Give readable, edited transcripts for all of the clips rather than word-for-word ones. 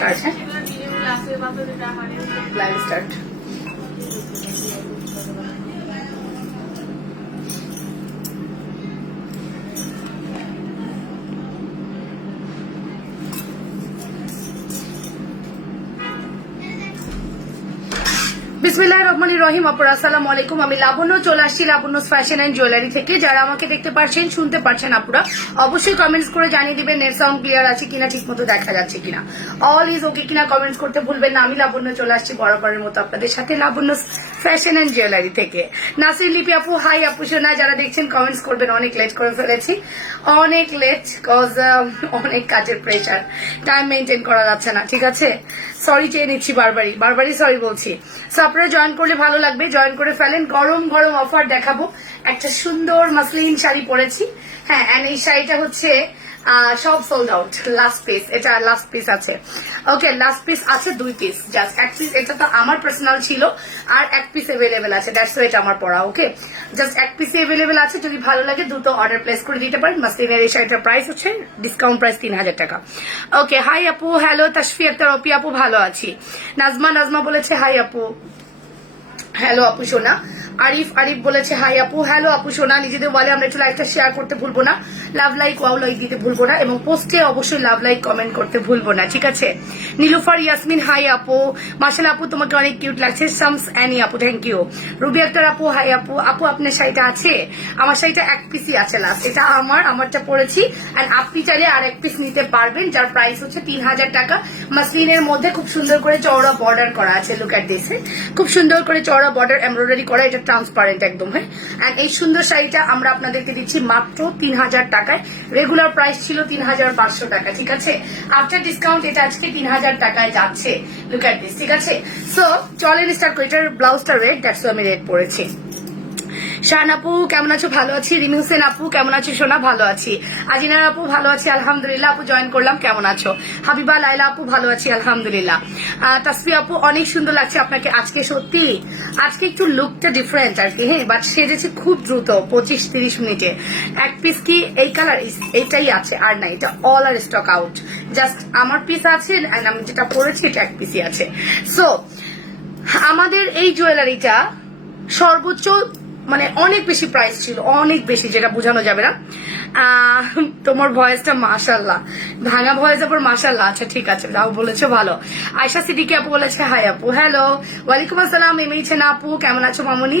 Start. হ্যাঁ, live start. বিসমিল্লাহির রহমানির রহিম। আপুরা আসসালামু আলাইকুম। আমি লাবণ্য চলে আসছি লাবণ্য ফ্যাশন এন্ড জুয়েলারি থেকে। যারা আমাকে দেখতে পাচ্ছেন শুনতে পাচ্ছেন আপুরা অবশ্যই কমেন্টস করে জানিয়ে দিবেন নেট সাউন্ড ক্লিয়ার আছে কিনা, ঠিক মতো দেখা যাচ্ছে কিনা, অল ইজ ওকে কিনা কমেন্টস করতে ভুলবেন না। আমি লাবণ্য চলে আসছি বরাবরের মতো আপনাদের সাথে লাবণ্য ফ্যাশন এন্ড জুয়েলারি থেকে। নাসরিন লিপি আপু হাই আপু সোনা, যারা দেখছেন কমেন্টস করবেন। অনেক লেট করে ফেলেছি, অনেক লেট, কজ অনেক কাজের প্রেশার, টাইম মেনটেন করা যাচ্ছে না। ঠিক আছে, সরি চেয়ে নিচ্ছি, বারবারই সরি বলছি। সো আপনারা জয়েন করলে ভালো লাগবে, জয়েন করে ফেলেন। গরম গরম অফার দেখাবো। একটা সুন্দর মাসলিন শাড়ি পরেছি। হ্যাঁ, এন্ড এই শাড়িটা হচ্ছে সব সোল্ড আউট, লাস্ট পিস। এটা লাস্ট পিস আছে। ওকে, লাস্ট পিস আছে 2 পিস, জাস্ট 1 পিস। এটা তো আমার পার্সোনাল ছিল, আর 1 পিস এভেলেবেল আছে, দ্যাটস ওয়াই এটা আমার পড়া। ওকে, জাস্ট 1 পিস এভেলেবেল আছে। যদি ভালো লাগে দ্রুত অর্ডার প্লেস করে দিতে পারেন। মাসলিনের এই শাড়িটার প্রাইস হচ্ছে ডিসকাউন্ট প্রাইস 3000 টাকা। ওকে, হাই আপু, হ্যালো তাশফি আক্তার অপি আপু, ভালো আছি। নাজমা বলেছে হাই আপু, হ্যালো আপু সোনা। আরিফ বলেছে হাই আপু, হ্যালো আপু সোনা। নিজেদের বলে আমরা একটু লাইকটা শেয়ার করতে ভুলবো না, লাভ লাইক ওয়াও লাইক দিতে ভুলবো না, এবং পোস্টে অবশ্যই লাভ লাইক কমেন্ট করতে ভুলবো না। ঠিক আছে, নীলুফার ইয়াসমিন হাই আপু, মাশাআল্লাহ আপু তোমাকে অনেক কিউট লাগছে। শামস অ্যানি আপু থ্যাংক ইউ। রুবি আক্তার আপু হাই আপু। আপু আপনার শাড়িটা আছে? আমার শাড়িটা 1 পিসই আছে লাস্ট। এটা আমারটা পরেছি, এন্ড আপনি চাইলে আর 1 পিস নিতে পারবেন, যার প্রাইস হচ্ছে 3000 টাকা। মাসলিনের মধ্যে খুব সুন্দর করে চওড়া বর্ডার করা আছে। লুক এট দিস, খুব সুন্দর করে চওড়া বর্ডার এমব্রয়ডারি করা, এটা ট্রান্সপারেন্ট একদম। হ্যাঁ, এন্ড এই সুন্দর শাড়িটা আমরা আপনাদেরকে দিচ্ছি মাত্র 3000 টাকায়। রেগুলার প্রাইস ছিল 3500 টাকা। ঠিক আছে, আফটার ডিসকাউন্ট এটা আজকে 3000 টাকায় যাচ্ছে। Look at this. ঠিক আছে, সো চলেন স্টার্ট করি। এটার ব্লাউজটা রেড, দ্যাটস আমি রেড পরেছি। শান আপু কেমন আছো? ভালো আছি। রিমি হোসেন আপু কেমন আছো সোনা? ভালো আছি। আজিনার আপু ভালো আছি আলহামদুলিল্লাহ। আপু জয়েন করলাম, কেমন আছো? হাবিবা লাইলা আপু ভালো আছি আলহামদুলিল্লাহ। তাসফি আপু অনেক সুন্দর লাগছে আপনাকে আজকে। সত্যি আজকে একটু লুকটা ডিফারেন্ট আর কি। হ্যাঁ, বাট সেজেছে খুব দ্রুত, 25-30 মিনিটে। 1 পিস কি এই কালার এইটাই আছে, আর না, এটা অল আর স্টক আউট। জাস্ট আমার পিস আছে, এন্ড আমি যেটা পরেছি এটা 1 পিসই আছে। সো আমাদের এই জুয়েলারিটা সর্বোচ্চ মানে অনেক বেশি প্রাইস ছিল, অনেক বেশি, যেটা বোঝানো যাবে না। তোমার ভয়েসটা মাশাল্লাহ, ভাঙা ভয়েস আবার মাশাল্লাহ। আচ্ছা ঠিক আছে, যাও বলেছো ভালো। আয়শা সিদ্দিকী আপু বলেছে হাই আপু, হ্যালো ওয়ালাইকুম আসসালাম। এমএইচেন আপু কেমন আছো? মামুনি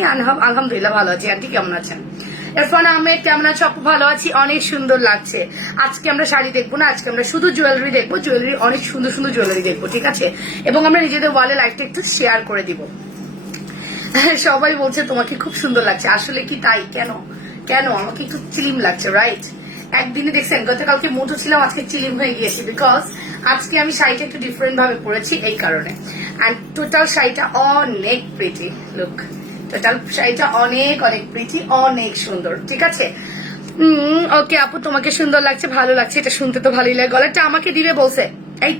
আলহামদুলিল্লাহ ভালো আছি। আন্টি কেমন আছেন? ইরফান আহমেদ কেমন আছো আপু? ভালো আছি, অনেক সুন্দর লাগছে। আজকে আমরা শাড়ি দেখবো না, আজকে আমরা শুধু জুয়েলারি দেখবো। জুয়েলারি অনেক সুন্দর সুন্দর জুয়েলারি দেখবো। ঠিক আছে, এবং আমরা নিজেদের ওয়ালে লাইটটা একটু শেয়ার করে দিব। সবাই বলছে তোমাকে খুব সুন্দর লাগছে, আসলে কি তাই? কেন কেন আমাকে একটু চিলিম লাগছে, রাইট? একদিনে দেখছেন, গতকালকে মোটো ছিলাম, আজকে চিলিম হয়ে গিয়েছি, বিকজ আজকে আমি শাড়িটা একটু ডিফারেন্ট ভাবে পরেছি এই কারণে। এন্ড টোটাল শাড়িটা অনেক প্রিটি। লুক, টোটাল শাড়িটা অনেক অনেক প্রিটি, অনেক সুন্দর। ঠিক আছে, ওকে আপু তোমাকে সুন্দর লাগছে, ভালো লাগছে, এটা শুনতে তো ভালোই লাগে। গলাটা আমাকে দিবে বলছে। এই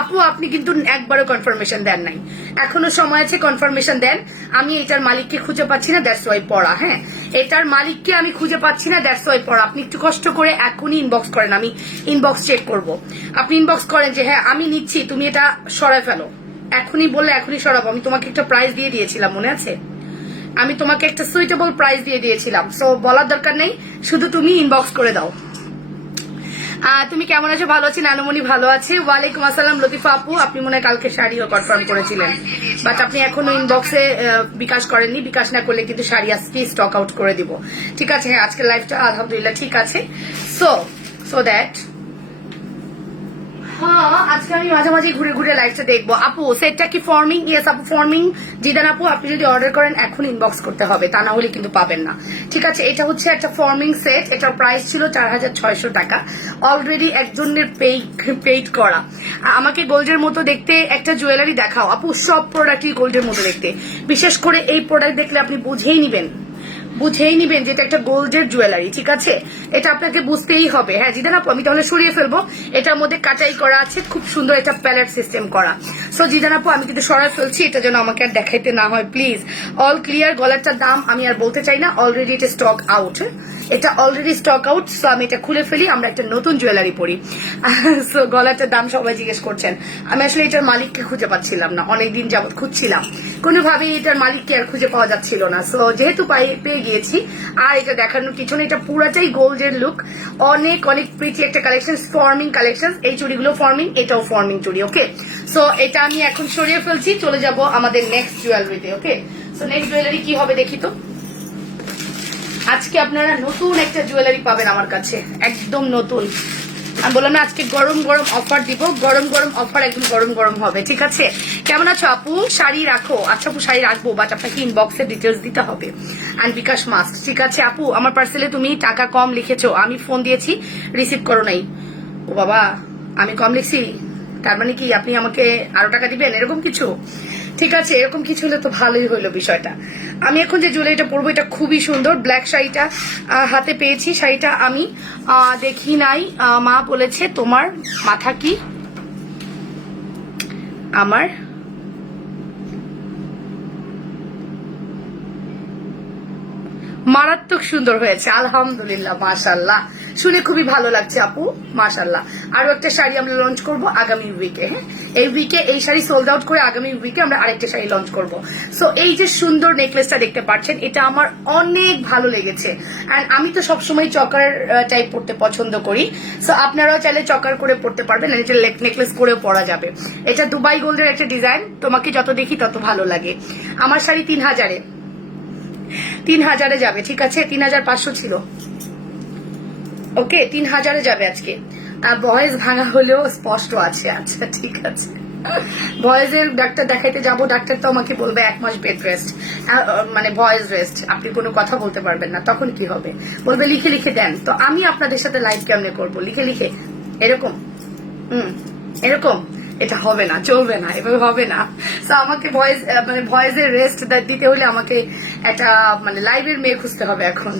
আপু আপনি কিন্তু একবারও কনফার্মেশন দেন নাই, এখনো সময় আছে, কনফার্মেশন দেন। আমি এটার মালিককে খুঁজে পাচ্ছি না, দ্যাটস ওয়াই পড়া। হ্যাঁ, এটার মালিককে আমি খুঁজে পাচ্ছি না, দ্যাটস ওয়াই পড়া। আপনি একটু কষ্ট করে এখনই ইনবক্স করেন, আমি ইনবক্স চেক করব। আপনি ইনবক্স করেন যে হ্যাঁ আমি নিচ্ছি, তুমি এটা সরায় ফেলো। এখনই বললে এখনই সরাবো। আমি তোমাকে একটা প্রাইস দিয়ে দিয়েছিলাম, মনে আছে? আমি তোমাকে একটা সুইটেবল প্রাইস দিয়ে দিয়েছিলাম। সো বলার দরকার নেই, শুধু তুমি ইনবক্স করে দাও। তুমি কেমন আছো? ভালো আছি। নানুমণি ভালো আছে। ওয়ালাইকুম আসসালাম। লতিফা আপু আপনি মনে হয় কালকে শাড়িও কনফার্ম করেছিলেন, বাট আপনি এখনো ইনবক্সে বিকাশ করেননি। বিকাশ না করলে কিন্তু শাড়ি আজকে স্টক আউট করে দিব। ঠিক আছে, হ্যাঁ আজকে লাইফটা আলহামদুলিল্লাহ ঠিক আছে। সো দ্যাট হ্যাঁ, আজকে আমি মাঝে মাঝে ঘুরে ঘুরে লাইভটা দেখবো। আপু সেটটা কি ফর্মিং? ইয়েস আপু ফর্মিং। জিদান আপু আপনি যদি অর্ডার করেন এখন ইনবক্স করতে হবে, তা না হলে কিন্তু পাবেন না। ঠিক আছে, এটা হচ্ছে একটা ফর্মিং সেট। এটার প্রাইস ছিল 4600 টাকা। অলরেডি একজনের পেইড করা। আমাকে গোল্ডের মতো দেখতে একটা জুয়েলারি দেখাও আপু। সব প্রোডাক্টই গোল্ডের মতো দেখতে, বিশেষ করে এই প্রোডাক্ট দেখলে আপনি বুঝেই নিবেন, বুঝেই নিবেন যে এটা একটা গোল্ডের জুয়েলারি, ঠিক আছে? এটা আপনাকে বুঝতেই হবে। হ্যাঁ জিদান আপু, আমি তাহলে সরিয়ে ফেলবো। এটার মধ্যে কাটাই করা আছে, খুব সুন্দর একটা প্যালেট সিস্টেম করা। সো জিদান আপু, আমি কিন্তু সরাই ফেলছি, এটা যেন আমাকে আর দেখাইতে না হয় প্লিজ। All clear. গলারটার দাম আমি আর বলতে চাই না, অলরেডি এটা স্টক আউট। এটা অলরেডি স্টক আউট। সো আমি এটা খুলে ফেলি, আমরা একটা নতুন জুয়েলারি পরি। সো গলারটার দাম সবাই জিজ্ঞেস করছেন। আমি আসলে এটার মালিককে খুঁজে পাচ্ছিলাম না, অনেকদিন যাবত খুঁজছিলাম, কোনোভাবেই এটার মালিককে আর খুঁজে পাওয়া যাচ্ছিল না। সো যেহেতু পেয়ে গিয়েছি, আর এটা দেখানোর কিছু না, এটা পুরাটাই গোল্ডের লুক, অনেক অনেক প্রিটি একটা কালেকশন, ফর্মিং কালেকশন। এই চুড়িগুলো ফর্মিং, এটাও ফর্মিং চুড়ি। ওকে, সো এটা আমি এখন সরিয়ে ফেলছি, চলে যাব আমাদের নেক্সট জুয়েলারিতে। ওকে, সো নেক্সট জুয়েলারি কি হবে দেখি তো। আজকে আপনারা নতুন একটা জুয়েলারি পাবেন আমার কাছে, একদম নতুন। আমি বললাম না আজকে গরম গরম অফার দিব, গরম গরম অফার, একদম গরম গরম হবে, ঠিক আছে? কেমন আছো আপু? শাড়ি রাখো। আচ্ছা আপু, শাড়ি রাখবো, বাট আপনাকে ইনবক্সে ডিটেলস দিতে হবে, অ্যান্ড বিকাশ মাস্ট, ঠিক আছে? আপু আমার পার্সেলে তুমি টাকা কম লিখেছো, আমি ফোন দিয়েছি রিসিভ করো নাই। ও বাবা, আমি কম লিখছি, তার মানে কি আপনি আমাকে আরো টাকা দিবেন, এরকম কিছু? ঠিক আছে, এরকম কিছু হলে তো ভালোই হইলো বিষয়টা। আমি এখন যে জুয়েলারিটা পরবো এটা খুবই সুন্দর, ব্ল্যাক শাড়িটা হাতে পেয়েছি। শাড়িটা আমি দেখি নাই, মা বলেছে তোমার মাথা কি, আমার মারাত্মক সুন্দর হয়েছে, আলহামদুলিল্লাহ, মাশাল্লাহ, শুনে খুবই ভালো লাগছে আপু, মাশাল্লাহ। আরো একটা শাড়ি আমরা লঞ্চ করব আগামী উইকে। হ্যাঁ, এই উইকে এই শাড়ি সোল্ড আউট করে আগামী উইকে আমরা আরেকটা শাড়ি লঞ্চ করব। সো এই যে সুন্দর নেকলেসটা দেখতে পাচ্ছেন, এটা আমার অনেক ভালো লেগেছে, এন্ড আমি তো সবসময় চকার টাইপ পড়তে পছন্দ করি। সো আপনারাও চাইলে চকার করে পড়তে পারবেন, এটা নেকলেস করেও পরা যাবে। এটা দুবাই গোল্ডের একটা ডিজাইন, তোমাকে যত দেখি তত ভালো লাগে। আমার শাড়ি 3000-এ যাবে, ঠিক আছে? 3500 ছিল। ওকে, 3000-এ যাবে আজকে। ভয়েস ভাঙা হলেও স্পষ্ট আছে। আচ্ছা ঠিক আছে, ভয়েসের ডাক্তার দেখাইতে যাব, ডাক্তার তো আমাকে বলবে 1 মাস বেড রেস্ট, মানে ভয়েস রেস্ট, আপনি কোনো কথা বলতে পারবেন না, তখন কি হবে? বলবে লিখে লিখে দেন। তো আমি আপনাদের সাথে লাইভ কেমনে করবো? লিখে লিখে এরকম এরকম এটা হবে না, চলবে না, এভাবে হবে না। তো আমাকে ভয়েস মানে ভয়েসের রেস্ট দিতে হলে আমাকে একটা মানে লাইভের মেয়ে খুঁজতে হবে এখন,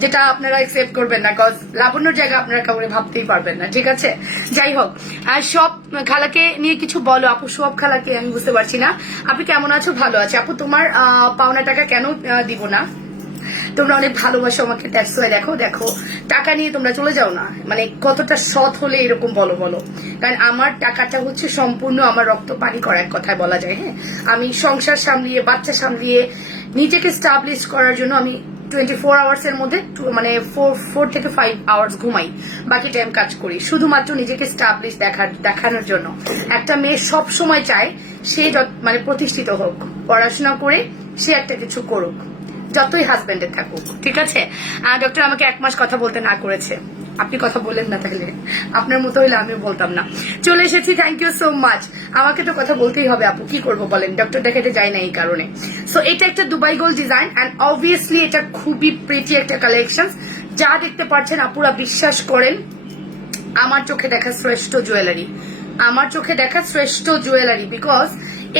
যেটা আপনারা একসেপ্ট করবেন না, কজ লাবণ্যর জায়গা আপনারা কাউকে ভাবতেই পারবেন না, ঠিক আছে? যাই হোক, আর সব খালাকে নিয়ে কিছু বলো আপু। সব খালাকে আমি বুঝতে পারছি না। আপনি কেমন আছো? ভালো আছে আপু। তোমার পাওনা টাকা কেন দিব না? তোমরা অনেক ভালোবাসো আমাকে, দ্যাটস ওয়াই। দেখো দেখো, টাকা নিয়ে তোমরা চলে যাও না, মানে কতটা সৎ হলে এরকম বলো বলো। কারণ আমার টাকাটা হচ্ছে সম্পূর্ণ আমার রক্ত পানি করা, এক কথায় বলা যায়। হ্যাঁ, আমি সংসার সামলিয়ে, বাচ্চা সামলিয়ে, নিজেকে স্টাবলিশ করার জন্য আমি 24 আওয়ার্স এর মধ্যে মানে 4 থেকে 5 আওয়ার্স ঘুমাই, বাকি টাইম কাজ করি, শুধুমাত্র নিজেকে স্টাবলিশ দেখানোর জন্য। একটা মেয়ে সব সময় চায় সে মানে প্রতিষ্ঠিত হোক, পড়াশোনা করে সে একটা কিছু করুক, যতই হাজবেন্ডের থাকুক, ঠিক আছে? ডক্টর আমাকে 1 মাস কথা বলতে না করেছে। আপনি কথা বলেন না, তাহলে আপনার মতো হইলে আমি বলতাম না। চলে এসেছি, থ্যাংক ইউ সো মাচ। আমাকে তো কথা বলতেই হবে আপু, কি করবো বলেন, ডক্টর দেখাতে যাই না এই কারণে। সো এটা একটা Dubai gold design, and obviously এটা খুবই প্রিটি একটা কালেকশন। যা দেখতে পাচ্ছেন আপুরা বিশ্বাস করেন, আমার চোখে দেখা শ্রেষ্ঠ জুয়েলারি, আমার চোখে দেখা শ্রেষ্ঠ জুয়েলারি, বিকজ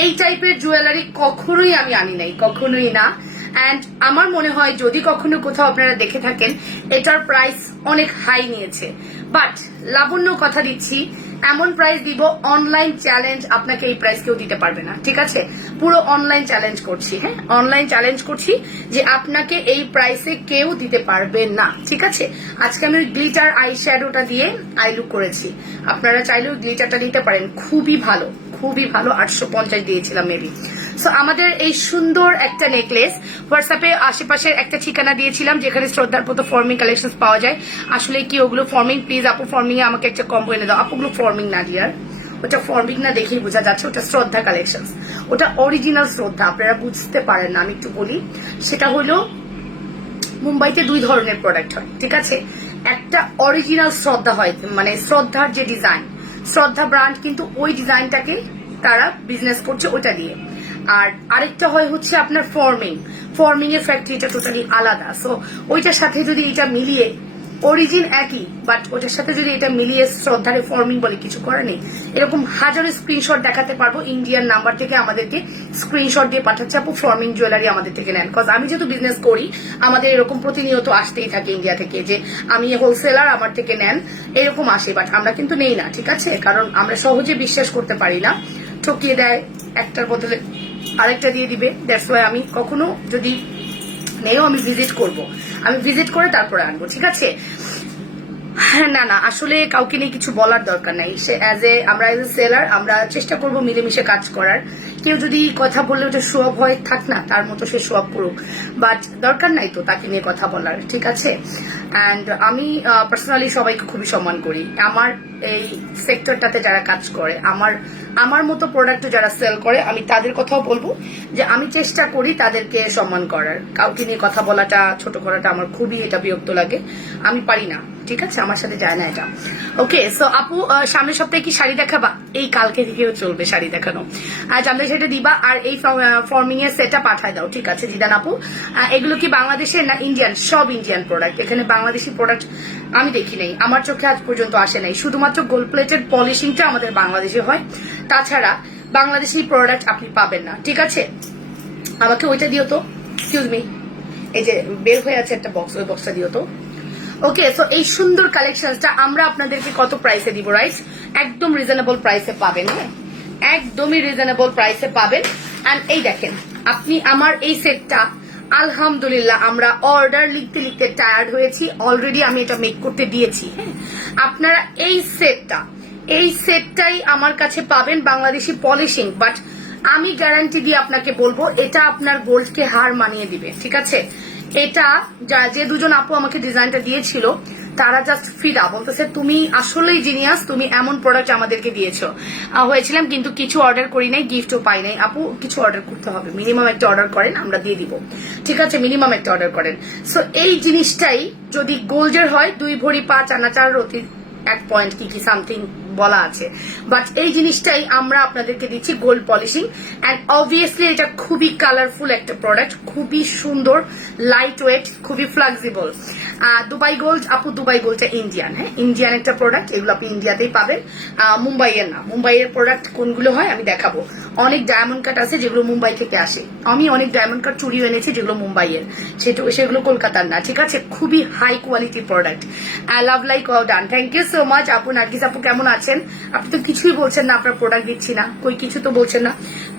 এই টাইপের জুয়েলারি কখনোই আমি আনি নাই, কখনোই না। অ্যান্ড আমার মনে হয় যদি কখনো কোথাও আপনারা দেখে থাকেন, এটার প্রাইস অনেক হাই নিয়েছে, বাট লাবণ্য কথা দিচ্ছি, এমন প্রাইস দিব, অনলাইন চ্যালেঞ্জ, আপনাকে এই প্রাইস কেউ দিতে পারবে না, ঠিক আছে? পুরো অনলাইন চ্যালেঞ্জ করছি। হ্যাঁ, অনলাইন চ্যালেঞ্জ করছি যে আপনাকে এই প্রাইসে কেউ দিতে পারবে না, ঠিক আছে? আজকে আমি গ্লিটার আই শ্যাডোটা দিয়ে আই লুক করেছি, আপনারা চাইলেও গ্লিটারটা নিতে পারেন, খুবই ভালো, খুবই ভালো। 850 দিয়েছিলাম মেবি। সো আমাদের এই সুন্দর একটা নেকলেস, হোয়াটসঅ্যাপে আশেপাশের একটা ঠিকানা দিয়েছিলাম যেখানে শ্রদ্ধার মতো ফর্মিং কালেকশন পাওয়া যায়। আসলে কি ওগুলো ফর্মিং? প্লিজ আপু ফর্মিং এ আমাকে একটা কম্বো এনে দাও। আপুগুলো ফর্মিং না ডিয়ার, ওটা ফর্মিং না, দেখেই বোঝা যাচ্ছে ওটা শ্রদ্ধা কালেকশন, ওটা অরিজিনাল শ্রদ্ধা। আপনারা বুঝতে পারেন না, আমি একটু বলি। সেটা হলো মুম্বাইতে 2 ধরনের প্রোডাক্ট হয়, ঠিক আছে? একটা অরিজিনাল শ্রদ্ধা হয়, মানে শ্রদ্ধার যে ডিজাইন, শ্রদ্ধা ব্র্যান্ড কিন্তু ওই ডিজাইনটাকে তারা বিজনেস করছে ওটা দিয়ে। আর আরেকটা হয় হচ্ছে আপনার ফর্মিং, ফর্মিং এর ফ্যাক্টরিটা টোটালি আলাদা। সো ওইটার সাথে যদি এটা মিলিয়ে অরিজিন একই, বাট ওটার সাথে যদি এটা মিলিয়ে শ্রদ্ধারে ফর্মিং বলে কিছু করার নেই। এরকম হাজারো স্ক্রিনশট দেখাতে পারবো, ইন্ডিয়ান নাম্বার থেকে আমাদেরকে স্ক্রিনশট দিয়ে পাঠাচ্ছে আপু ফর্মিং জুয়েলারি আমাদের থেকে নেন। কজ আমি যেহেতু বিজনেস করি, আমাদের এরকম প্রতিনিয়ত আসতেই থাকে ইন্ডিয়া থেকে যে আমি হোলসেলার, আমার থেকে নেন, এরকম আসে। বাট আমরা কিন্তু নেই না, ঠিক আছে, কারণ আমরা সহজে বিশ্বাস করতে পারি না, ঠকিয়ে দেয়, একটার বদলে আরেকটা দিয়ে দিবে। দ্যাটস ওয়াই আমি কখনো যদি নেও আমি ভিজিট করব, আমি ভিজিট করে তারপরে আনবো, ঠিক আছে। না না, আসলে কাউকে নিয়ে কিছু বলার দরকার নাই। সে আমরা এজ এ সেলার আমরা চেষ্টা করব মিলেমিশে কাজ করার। কেউ যদি কথা বললে ওটা শো অফ হয়, থাক না, তার মতো সে শো অফ করুক, বাট দরকার নাই তো তাকে নিয়ে কথা বলার, ঠিক আছে। অ্যান্ড আমি পার্সোনালি সবাইকে খুবই সম্মান করি। আমার এই সেক্টরটাতে যারা কাজ করে, আমার মতো প্রোডাক্ট যারা সেল করে, আমি তাদের কথাও বলবো যে আমি চেষ্টা করি তাদেরকে সম্মান করার। কাউকে নিয়ে কথা বলাটা, ছোট করাটা আমার খুবই এটা বিরক্ত লাগে, আমি পারি না, ঠিক আছে, আমার সাথে যায় না এটা। ওকে, সো আপু সামনের সপ্তাহে কি শাড়ি দেখাবা? এই কালকে থেকেও চলবে শাড়ি দেখানো, আর জানলে সেটা দিবা। আর এই ফর্মিং এর সেটটা পাঠায় দাও, ঠিক আছে জিদান আপু। এগুলো কি বাংলাদেশের না ইন্ডিয়ান? সব ইন্ডিয়ান প্রোডাক্ট, এখানে বাংলাদেশি প্রোডাক্ট আমি দেখি নাই, আমার চোখে আজ পর্যন্ত আসে নাই। শুধুমাত্র গোল্ড প্লেটেড পলিশিংটা আমাদের বাংলাদেশে হয়, তাছাড়া বাংলাদেশি প্রোডাক্ট আপনি পাবেন না, ঠিক আছে। আমাকে ওইটা দিও তো, এক্সকিউজ মি, এই যে বের হয়ে আছে একটা বক্স, ওই বক্সটা দিও তো। ওকে, সো এই সুন্দর কালেকশনটা আমরা আপনাদেরকে কত প্রাইসে দিব? রাইট, একদম রিজনেবল প্রাইসে পাবেন, হ্যাঁ, একদমই রিজনেবল প্রাইসে পাবেন। এন্ড এই দেখেন, আপনি আমার এই সেটটা আলহামদুলিল্লাহ আমরা অর্ডার লিখতে লিখতে টায়ার্ড হয়েছি, অলরেডি আমি এটা মেক করতে দিয়েছি। হ্যাঁ, আপনারা এই সেটটাই আমার কাছে পাবেন বাংলাদেশি পলিশিং, বাট আমি গ্যারান্টি দিয়ে আপনাকে বলবো এটা আপনার গোল্ডকে হার মানিয়ে দিবে, ঠিক আছে। এটা যে দুজন আপু আমাকে ডিজাইনটা দিয়েছিল তারা জাস্ট ফিদা, বলতেছে তুমি আসলেই জিনিয়াস, তুমি এমন প্রোডাক্ট আমাদেরকে দিয়েছো। হয়েছিলাম কিন্তু কিছু অর্ডার করি নাই, গিফটও পাই নাই। আপু কিছু অর্ডার করতে হবে, মিনিমাম একটা অর্ডার করেন, আমরা দিয়ে দিব, ঠিক আছে, মিনিমাম একটা অর্ডার করেন। সো এই জিনিসটাই যদি গোল্ডের হয় 2 ভরি 5 আনা 4 রতি 1 পয়েন্ট কি সামথিং বলা আছে, বাট এই জিনিসটাই আমরা আপনাদেরকে দিচ্ছি গোল্ড পলিশিং। এন্ড অবভিয়াসলি এটা খুবই কালারফুল একটা প্রোডাক্ট, খুবই সুন্দর, লাইট ওয়েট, খুবই ফ্লেক্সিবল। দুবাই গোল্ড আপু, দুবাই গোল্ডটা ইন্ডিয়ান, হ্যাঁ, ইন্ডিয়ান একটা প্রোডাক্ট, এগুলো আপনি ইন্ডিয়াতেই পাবেন, মুম্বাইয়ের না। মুম্বাইয়ের প্রোডাক্ট কোনগুলো হয় আমি দেখাবো। অনেক ডায়মন্ড কাট আছে যেগুলো মুম্বাই থেকে আসে, আমি অনেক ডায়মন্ড কাট চুরিও এনেছি যেগুলো মুম্বাইয়ের, সেগুলো কলকাতার না, ঠিক আছে। খুবই high quality product. I love like all done, thank you so much আপু। নার্গিস আপু কেমন আছেন? আপনি তো কিছুই বলছেন না, আপনার প্রোডাক্ট দিচ্ছি না, কই কিছু তো বলছেন না।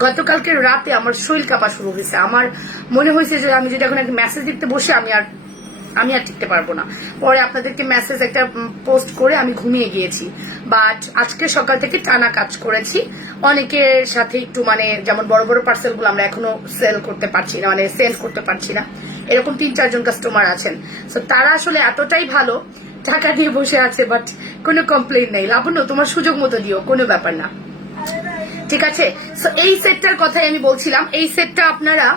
গতকালকে রাতে আমার শরীর কাঁপা শুরু হয়েছে, আমার মনে হয়েছে যে আমি যদি এখন একটা মেসেজ দিতে বসে আমি আর টিকতে পারবো না। পরে আপনাদেরকে মেসেজ একটা পোস্ট করে আমি ঘুমিয়ে গিয়েছি, বাট আজকে সকাল থেকে টানা কাজ করেছি। অনেকের সাথে একটু মানে যেমন বড় বড় পার্সেল গুলো আমরা এখনো সেল করতে পারছি না, মানে সেল করতে পারছি না, এরকম 3-4 জন কাস্টমার আছেন। তো তারা আসলে এতটাই ভালো, টাকা দিয়ে বসে আছে, বাট কোনো কমপ্লেইন নেই। লাবণ্য তোমার সুযোগ মতো দিও, কোনো ব্যাপার না, ঠিক আছে। সো এই সেটটার কথাই আমি বলছিলাম, এই সেটটা আপনারা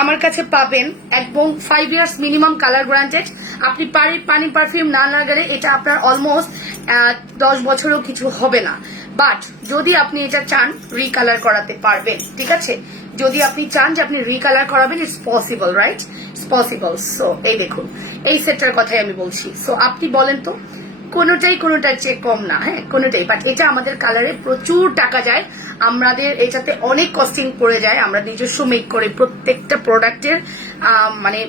আমার কাছে পাবেন একদম 5 ইয়ার্স মিনিমাম কালার গ্যারান্টেড। আপনি পানি পারফিউম না লাগালে এটা আপনার অলমোস্ট 10 বছরও কিছু হবে না। বাট যদি আপনি এটা চান রিকালার করাতে পারবেন, ঠিক আছে। যদি আপনি চান যে আপনি রিকালার করাবেন, it's possible, right, it's possible. So এই দেখুন, এই সেটটার কথাই আমি বলছি। সো আপনি বলেন তো, কোনোটার চেয়ে কম না, হ্যাঁ, কোনোটাই। বাট এটা আমাদের কালারে প্রচুর টাকা যায়, আমাদের এটাতে অনেক কস্টিং পড়ে যায়। আমরা নিজস্ব মেক করে প্রত্যেকটা প্রোডাক্টের মানে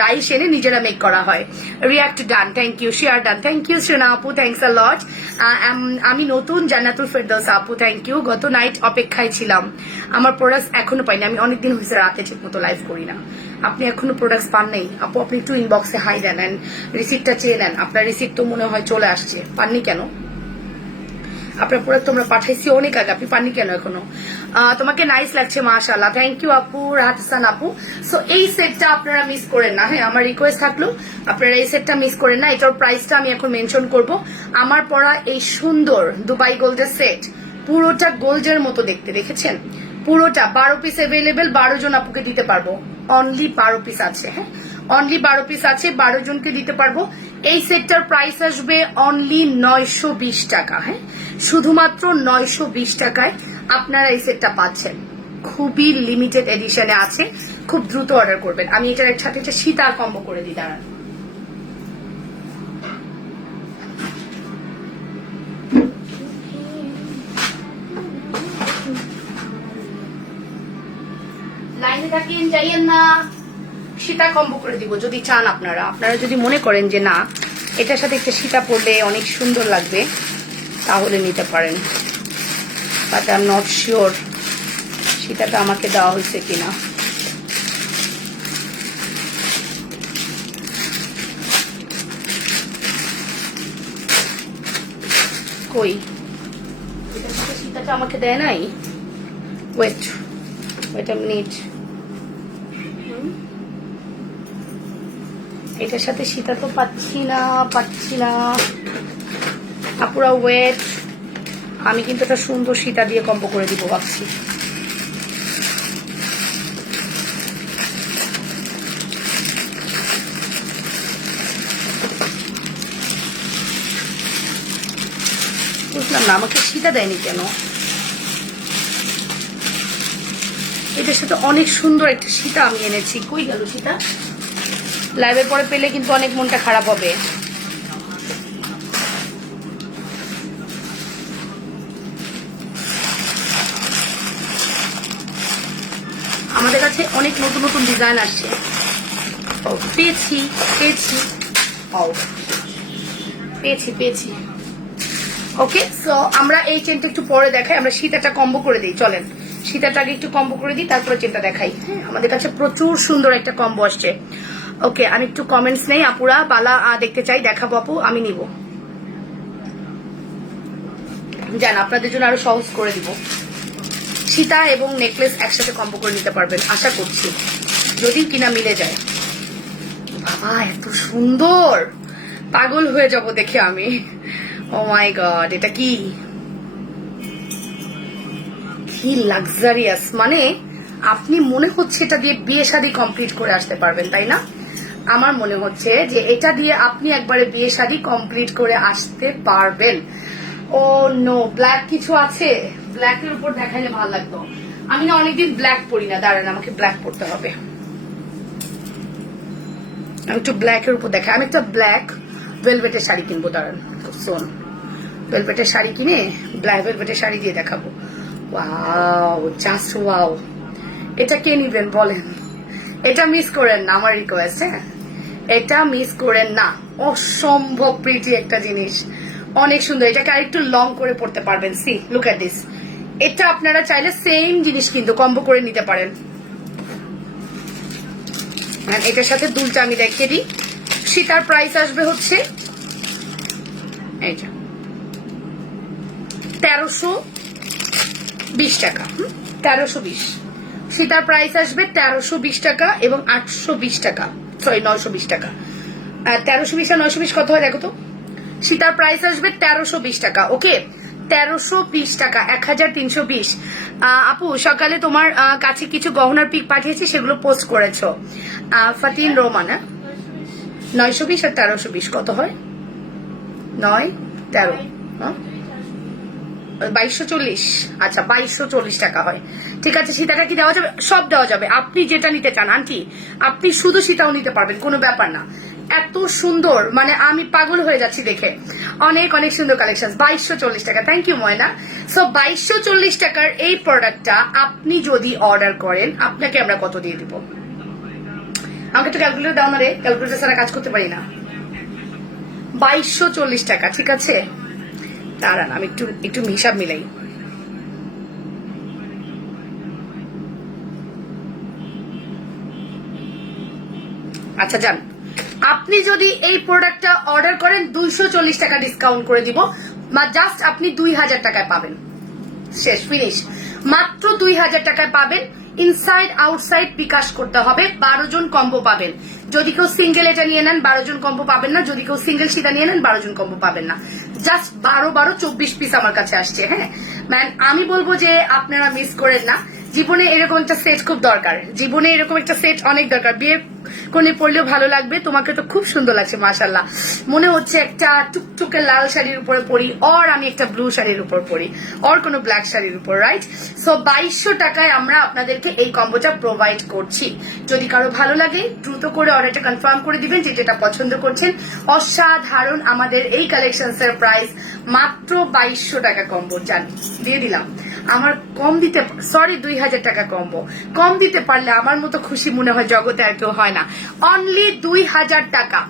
ডাইস এনে নিজেরা মেক করা হয়। React done, thank you. Share done, thank you. Sona আপু, থ্যাংকস আ লট। আমি নতুন জান্নাতুল ফেরদৌস আপু, থ্যাংক ইউ। গত নাইট অপেক্ষায় ছিলাম, আমার প্রোডাক্টস এখনো পাইনি। আমি অনেকদিন হয়েছে রাতে ঠিক মতো লাইভ করি না। আপনি এখনো প্রোডাক্টস পান নাই আপু? আপনি একটু ইনবক্সে হাই দেন, রিসিপ্টটা চেয়ে নেন। আপনার রিসিপ্ট তো মনে হয় চলে আসছে, পাননি কেন? আপনার প্রোডাক্ট তোমরা পাঠাইছি অনেক আগে, আপনি পাননি কেন এখনো? তোমাকে নাইস লাগছে, মাশাআল্লাহ, থ্যাংক ইউ আপু। রাহাতান আপু, সো এই সেটটা আপনারা মিস করেন না, হ্যাঁ, আমার রিকোয়েস্ট থাকলো আপনারা এই সেটটা মিস করেন না। এটার প্রাইসটা আমি এখন মেনশন করব। আমার পরা এই সুন্দর দুবাই গোল্ডের সেট, পুরোটা গোল্ডের মতো দেখতে, দেখেছেন? পুরোটা 12 পিস অ্যাভেলেবেল, 12 জন আপুকে দিতে পারবো। অনলি 12 পিস আছে, হ্যাঁ, অনলি 12 পিস আছে, 12 জনকে দিতে পারবো। এই সেটটার প্রাইস আসবে অনলি 920 টাকা, হ্যাঁ, শুধুমাত্র 920 টাকায় আপনারা এই সেটটা পাচ্ছেন। খুবই লিমিটেড এডিশনে আছে, খুব দ্রুত অর্ডার করবেন। আমি এটার সাথে একটা সীতার কম্বো করে দিই, দাঁড়ান। লাইনে থাকেন, যাইয়েন না। সীতা কম্বো করে দিব যদি চান আপনারা। আপনারা যদি মনে করেন যে না এটার সাথে একটা সীতা পরলে অনেক সুন্দর লাগবে তাহলে নিতে পারেন, but I am not sure সীতাটা আমাকে দেওয়া হয়েছে কিনা। কই এটার সাথে সীতাটা আমাকে দেয় নাই। ওয়েট ওয়েট আ মিনিট, এটার সাথে সীতা তো পাচ্ছি না আপুরা। ওয়েট, আমি কিন্তু একটা সুন্দর সীতা দিয়ে কম্বো করে দিব ভাবছি। বুঝলাম না আমাকে সীতা দেয়নি কেন। এটার সাথে অনেক সুন্দর একটা সীতা আমি এনেছি। কই গেল সীতা? লাইভের পরে পেলে কিন্তু অনেক মনটা খারাপ হবে। আমাদের কাছে অনেক নতুন নতুন ডিজাইন আসছে। পেয়েছি ওকে, সো আমরা এই চেনটা একটু পরে দেখাই। আমরা সীতাটা কম্বো করে দিই, চলেন সীতাটা আগে একটু কম্বো করে দিই, তারপরে চেনটা দেখাই। হ্যাঁ, আমাদের কাছে প্রচুর সুন্দর একটা কম্বো আসছে। ওকে, আমি একটু কমেন্টস নেই। আপুরা বালা দেখতে চাই, দেখাবো আপু, আমি নিব। জান আপনাদের জন্য আরো সহজ করে দিব। সীতা এবং নেকলেস একসাথে কম্বো করে নিতে পারবেন আশা করছি, যদি কিনা মিলে যায়। বাবা এত সুন্দর, পাগল হয়ে যাব দেখে আমি। ও মাই গড, এটা কি লাক্সারিয়াস! মানে আপনি মনে হচ্ছে এটা দিয়ে বিয়ে শাদী কমপ্লিট করে আসতে পারবেন, তাই না? আমার মনে হচ্ছে যে এটা দিয়ে আপনি একবারে বিয়ে শাদী কমপ্লিট করে আসতে পারবেন। ও নো, ব্ল্যাক কিছু আছে? ব্ল্যাকের উপর দেখাইলে ভালো লাগতো। আমি না অনেকদিন ব্ল্যাক পরি না, দাঁড়ান আমাকে ব্ল্যাক পরতে হবে। আমি একটু ব্ল্যাকের উপর দেখাই। আমি একটা ব্ল্যাক ভেলভেটের শাড়ি কিনবো, দাঁড়ান শোন, ভেলভেটের শাড়ি কিনে ব্ল্যাক ভেলভেটের শাড়ি দিয়ে দেখাবো। Wow, just wow. এটা কে নিবেন বলেন? এটা মিস করেন না, আমার রিকোয়েস্ট। হ্যাঁ, এটা মিস করেন না, অসম্ভব প্রিটি একটা জিনিস, অনেক সুন্দর। এটাকে আরেকটু লং করে পড়তে পারবেন। See look at this. এটা আপনারা চাইলে সেম জিনিস কিন্তু কম্বো করে নিতে পারেন। এটার সাথে দুলটা আমি দেখিয়ে দিই। সীতার প্রাইস আসবে হচ্ছে এইটা 1320 টাকা। 1320 সীতার প্রাইস আসবে 1320 টাকা এবং 820 টাকা, সরি 920 টাকা। 1320 আর 920 কত হয় দেখো তো? সীতার প্রাইস আসবে 1320 টাকা। ওকে, 1320 টাকা, 1320। আপু সকালে তোমার কাছে কিছু গহনার পিক পাঠিয়েছি, সেগুলো পোস্ট করেছো। ফাতিন রোমান। 920 আর 1320 কত হয়? 9 13 2240। আচ্ছা 2240 টাকা হয়। ঠিক আছে, সীতাটা কি দেওয়া যাবে? সব দেওয়া যাবে, আপনি যেটা নিতে চান আন্টি। আপনি শুধু সীতাও নিতে পারবেন, কোনো ব্যাপার না। এত সুন্দর, মানে আমি পাগল হয়ে যাচ্ছি দেখে। অনেক অনেক সুন্দর কালেকশন। 2240 টাকা। Thank you Moyna. সো 2240 টাকার এই প্রোডাক্টটা আপনি যদি অর্ডার করেন, আপনাকে আমরা কত দিয়ে দিব? আমাকে একটু ক্যালকুলেটর দাও না রে, ক্যালকুলেটর ছাড়া কাজ করতে পারি না। 2240 টাকা, ঠিক আছে? দাঁড়ান আমি একটু হিসাব মিলাই। আচ্ছা যান, আপনি যদি এই প্রোডাক্টটা অর্ডার করেন 240 টাকা ডিসকাউন্ট করে দিব। জাস্ট আপনি 2000 টাকায় পাবেন। শেষ, ফিনিশ। মাত্র 2000 টাকায় পাবেন। ইনসাইড আউটসাইড বিকাশ করতে হবে। 12 জন কম্বো পাবেন। যদি কেউ সিঙ্গেল এটা নিয়ে নেন 12 জন কম্বো পাবেন না। যদি কেউ সিঙ্গেল সীতা নিয়ে নেন 12 জন কম্বো পাবেন না। জাস্ট 12 24 পিস আমার কাছে আসছে। হ্যাঁ ম্যাম, আমি বলবো যে আপনারা মিস করেন না। জীবনে এরকম একটা সেট খুব দরকার। জীবনে এরকম একটা সেট অনেক দরকার। বিয়ে কোনে পরলেও ভালো লাগবে। তোমাকে তো খুব সুন্দর লাগছে মাশাআল্লাহ। মনে হচ্ছে একটা টুকটুকে লাল শাড়ির উপরে পরি, অর আমি একটা ব্লু শাড়ির উপর পরি, অর কোনো ব্ল্যাক শাড়ির উপর, রাইট? সো 2200 টাকায় আমরা আপনাদেরকে এই কম্বোটা প্রোভাইড করছি। যদি কারো ভালো লাগে দ্রুত করে অর্ডারটা কনফার্ম করে দিবেন যেটা পছন্দ করছেন। অসাধারণ আমাদের এই কালেকশনস এর প্রাইস মাত্র 2200 টাকা কম্বো। জান দিয়ে দিলাম। আমার কম দিতে, সরি 2000 টাকা কম্বো, কম দিতে পারলে আমার মতো খুশি মনে হয় জগতে আর কেউ হয় না। অনলি 2000 টাকা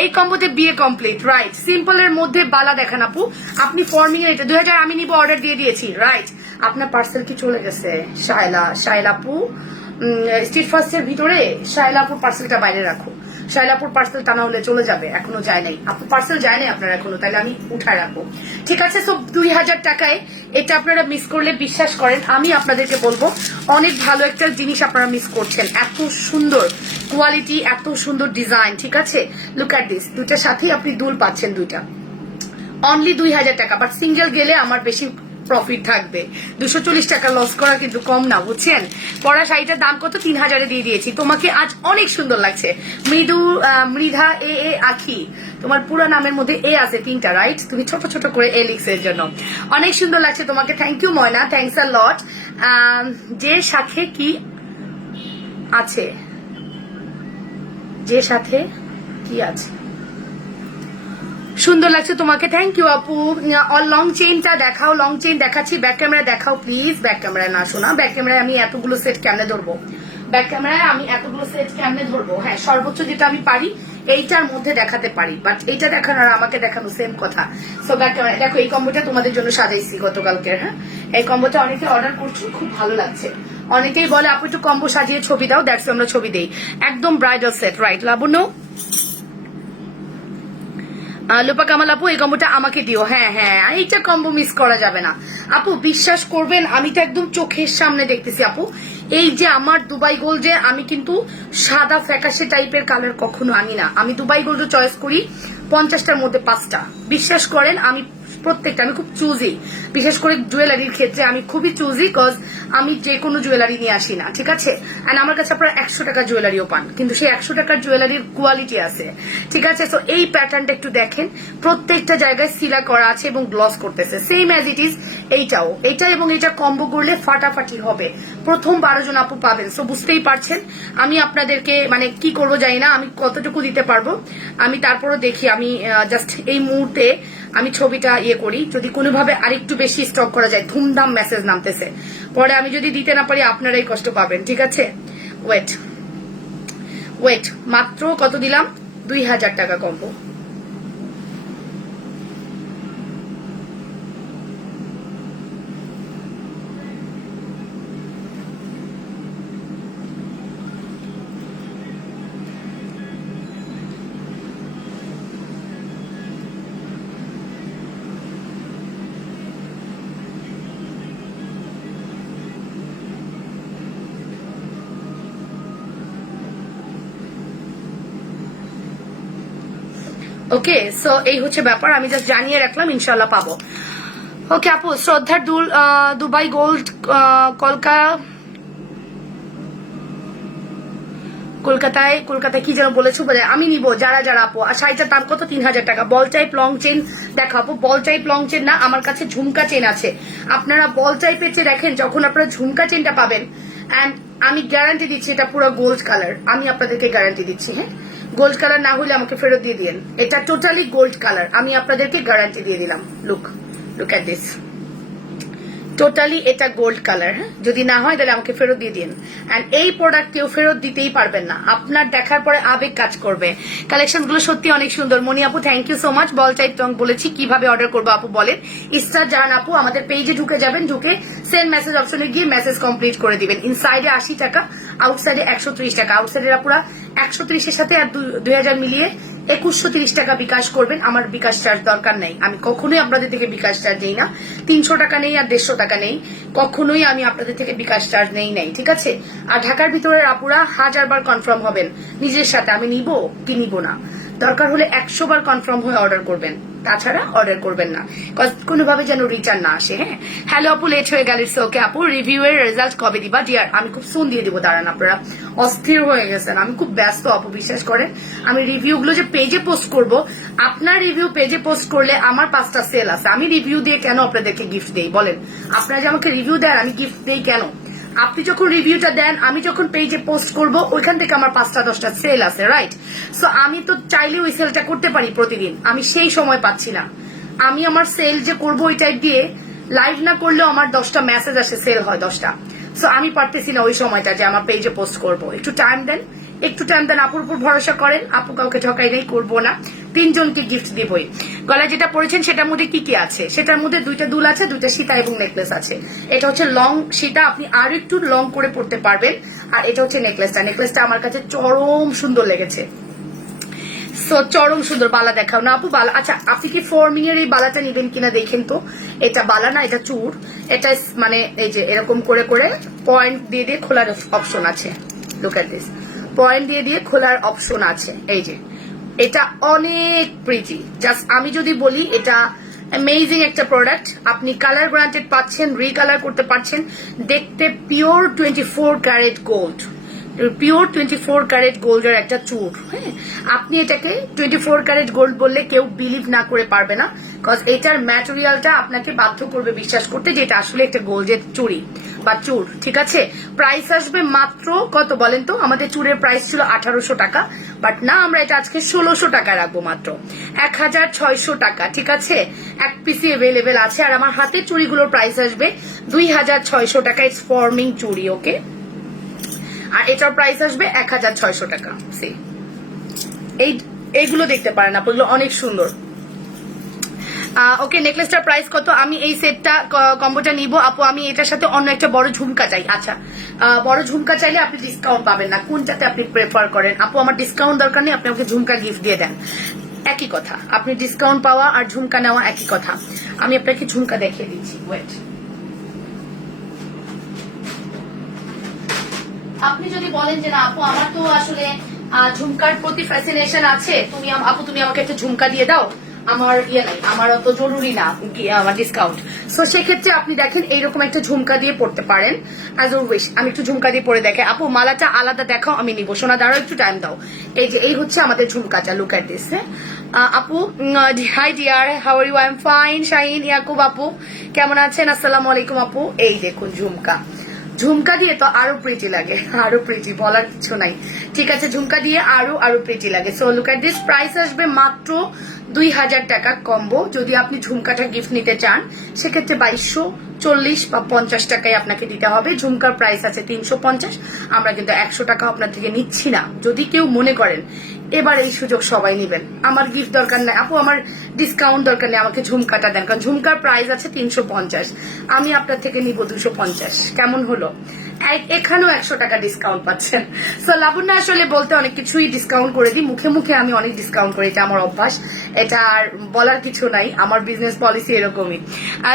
এই কম্বোতে বিয়ে কমপ্লিট, রাইট? সিম্পল এর মধ্যে বালা দেখান আপু, আপনি ফর্মিং এর এটা 2000 আমি নিব, অর্ডার দিয়ে দিয়েছি, রাইট? আপনার পার্সেল কি চলে গেছে? শায়লাপু স্ট্রিট ফার্স্টের ভিতরে শায়লাপুর পার্সেলটা বাইরে রাখো, শায়লাপুর পার্সেল টানা হলে চলে যাবে, এখনো যায় নাই আপু, পার্সেল যায় নাই আপনার এখনো, তাহলে আমি উঠায় রাখবো, ঠিক আছে? সো 2000 টাকায় এটা আপনারা মিস করলে বিশ্বাস করেন আমি আপনাদেরকে বলবো অনেক ভালো একটা জিনিস আপনারা মিস করছেন। এত সুন্দর কোয়ালিটি, এত সুন্দর ডিজাইন, ঠিক আছে? লুক অ্যাট দিস, দুটার সাথেই আপনি দুল পাচ্ছেন দুইটা, অনলি 2000 টাকা। বাট সিঙ্গেল গেলে আমার বেশি প্রফিট থাকবে, 240 টাকা লস করা কিন্তু কম না, বুঝছেন? পরা শাড়িটার দাম কত? 3000-এ দিয়ে দিয়েছি। তোমাকে আজ অনেক সুন্দর লাগছে। মৃধা এ আখি, তোমার পুরো নামের মধ্যে এ আছে 3টা, রাইট? তুমি ছোট ছোট করে এ লিখছো এর জন্য অনেক সুন্দর লাগছে তোমাকে। Thank you Moyna, thanks a lot. যে সাথে কি আছে, যে সাথে কি আছে, সুন্দর লাগছে তোমাকে, থ্যাংক ইউ আপু। লং চেইনটা দেখাও, লং চেইন দেখাচ্ছি, ব্যাক ক্যামেরা দেখাও প্লিজ। ব্যাক ক্যামেরায় না শোনা, ব্যাক ক্যামেরায় আমি এতগুলো সেট কেমনে ধরবো, ব্যাক ক্যামেরায় আমি এতগুলো সেট কেমনে ধরবো? হ্যাঁ, সর্বোচ্চ যেটা আমি পারি এইটার মধ্যে দেখাতে পারি, বাট এইটা দেখানো আর আমাকে দেখানো সেম কথা। সো ব্যাক ক্যামেরা দেখো, এই কম্বোটা তোমাদের জন্য সাজাইছি গতকালকে। হ্যাঁ, এই কম্বোটা অনেকে অর্ডার করছো, খুব ভালো লাগছে। অনেকেই বলে আপু একটু কম্বো সাজিয়ে ছবি দাও, দ্যাটস আমরা ছবি দেই। একদম ব্রাইডাল সেট, রাইট লাবণ্য? লোপা কামাল আপু এই কম্বোটা আমাকে দিও। হ্যাঁ হ্যাঁ, এইটা কম্বো মিস করা যাবে না আপু, বিশ্বাস করবেন আমি তো একদম চোখের সামনে দেখতেছি আপু। এই যে আমার দুবাই গোল্ডে আমি কিন্তু সাদা ফ্যাকাশে টাইপের কালার কখনো আনি না, আমি দুবাই গোল্ড চয়েস করি 50টার মধ্যে 5টা। বিশ্বাস করেন আমি প্রত্যেকটা, আমি খুব চুজি, বিশেষ করে জুয়েলারির ক্ষেত্রে আমি খুবই চুজি, কজ আমি যে কোনো জুয়েলারি নিয়ে আসি না, ঠিক আছে? এন্ড আমার কাছে আপনারা 100 টাকার জুয়েলারিও পান, কিন্তু সেই 100 টাকার জুয়েলারির কোয়ালিটি আছে, ঠিক আছে? তো এই প্যাটার্নটা একটু দেখেন, প্রত্যেকটা জায়গায় সিলা করা আছে এবং গ্লস করতেছে, সেম অ্যাজ ইট ইজ। এইটাও, এইটা এবং এটা কম্বো করলে ফাটাফাটি হবে। প্রথম 12 জন আপু পাবেন, সো বুঝতেই পারছেন আমি আপনাদেরকে মানে কি করবো জানি না, আমি কতটুকু দিতে পারবো আমি তারপরও দেখি, আমি জাস্ট এই মুহূর্তে আমি ছবিটা ইয়ে করি, যদি কোনোভাবে আরেকটু বেশি স্টক করা যায়। ধুমধাম মেসেজ নামতেছে, পরে আমি যদি দিতে না পারি আপনারাই কষ্ট পাবেন, ঠিক আছে? ওয়েট ওয়েট, মাত্র কত দিলাম? 2000 টাকা কম্বো। ওকে, সো এই হচ্ছে ব্যাপার, আমি জাস্ট জানিয়ে রাখলাম, ইনশাল্লাহ পাবো। ওকে আপু, শ্রদ্ধার দুবাই গোল্ড কলকাতায় কি যেন বলেছো, বলে আমি নিবো যারা যারা আপু। আর শাড়িটার দাম কত? 3000 টাকা। বল টাইপ লং চেন দেখো আপু, বল টাইপ লং চেন না, আমার কাছে ঝুমকা চেন আছে। আপনারা বল টাইপের চেয়ে দেখেন, যখন আপনারা ঝুমকা চেনটা পাবেন, অ্যান্ড আমি গ্যারান্টি দিচ্ছি এটা পুরো গোল্ড কালার, আমি আপনাদেরকে গ্যারান্টি দিচ্ছি। হ্যাঁ, গোল্ড কালার না হলে আমাকে ফেরত দিয়ে দিন, এটা টোটালি গোল্ড কালার, আমি আপনাদেরকে গ্যারান্টি দিয়ে দিলাম। লুক এট দিস, টোটালি এটা গোল্ড কালার। হ্যাঁ, যদি না হয় তাহলে আমাকে ফেরত দিয়ে দিন। এন্ড এই প্রোডাক্ট কেউ ফেরত দিতেই পারবেন না, আপনার দেখার পরে আবেগ কাজ করবে। কালেকশন গুলো সত্যি অনেক সুন্দর। মনি আপু thank you so much. Ball type টং বলেছি, কিভাবে অর্ডার করবো আপু বলেন? স্টার জাহান আপু আমাদের পেজে ঢুকে যাবেন, ঢুকে সেন্ড মেসেজ অপশনে গিয়ে মেসেজ কমপ্লিট করে দিবেন। ইনসাইডে 80 টাকা, আউটসাইডে 130 টাকা। আউটসাইডের আপুরা 130-এর সাথে আর 2000 মিলিয়ে 2130 টাকা বিকাশ করবেন। আমার বিকাশ চার্জ দরকার নেই, আমি কখনোই আপনাদের থেকে বিকাশ চার্জ নেই না। 300 টাকা নেই আর 150 টাকা নেই, কখনোই আমি আপনাদের থেকে বিকাশ চার্জ নেই, ঠিক আছে? আর ঢাকার ভিতরের আপুরা 1000 বার কনফার্ম হবেন নিজের সাথে, আমি নিব কি নিব না। দরকার হলে 100 বার কনফার্ম হয়ে অর্ডার করবেন, তাছাড়া অর্ডার করবেন না, কোনোভাবে যেন রিটার্ন না আসে। হ্যাঁ, হ্যালো আপু, লেট হয়ে গেল। ওকে আপু, রিভিউ এর রেজাল্ট কবে দিবা? ডিয়ার আমি খুব সুন দিয়ে দিব, দাঁড়ান, আপনারা অস্থির হয়ে গেছেন, আমি খুব ব্যস্ত আপু, বিশ্বাস করেন। আমি রিভিউ গুলো যে পেজে পোস্ট করব, আপনার রিভিউ পেজে পোস্ট করলে আমার 5টা সেল আছে, আমি রিভিউ দিয়ে কেন আপনাদেরকে গিফট দেই বলেন? আপনারা যে আমাকে রিভিউ দেন, আমি গিফট দেই কেন? আপনি যখন রিভিউটা দেন, আমি যখন পেজে পোস্ট করব, ওইখান থেকে আমার 5টা-10টা সেল আছে, রাইট? সো আমি তো চাইলে ওই সেলটা করতে পারি প্রতিদিন, আমি সেই সময় পাচ্ছি না। আমি আমার সেল যে করবো ওই টাইপ দিয়ে লাইভ না করলেও আমার 10টা মেসেজ আসে, সেল হয় 10টা। সো আমি পারতেছি না ওই সময়টা যে আমার পেজে পোস্ট করব। একটু টাইম দেন, একটু টাইম দেন, আপুর উপর ভরসা করেন। আপু কাউকে ঠকাই নেই, করবো না, 3 জনকে গিফট দিবই। গলায় যেটা পরেছেন সেটার মধ্যে কি কি আছে? সেটার মধ্যে 2টা দুল আছে, 2টা সীতা এবং নেকলেস আছে। এটা হচ্ছে লং সীতা, আপনি আর একটু লং করে পড়তে পারবেন। আর এটা হচ্ছে নেকলেসটা। নেকলেসটা আমার কাছে চরম সুন্দর লেগেছে। সো চরম সুন্দর। বালা দেখাও না আপু, বালা। আচ্ছা, আপনি কি ফর্মিং এর এই বালাটা নিবেন কিনা দেখেন তো। এটা বালা না, এটা চুর। এটা মানে এই যে এরকম করে করে পয়েন্ট দিয়ে দিয়ে খোলার অপশন আছে। লুক এট দিস, পয়েন্ট দিয়ে দিয়ে খোলার অপশন আছে। এই যে এটা অনেক প্রিটি। জাস্ট আমি যদি বলি এটা অ্যামেজিং একটা প্রোডাক্ট। আপনি কালার গ্রান্টেড পাচ্ছেন, রিকালার করতে পারছেন। দেখতে pure 24 carat gold, pure 24 carat গোল্ডের একটা চুর। হ্যাঁ, আপনি এটাকে 24 ক্যারেট গোল্ড বললে কেউ বিলিভ না করে পারবে না, কজ এটার ম্যাটেরিয়ালটা আপনাকে বাধ্য করবে বিশ্বাস করতে যে এটা আসলে একটা গোল্ডের চুড়ি বা চুর। ঠিক আছে, প্রাইস আসবে মাত্র কত বলেন তো? আমাদের চুরের প্রাইস ছিল 1800 টাকা, বাট না, আমরা এটা আজকে 1600 টাকা রাখবো, মাত্র 1600 টাকা। ঠিক আছে, এক পিসি অ্যাভেলেবেল আছে। আর আমার হাতের চুড়িগুলোর প্রাইস আসবে 2600 টাকা। ইটস ফর্মিং চুড়ি, ওকে। আর এটার প্রাইস আসবে 1600 টাকা। এইগুলো দেখতে পারেন আপু, এগুলো অনেক সুন্দর। ওকে, নেকলেসটার প্রাইস কত? আমি এই সেটটা কম্বোটা নিব আপু। আমি এটার সাথে অন্য একটা বড় ঝুমকা চাই। আচ্ছা, বড় ঝুমকা চাইলে আপনি ডিসকাউন্ট পাবেন না। কোনটাতে আপনি প্রেফার করেন? আপু আমার ডিসকাউন্ট দরকার নেই, আপনি আমাকে ঝুমকা গিফট দিয়ে দেন। একই কথা, আপনি ডিসকাউন্ট পাওয়া আর ঝুমকা নেওয়া একই কথা। আমি আপনাকে ঝুমকা দেখিয়ে দিচ্ছি, ওয়েট। আপনি যদি বলেন যে না আপু আমার তো আসলে ঝুমকার প্রতি ফ্যাসিনেশন আছে, তুমি আমাকে একটা ঝুমকা দিয়ে দাও, আমার ইয়ে নাই, আমার অত জরুরি না আমার ডিসকাউন্ট। সো সেক্ষেত্রে আপনি দেখেন এইরকম একটা ঝুমকা দিয়ে পড়তে পারেন অ্যাজ অ উইশ। আমি একটু ঝুমকা দিয়ে পরে দেখে আপু, মালাটা আলাদা দেখাও, আমি নিবো। সোনা দাঁড়াও, একটু টাইম দাও। এই যে এই হচ্ছে আমাদের ঝুমকাটা, লুক এট দিস। আপু hi dear, how are you? I am fine. Shahin Yakub আপু কেমন আছেন? আসসালামু আলাইকুম আপু। এই দেখুন ঝুমকা, ঝুমকা দিয়ে তো আরো প্রিটি লাগে, আরো প্রিটি, বলার কিছু নাই। ঠিক আছে, ঝুমকা দিয়ে আরো প্রিটি লাগে। So look at this, price আসবে মাত্র 2000 টাকা কম্বো। যদি আপনি ঝুমকাটা গিফট নিতে চান সেক্ষেত্রে 2240 বা 50 টাকায় আপনাকে দিতে হবে। ঝুমকার প্রাইস আছে 350। আমরা কিন্তু 100 টাকা আপনার থেকে নিচ্ছি না। যদি কেউ মনে করেন এবার এই সুযোগ সবাই নেবেন, আমার গিফট দরকার নেই আপু, আমার ডিসকাউন্ট দরকার নেই, আমাকে ঝুমকাটা দেন, কারণ ঝুমকার প্রাইস আছে 350, আমি আপনার থেকে নিব 250। কেমন হলো? এখানেও 100 টাকা ডিসকাউন্ট পাচ্ছেন। সো লাবণ্য আসলে বলতে অনেক কিছুই ডিসকাউন্ট করে দিই, মুখে মুখে আমি অনেক ডিসকাউন্ট করি, এটা আমার অভ্যাস, এটা আর বলার কিছু নাই, আমার বিজনেস পলিসি এরকমই।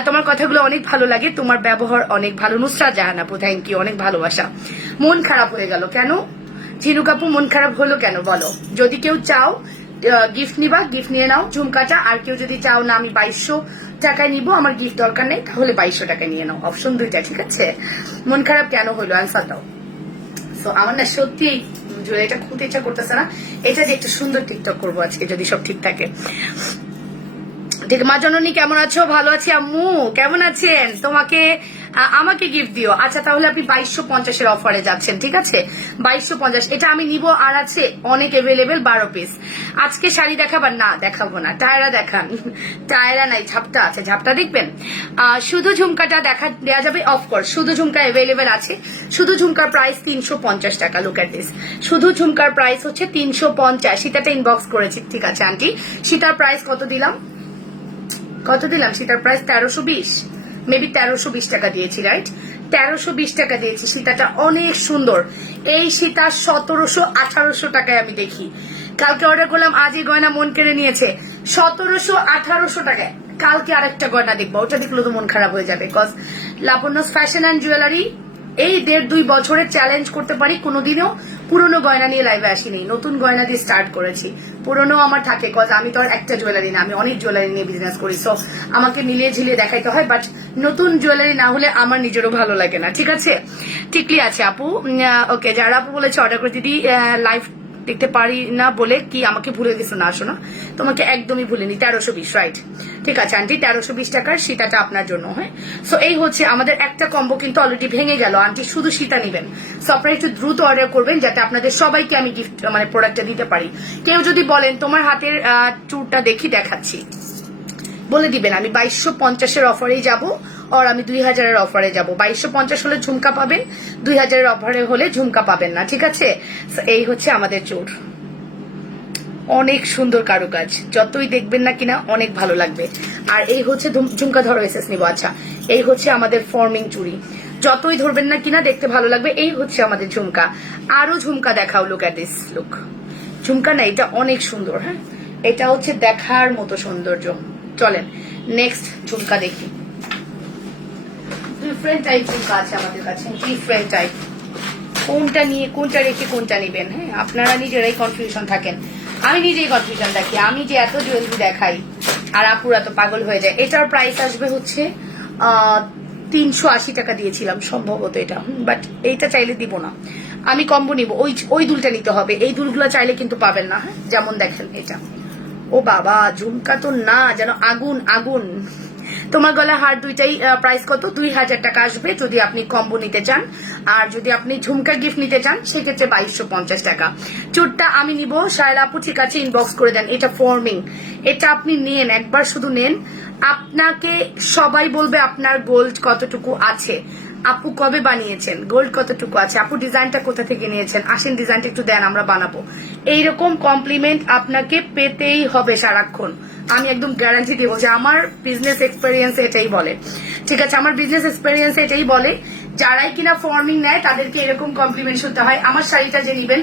তোমার কথাগুলো অনেক ভালো লাগে, তোমার ব্যবহার অনেক ভালো। নুসরাত জাহান আপু থ্যাংক ইউ, অনেক ভালোবাসা। মন খারাপ হয়ে গেল কেন ঝিনুক আপু? মন খারাপ হলো কেন বলো? যদি কেউ চাও গিফট নিবা, গিফট নিয়ে নাও ঝুমকাটা। আর কেউ যদি চাও না আমি 2200 টাকায় নিবো, আমার গিফট দরকার নেই, তাহলে 2200 টাকায় নিয়ে নাও। অপশন 2টা, ঠিক আছে? মন খারাপ কেন হলো অ্যান্সার দাও। সো আমার না সত্যি এটা খুঁজতে ইচ্ছা করতেছে না, এটা যে একটু সুন্দর টিকটক করবো আজকে যদি সব ঠিক থাকে। ঠিক, মা জননী কেমন আছো? ভালো আছি আম্মু, কেমন আছেন? তোমাকে আমাকে গিফট দিও। আচ্ছা, তাহলে আপনি 2250 অফারে যাচ্ছেন, ঠিক আছে? 2250 এটা আমি নিব। আর আছে অনেক অ্যাভেলেবেল 12 পিস। আজকে শাড়ি দেখাবার? না দেখাবো না, টায়রা দেখান। টায়রা নাই, ঝাপটা আছে, ঝাপটা দেখবেন। শুধু ঝুমকাটা দেওয়া যাবে, অফকোর্স শুধু ঝুমকা অ্যাভেলেবেল আছে। শুধু ঝুমকার প্রাইস 350 টাকা। লুক এট দিস, শুধু ঝুমকার প্রাইস হচ্ছে 350। সীতাটা ইনবক্স করেছি, ঠিক আছে আন্টি? সীতার প্রাইস কত দিলাম? সীতার প্রাইস 1320, মেবি 1320 টাকা দিয়েছি, রাইট? 1320 টাকা দিয়েছি। সীতাটা অনেক সুন্দর। এই সীতা 1700-1800 টাকায় আমি দেখি। কালকে অর্ডার করলাম, আজই গয়না মন কেড়ে নিয়েছে। 1700-1800 টাকায় কালকে আরেকটা গয়না দেখবো, ওটা দেখলে তো মন খারাপ হয়ে যাবে। Cause Labonya's fashion and jewellery এই 1.5-2 বছরে চ্যালেঞ্জ করতে পারি, কোনোদিনও পুরনো গয়না নিয়ে লাইভে আসিনি, নতুন গয়না দিয়ে স্টার্ট করেছি। পুরনো আমার থাকে, কজ আমি তো আর একটা জুয়েলারি না, আমি অনেক জুয়েলারি নিয়ে বিজনেস করি, সো আমাকে মিলিয়ে ঝিলিয়ে দেখাইতে হয়। বাট নতুন জুয়েলারি না হলে আমার নিজেরও ভালো লাগে না, ঠিক আছে? টিকলি আছে আপু, ওকে। যারা আপু বলেছে অর্ডার করে দিদি, লাইভ দেখতে পারি না বলে কি আমাকে ভুলে গেছো? না শোনা, তোমাকে একদমই ভুলিনি। 1320, রাইট? ঠিক আছে আন্টি, 1320 টাকার সীতাটা আপনার জন্য। হ্যাঁ, সো এই হচ্ছে আমাদের একটা কম্বো কিন্তু অলরেডি ভেঙে গেল। আন্টি শুধু সীতা নিবেন, সো আপনারা একটু দ্রুত অর্ডার করবেন যাতে আপনাদের সবাইকে আমি গিফট মানে প্রোডাক্টটা দিতে পারি। কেউ যদি বলেন তোমার হাতের চুরটা দেখাচ্ছি, বলে দিবেন আমি 2250 অফারেই যাব। আর আমি 2000-এর অফারে যাব। 2250 হলে ঝুমকা পাবেন, 2000-এর অফারে হলে ঝুমকা পাবেন না, ঠিক আছে? এই হচ্ছে আমাদের চুর, অনেক সুন্দর কারুকাজ, যতই দেখবেন না কিনা অনেক ভালো লাগবে। আর এই হচ্ছে ঝুমকা, ধরো এসেস নিব। আচ্ছা, এই হচ্ছে আমাদের ফর্মিং চুড়ি, যতই ধরবেন না কিনা দেখতে ভালো লাগবে। এই হচ্ছে আমাদের ঝুমকা। আরো ঝুমকা দেখাও, লুক এট দিস, লুক। ঝুমকা না, এটা অনেক সুন্দর। হ্যাঁ, এটা হচ্ছে দেখার মতো সৌন্দর্য। চলেন নেক্সট ঝুমকা দেখি। ডিফারেন্ট টাইপ ঝুমকা আছে আমাদের কাছে, ডিফারেন্ট টাইপ। কোনটা নিয়ে কোনটা রেখে কোনটা নিবেন, হ্যাঁ আপনারা নিজেরাই কনফিউশন থাকেন, আমি নিজেই কনফিউশন থাকি। আমি যে এত জুয়েলারি দেখাই আর আপুরা তো পাগল হয়ে যায়। এটার প্রাইস আসবে হচ্ছে 380 টাকা দিয়েছিলাম সম্ভবত এটা, বাট এইটা চাইলে দিব না, আমি কম্বো নিব। ওই দুলটা নিতে হবে, এই দুলগুলো চাইলে কিন্তু পাবেন না। হ্যাঁ, যেমন দেখেন এটা, ও বাবা, ঝুমকা তো না যেন আগুন আগুন। তোমার গলা হার দুইটাই প্রাইস কত? 2000 টাকা আসবে যদি আপনি কম্বো নিতে চান। আর যদি আপনি ঝুমকা গিফট নিতে চান সেক্ষেত্রে 2250 টাকা। চুটটা আমি নিব, শায়লা আপু ঠিক আছে ইনবক্স করে দেন। এটা ফর্মিং, এটা আপনি নেন, একবার শুধু নেন, আপনাকে সবাই বলবে আপনার গোল্ড কতটুকু আছে, আপু কবে বানিয়েছেন, গোল্ড কতটুকু আছে, আপু ডিজাইনটা কোথা থেকে নিয়েছেন, আসেন ডিজাইনটা একটু দেন আমরা বানাবো। এইরকম কমপ্লিমেন্ট আপনাকে পেতেই হবে সারাক্ষণ, আমি একদম গ্যারান্টি দিব যে আমার বিজনেস এক্সপেরিয়েন্স এটাই বলে। ঠিক আছে, আমার বিজনেস এক্সপেরিয়েন্স এটাই বলে, যারাই কিনা ফর্মিং নেয় তাদেরকে এরকম কমপ্লিমেন্ট শুনতে হয়। আমার শাড়িটা যে নিবেন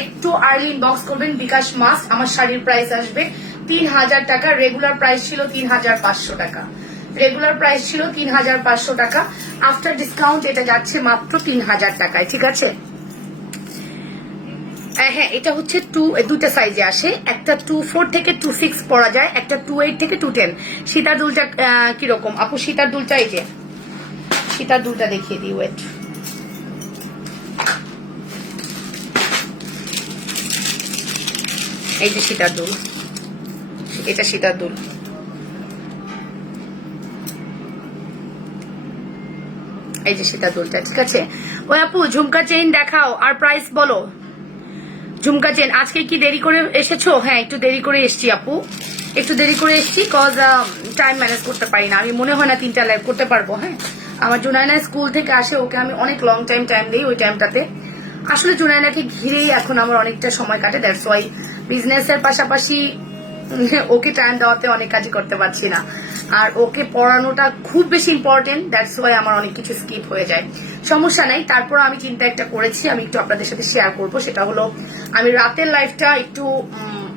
একটু আর্লি ইনবক্স করবেন, বিকাশ মাস্ট। আমার শাড়ির প্রাইস আসবে 3000 টাকা, রেগুলার প্রাইস ছিল 3500 টাকা, রেগুলার প্রাইস ছিল 3500 টাকা, আফটার ডিসকাউন্ট এটা যাচ্ছে মাত্র 3000 টাকায়। ঠিক আছে, হ্যাঁ এটা হচ্ছে দুটা সাইজে আসে, একটা 24 থেকে 26 পরা যায়, একটা 28 থেকে 210। সীতার দুলটা কিরকম আপু? সীতার দুলটা এই যে, সীতার দুলটা দেখিয়ে দিই, ওয়েট। এই যে সীতার দুল, এটা সীতার দুল। এই যে সীতার দুলটা, ঠিক আছে। ওই আপু ঝুমকা চেইন দেখাও আর প্রাইস বলো। ঝুমকা চেন আজকে কি দেরি করে এসেছো? হ্যাঁ একটু দেরি করে এসছি আপু, একটু দেরি করে এসছি, কজ টাইম ম্যানেজ করতে পারি না আমি, মনে হয় না 3টা লাইভ করতে পারবো। হ্যাঁ, আমার জুনায়না স্কুল থেকে আসে, ওকে আমি অনেক লং টাইম দিই, ওই টাইমটাতে আসলে জুনায়নাকে ঘিরেই এখন আমার অনেকটা সময় কাটে। দ্যাটস ওয়াই বিজনেসের পাশাপাশি ওকে টাইম দেওয়াতে অনেক কাজই করতে পারছি না, আর ওকে পড়ানোটা খুব বেশি ইম্পর্টেন্ট, দ্যাটস ওয়াই আমার অনেক কিছু স্কিপ হয়ে যায়। সমস্যা নাই, তারপর আমি চিন্তা একটা করেছি, আমি একটু আপনাদের সাথে শেয়ার করব। সেটা হলো আমি রাতের লাইফটা একটু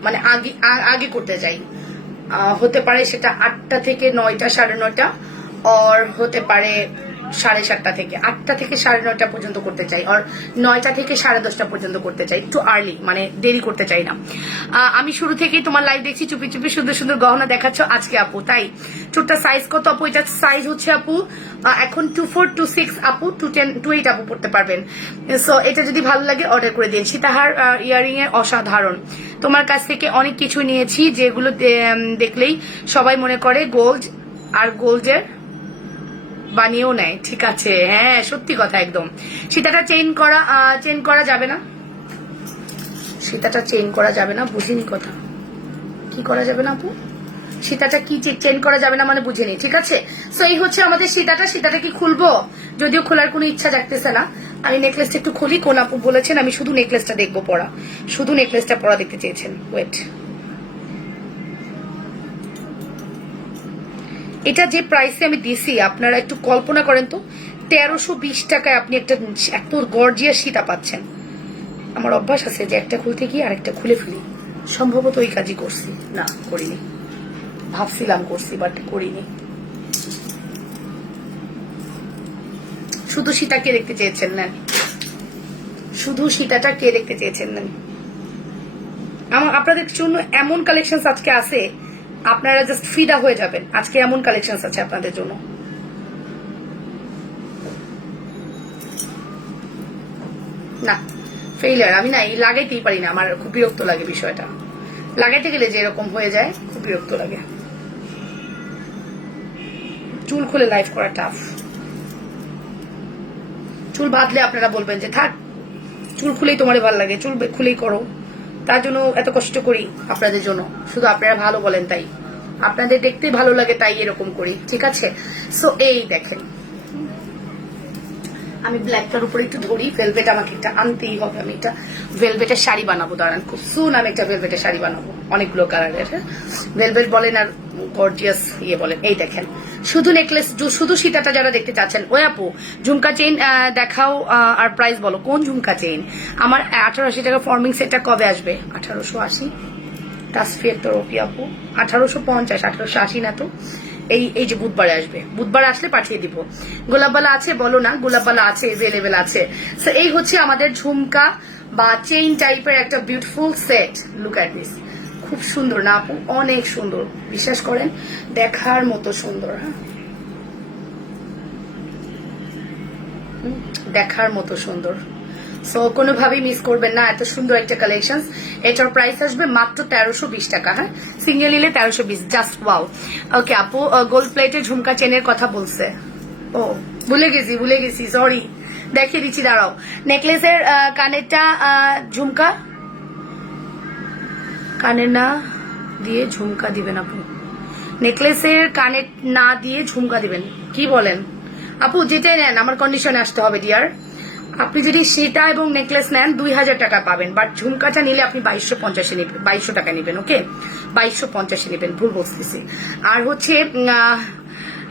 মানে আগে করতে চাই। হতে পারে সেটা 8টা থেকে 9টা, 9:30, আর হতে পারে 7:30 থেকে 8টা থেকে 9:30 পর্যন্ত করতে চাই, আর 9টা থেকে 10:30 পর্যন্ত করতে চাই, একটু আর্লি, মানে দেরি করতে চাই না। আমি শুরু থেকেই তোমার লাইভ দেখছি, চুপি চুপি সুন্দর সুন্দর গহনা দেখাচ্ছ আজকে আপু, তাই চুটটা সাইজ কত আপু? এটা সাইজ হচ্ছে আপু এখন 24, 26 আপু, 210, 28 আপু পড়তে পারবেন। সো এটা যদি ভালো লাগে অর্ডার করে দিন। সীতাহার ইয়ারিং এর অসাধারণ, তোমার কাছ থেকে অনেক কিছু নিয়েছি যেগুলো দেখলেই সবাই মনে করে গোল্ড, আর গোল্ডের বানিয়েও নেয়। ঠিক আছে, হ্যাঁ সত্যি কথা একদম। সীতাটা চেইন করা যাবে না, সীতাটা চেইন করা যাবে না, বুঝিনি কথা, কি করা যাবে না আপু? সীতাটা কি চেইন করা যাবে না মানে বুঝিনি। ঠিক আছে, সো এই হচ্ছে আমাদের সীতাটা। সীতাটা কি খুলবো? যদিও খোলার কোনো ইচ্ছা জাগতেছে না, আমি নেকলেসটা একটু খুলি। কোন আপু বলেছেন আমি শুধু নেকলেসটা দেখবো পরা, শুধু নেকলেসটা পরা দেখতে চেয়েছেন, ওয়েট। এটা যে প্রাইসে আমি দিছি আপনারা একটু কল্পনা করেন তো, 1320 টাকায় আপনি একটা এত গর্জিয়াস সীতা পাচ্ছেন। আমার অভ্যাস আছে যে একটা খুলতে গিয়ে আরেকটা খুলে ফেলি, সম্ভবত ওই কাজই করছি, না করিনি, ভাবছিলাম করছি বাট করিনি। শুধু সীতা কে দেখতে চেয়েছেন নেন, শুধু সীতাটা কে দেখতে চেয়েছেন নেন। আমার আপনাদের জন্য এমন কালেকশন আজকে আছে, আপনারা জাস্ট ফিদা হয়ে যাবেন। আজকে এমন কালেকশন আছে আপনাদের জন্য। না ফেইলার আমি না, লাগাইতেই পারি না, আমার খুব বিরক্ত লাগে বিষয়টা, লাগাইতে গেলে যে এরকম হয়ে যায় খুব বিরক্ত লাগে। চুল খুলে লাইভ করা টাফ, চুল বাঁধলে আপনারা বলবেন যে থাক চুল খুলেই তোমার ভালো লাগে, চুল খুলেই করো, তার জন্য এত কষ্ট করি আপনাদের জন্য, শুধু আপনারা ভালো বলেন তাই। আপনাদের দেখতে ভালো লাগে তাই এরকম করি, ঠিক আছে? সো এই দেখেন, আমি ব্ল্যাকটার উপরে একটু ধরি, ভেলভেট আমাকে একটা আনতেই হবে। আমি একটা ভেলভেটের শাড়ি বানাবো, দাঁড়ান, খুব সুন আমি একটা ভেলভেটের শাড়ি বানাবো, অনেকগুলো কালারের। ভেলভেট বলেন আর গর্জিয়াস ইয়ে বলেন। এই দেখেন, শুধু নেকলেস, শুধু সীতাটা যারা দেখতে চাচ্ছেন, ওই আপু ঝুমকা চেইন দেখাও আর প্রাইস বলো। কোন ঝুমকা চেইন? আমার 1880 টাকা ফর্মিং সেটটা কবে আসবে? 1880 টাসফি একটা রুপি আপু, 1850, 1880 না তো। এই যে বুধবারে আসবে, বুধবার আসলে পাঠিয়ে দিব। গোলাপবালা আছে বলো না? গোলাপবালা আছে, এভেলেবেল আছে। সো এই হচ্ছে আমাদের ঝুমকা বা চেইন টাইপের একটা beautiful set. Look at this, খুব সুন্দর না আপু? অনেক সুন্দর, বিশ্বাস করেন, দেখার মতো সুন্দর। হ্যাঁ, দেখার মতো সুন্দর। সো কোনোভাবেই মিস করবেন না, এত সুন্দর একটা কালেকশন। এটার প্রাইস আসবে মাত্র 1320 টাকা। হ্যাঁ, সিঙ্গেল নিলে 1320, জাস্ট ওয়াও। ওকে আপু, গোল্ড প্লেটের ঝুমকা চেনের কথা বলছে। ও ভুলে গেছি, সরি, দেখিয়ে দিচ্ছি, দাঁড়াও। নেকলেসের কানেরটা ঝুমকা, কানের না দিয়ে ঝুমকা দিবেন আপু? নেকলেসের কানের না দিয়ে ঝুমকা দিবেন, কি বলেন আপু? যেটাই নেন আমার কন্ডিশনে আসতে হবে ডিয়ার। আপনি যদি সেটা এবং নেকলেস নেন 2000 টাকা পাবেন, বাট ঝুমকাটা নিলে আপনি 2250 নেবেন, 2200 টাকা নেবেন। ওকে, 2250 নেবেন, ভুল বলতেছি। আর হচ্ছে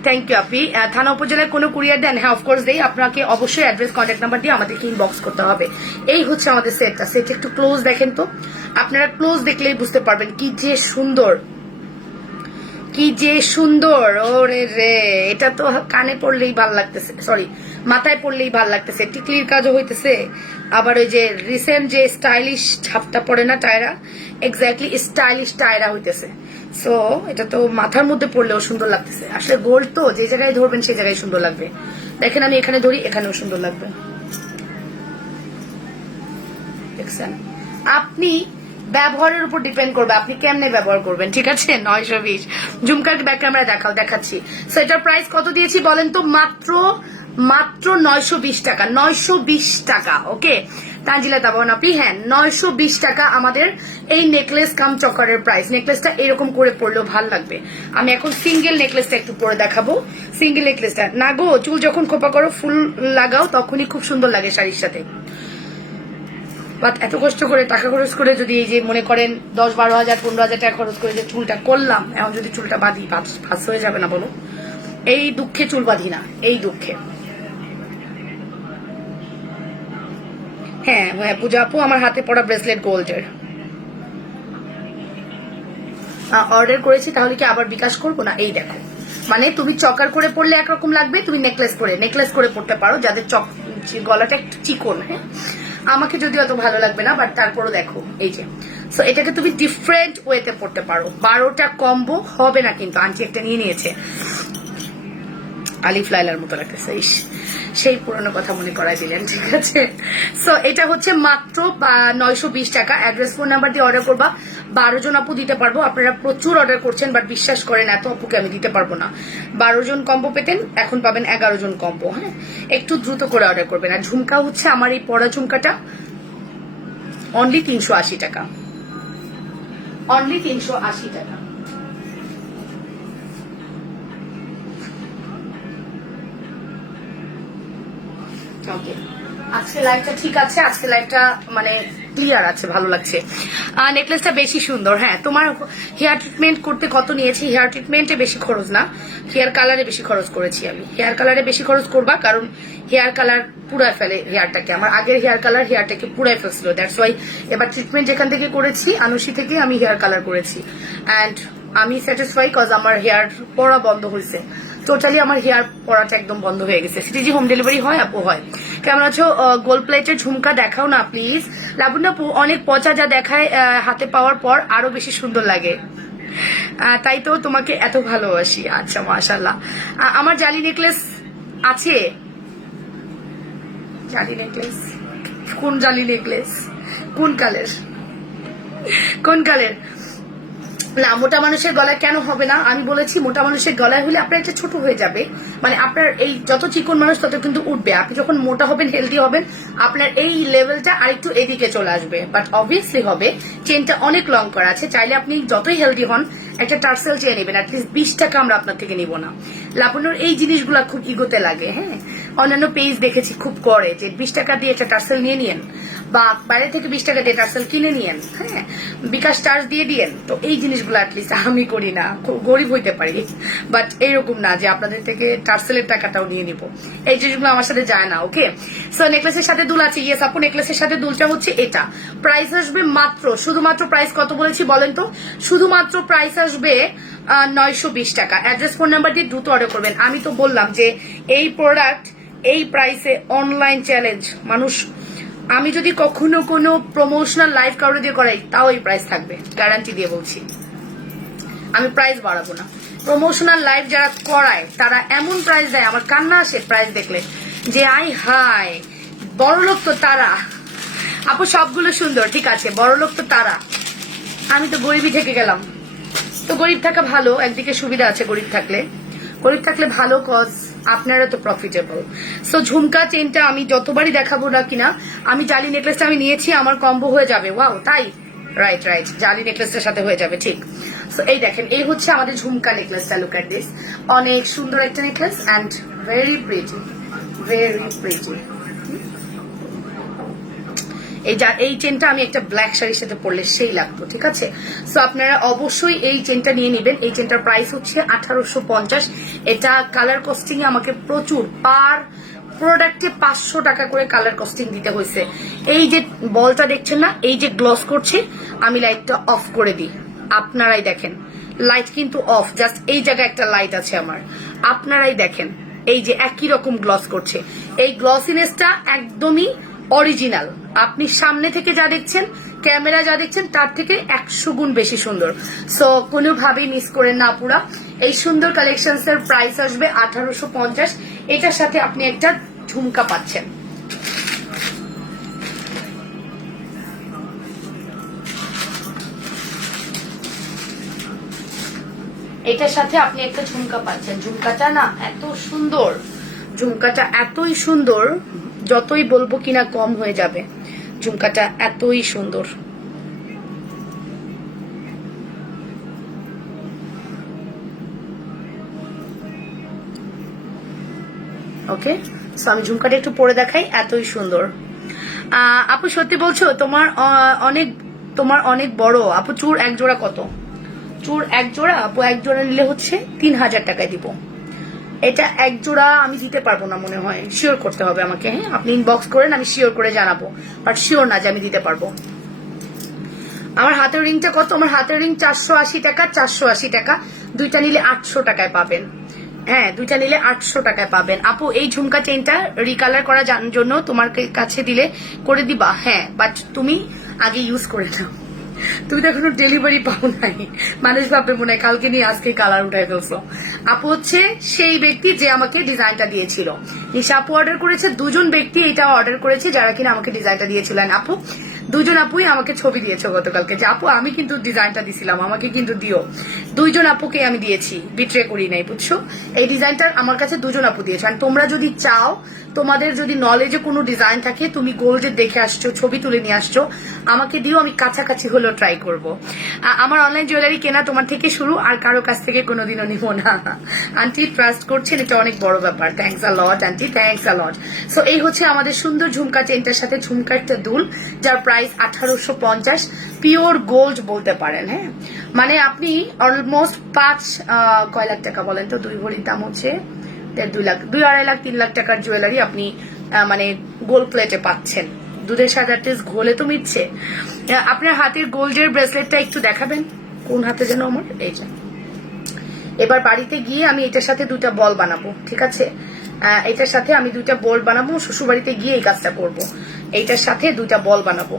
থ্যাংক ইউ আপনি। থানা উপজেলায় কোনো কুরিয়ার দেন? হ্যাঁ অফকোর্স দেই। আপনাকে অবশ্যই অ্যাড্রেস, কন্ট্যাক্ট নাম্বার দিয়ে আমাদেরকে ইনবক্স করতে হবে। এই হচ্ছে আমাদের সেটটা। সেট একটু ক্লোজ দেখেন তো, আপনারা ক্লোজ দেখলেই বুঝতে পারবেন কি যে সুন্দর, কি যে সুন্দর। ওরে রে, এটা তো কানে পড়লেই ভাল লাগতেছে, সরি মাথায় পড়লেই ভাল লাগতেছে। টিকলির কাজও হইতেছে, আবার ওই যে রিসেন্ট যে স্টাইলিশ ছাপটা পড়ে না টায়রা, এক্স্যাক্টলি স্টাইলিশ টায়রা হইতেছে। সো এটা তো মাথার মধ্যে পড়লেও সুন্দর লাগতেছে। আসলে গোল্ড তো যে জায়গায় ধরবেন সেই জায়গায় সুন্দর লাগবে। দেখেন আমি এখানে ধরি, এখানেও সুন্দর লাগবে, দেখছেন? আপনি ব্যবহারের উপর ডিপেন্ড করবে, আপনি কেমনে ব্যবহার করবেন, ঠিক আছে? 920 ঝুমকার ব্যাক ক্যামেরা দেখাচ্ছি। সো এটার প্রাইস কত দিয়েছি বলেন তো? মাত্র 920 টাকা, 920 টাকা। ওকে তানজিলা তাবান আপনি, হ্যাঁ 920 টাকা আমাদের এই নেকলেস কাম চকারের প্রাইস। নেকলেসটা এরকম করে পরলেও ভাল লাগবে। আমি এখন সিঙ্গেল নেকলেসটা একটু পরে দেখাবো। সিঙ্গেল নেকলেসটা না গো, চুল যখন খোপা করো ফুল লাগাও তখনই খুব সুন্দর লাগে শাড়ির সাথে। বাট এত কষ্ট করে টাকা খরচ করে যদি এই যে মনে করেন 10-12 হাজার 15 হাজার টাকা খরচ করে যে চুলটা করলাম, এখন যদি চুলটা বাঁধি ফাঁস হয়ে যাবে না বলো? এই দুঃখে চুল বাঁধি না, এই দুঃখে। হ্যাঁ হ্যাঁ পূজা আপু, আমার হাতে পড়া ব্রেসলেট গোল্ডের অর্ডার করেছি, তাহলে কি আবার বিকাশ করবো না? এই দেখো, মানে তুমি চকার করে পড়লে একরকম লাগবে, তুমি নেকলেস করে পড়তে পারো যাদের গলাটা একটু চিকন। হ্যাঁ, আমাকে যদিও অত ভালো লাগবে না, বাট তারপরও দেখো এই যে। সো এটাকে তুমি ডিফারেন্ট ওয়েতে পড়তে পারো। 12টা কম্বো হবে না কিন্তু, আন্টি একটা নিয়ে নিয়েছে, আলিফ লাইলার মতো লাগতেছে। সেই পুরনো কথা মনে করাই দিলেন, ঠিক আছে? সো এটা হচ্ছে মাত্র 920 টাকা। অ্যাড্রেস, ফোন নাম্বার দিয়ে অর্ডার করবা। 12 জন আপু দিতে পারবো। আপনারা প্রচুর অর্ডার করছেন, বাট বিশ্বাস করেন এত আপুকে আমি দিতে পারবো না। 12 জন কম্বো পেতেন, এখন পাবেন 11 জন কম্বো। হ্যাঁ, একটু দ্রুত করে অর্ডার করবেন। আর ঝুমকা হচ্ছে আমার এই পরা ঝুমকাটা অনলি 380 টাকা, অনলি 380 টাকা। ওকে, আজকে লাইভটা ঠিক আছে, আজকে লাইভটা মানে ক্লিয়ার আছে, ভালো লাগছে। নেকলেসটা বেশি সুন্দর। হ্যাঁ, তোমার হেয়ার ট্রিটমেন্ট করতে কত নিয়েছি? হেয়ার ট্রিটমেন্টে বেশি খরচ না, হেয়ার কালারে বেশি খরচ করেছি আমি। হেয়ার কালারে বেশি খরচ করবা, কারণ হেয়ার কালার পুরাই ফেলে হেয়ারটাকে। আমার আগের হেয়ার কালার হেয়ারটাকে পুরাই ফেলছিল, দ্যাটস ওয়াই এবার ট্রিটমেন্ট যেখান থেকে করেছি, আনুষি থেকে আমি হেয়ার কালার করেছি। অ্যান্ড আমি স্যাটিসফাই, কজ আমার হেয়ার পড়া বন্ধ হয়েছে, টোটালি আমার হেয়ার পড়াটা একদম বন্ধ হয়ে গেছে। সিটিজি হোম ডেলিভারি হয় আপু? হয়। কেমন আছো? গোল্ড প্লেটের ঝুমকা দেখাও না প্লিজ। লাবণ্য আপু, অনেক পচা যা দেখায় হাতে পাওয়ার পর আরো বেশি সুন্দর লাগে, তাই তো তোমাকে এত ভালোবাসি। আচ্ছা মাশাল্লাহ। আমার জালি নেকলেস আছে। জালি নেকলেস? কোন জালি নেকলেস? কোন কালের? কোন কালের? না, মোটা মানুষের গলায় কেন হবে না? আমি বলেছি মোটা মানুষের গলায় হলে আপনার এটা ছোট হয়ে যাবে, মানে আপনার এই যত চিকন মানুষ তত কিন্তু উঠবে। আপনি যখন মোটা হবেন, হেলদি হবেন, আপনার এই লেভেলটা আরেকটু এদিকে চলে আসবে, বাট অবভিয়াসলি হবে। চেনটা অনেক লং করা আছে, চাইলে আপনি যতই হেলদি হন একটা টার্সেল চেয়ে নেবেন, অ্যাটলিস্ট 20 টাকা আমরা আপনার থেকে নিব না। লাবণ্যর এই জিনিসগুলা খুব ইগোতে লাগে। হ্যাঁ, অন্যান্য পেজ দেখেছি খুব করে যে 20 টাকা দিয়ে একটা টার্সেল নিয়ে নিয়েন, বা বাইরে থেকে 20 টাকা দিয়ে টার্সেল কিনে নিয়েন, হ্যাঁ, বিকাশ চার্জ দিয়ে দিয়েন। তো এই জিনিসগুলো অ্যাটলিস্ট আমি করি না, গরিব হইতে পারি, বাট এইরকম না যে আপনাদের থেকে টার্সেলের টাকাটাও নিয়ে নিব। এই জিনিসগুলো আমার সাথে যায় না। ওকে, সো নেকলেসের সাথে দুল আছে। ইয়েস আপু, নেকলেসের সাথে দুলটা হচ্ছে এটা। প্রাইস আসবে মাত্র, শুধুমাত্র প্রাইস কত বলেছি বলেন তো? শুধুমাত্র প্রাইস আসবে 920 টাকা। অ্যাড্রেস, ফোন নাম্বার দিয়ে দ্রুত অর্ডার করবেন। আমি তো বললাম যে এই প্রোডাক্ট এই প্রাইসে অনলাইন চ্যালেঞ্জ মানুষ, আমি যদি কখনো কোনো প্রমোশনাল লাইভ কাউরে দিয়ে করাই তাও এই প্রাইস থাকবে, গ্যারান্টি দিয়ে বলছি। আমি প্রাইস বাড়াবো না। প্রমোশনাল লাইভ যারা করায় তারা এমন প্রাইস দেয়, আমার কান্না আসে প্রাইস দেখলে, যে আই হাই বড়লোক তো তারা। আপু সবগুলো সুন্দর, ঠিক আছে, বড়লোক তো তারা, আমি তো গরিবই থেকে গেলাম। তো গরিব থাকা ভালো, একদিকে সুবিধা আছে গরিব থাকলে ভালো, কজ আপনারা তো প্রফিটেবল। সো ঝুমকা চেনটা আমি যতবারই দেখাবো না কিনা, আমি জালি নেকলেসটা আমি নিয়েছি, আমার কম্বো হয়ে যাবে। ওয়াও, তাই? রাইট, জালি নেকলেসটার সাথে হয়ে যাবে, ঠিক। সো এই দেখেন, এই হচ্ছে আমাদের ঝুমকা নেকলেসটা। লুক এট দিস, অনেক সুন্দর একটা নেকলেস অ্যান্ড ভেরি প্রিটি। এই চেনটা আমি একটা ব্ল্যাক শাড়ির সাথে পরলে সেই লাগতো, ঠিক আছে। সো আপনারা অবশ্যই এই চেনটা নিয়ে নেবেন। এই চেনটার প্রাইস হচ্ছে 1850। এটা কালার কস্টিং এ আমাকে প্রচুর, পার প্রোডাক্টে 500 টাকা করে কালার কস্টিং দিতে হয়েছে। এই যে বলটা দেখছেন না, এই যে গ্লস করছে, আমি লাইটটা অফ করে দিই, আপনারাই দেখেন লাইট কিন্তু অফ, জাস্ট এই জায়গায় একটা লাইট আছে আমার, আপনারাই দেখেন এই যে একই রকম গ্লস করছে। এই গ্লসিনেসটা একদমই অরিজিনাল। আপনি সামনে থেকে যা দেখছেন, ক্যামেরা যা দেখছেন, তার থেকে 100 গুণ বেশি সুন্দর। সো কোনোভাবেই মিস করেন না পুরা। এই সুন্দর কালেকশনস এর প্রাইস আসবে 1850। এটার সাথে আপনি একটা ঝুমকা পাচ্ছেন। এটার সাথে আপনি একটা ঝুমকা পাচ্ছেন। ঝুমকাটা না এত সুন্দর, ঝুমকাটা এতই সুন্দর, যতই বলবো কিনা কম হয়ে যাবে। ঝুমকাটা এতই সুন্দর। ওকে, সো আমি ঝুমকাটা একটু পরে দেখাই, এতই সুন্দর। আপু সত্যি বলছো? তোমার অনেক বড়। আপু চুর এক জোড়া কত? চুর এক জোড়া আপু, এক জোড়া নিলে হচ্ছে 3000 টাকায় দিব। এটা এক জোড়া আমি দিতে পারবো না মনে হয়, শিওর করতে হবে আমাকে। হ্যাঁ, আপনি ইনবক্স করেন, আমি শিওর করে জানাবো, বাট শিওর না যে আমি দিতে পারবো। আমার হাতের রিংটা কত? আমার হাতের রিং 480 টাকা। 480 টাকা, দুইটা নিলে 800 টাকায় পাবেন। হ্যাঁ, দুইটা নিলে 800 টাকায় পাবেন। আপু এই ঝুমকা চেনটা রিকালার করার জন্য তোমার কাছে দিলে করে দিবা? হ্যাঁ, বাট তুমি আগে ইউজ করে নাও, তুমি তো এখনো ডেলিভারি পাও নাই। মানুষ ভাববে মনে হয় কালকে নিয়ে আজকে কালার উঠাই ফেলছো। আপু হচ্ছে সেই ব্যক্তি যে আমাকে ডিজাইনটা দিয়েছিল। নিশা আপু অর্ডার করেছে, দুজন ব্যক্তি এটা অর্ডার করেছে যারা কিনা আমাকে ডিজাইনটা দিয়েছিলেন। আপু দুজন আপুই আমাকে ছবি দিয়েছে গতকালকে, যে আপু আমি কিন্তু ডিজাইনটা দিছিলাম, আমাকে কিন্তু দিও। দুইজন আপুকে আমি দিয়েছি, বিট্রে করি নাই, বুঝছো। এই ডিজাইনটা আমার কাছে দুজন আপু দিয়েছে। আর তোমরা যদি চাও, তোমাদের যদি নলেজে কোনো ডিজাইন থাকে, তুমি গোল্ডের দেখে আসছো, ছবি তুলে নিয়ে আসছো, আমাকে দিও, আমি কাছাকাছি হলেও ট্রাই করব। আমার অনলাইন জুয়েলারি কেনা তোমার থেকে শুরু, আর কারো কাছ থেকে কোনোদিনও নিব না। আন্টি ট্রাস্ট করছেন, এটা অনেক বড় ব্যাপার। Thanks a lot aunty, thanks a lot. So এই হচ্ছে আমাদের সুন্দর ঝুমকা চেনটার সাথে ঝুমকা একটা দুল, যার প্রাইস 1850। পিওর গোল্ড বলতে পারেন। হ্যাঁ, মানে আপনি অলমোস্ট কয় লাখ টাকা বলেন তো? 2 ভরির দাম হচ্ছে 2 লাখ, 2-2.5 লাখ 3 লাখ টাকার জুয়েলারি আপনি মানে গোল্ড প্লেটে পাচ্ছেন। দুধের সাথে টেস্ট ঘোলে তো মিটছে। আপনার হাতের গোল্ডের ব্রেসলেটটা একটু দেখাবেন, কোন হাতে যেন আমার? এই যে। এবার বাড়িতে গিয়ে আমি এটার সাথে 2টা বল বানাবো, ঠিক আছে। এটার সাথে আমি 2টা বল বানাবো, শ্বশুর বাড়িতে গিয়ে এই কাজটা করবো। এইটার সাথে 2টা বল বানাবো।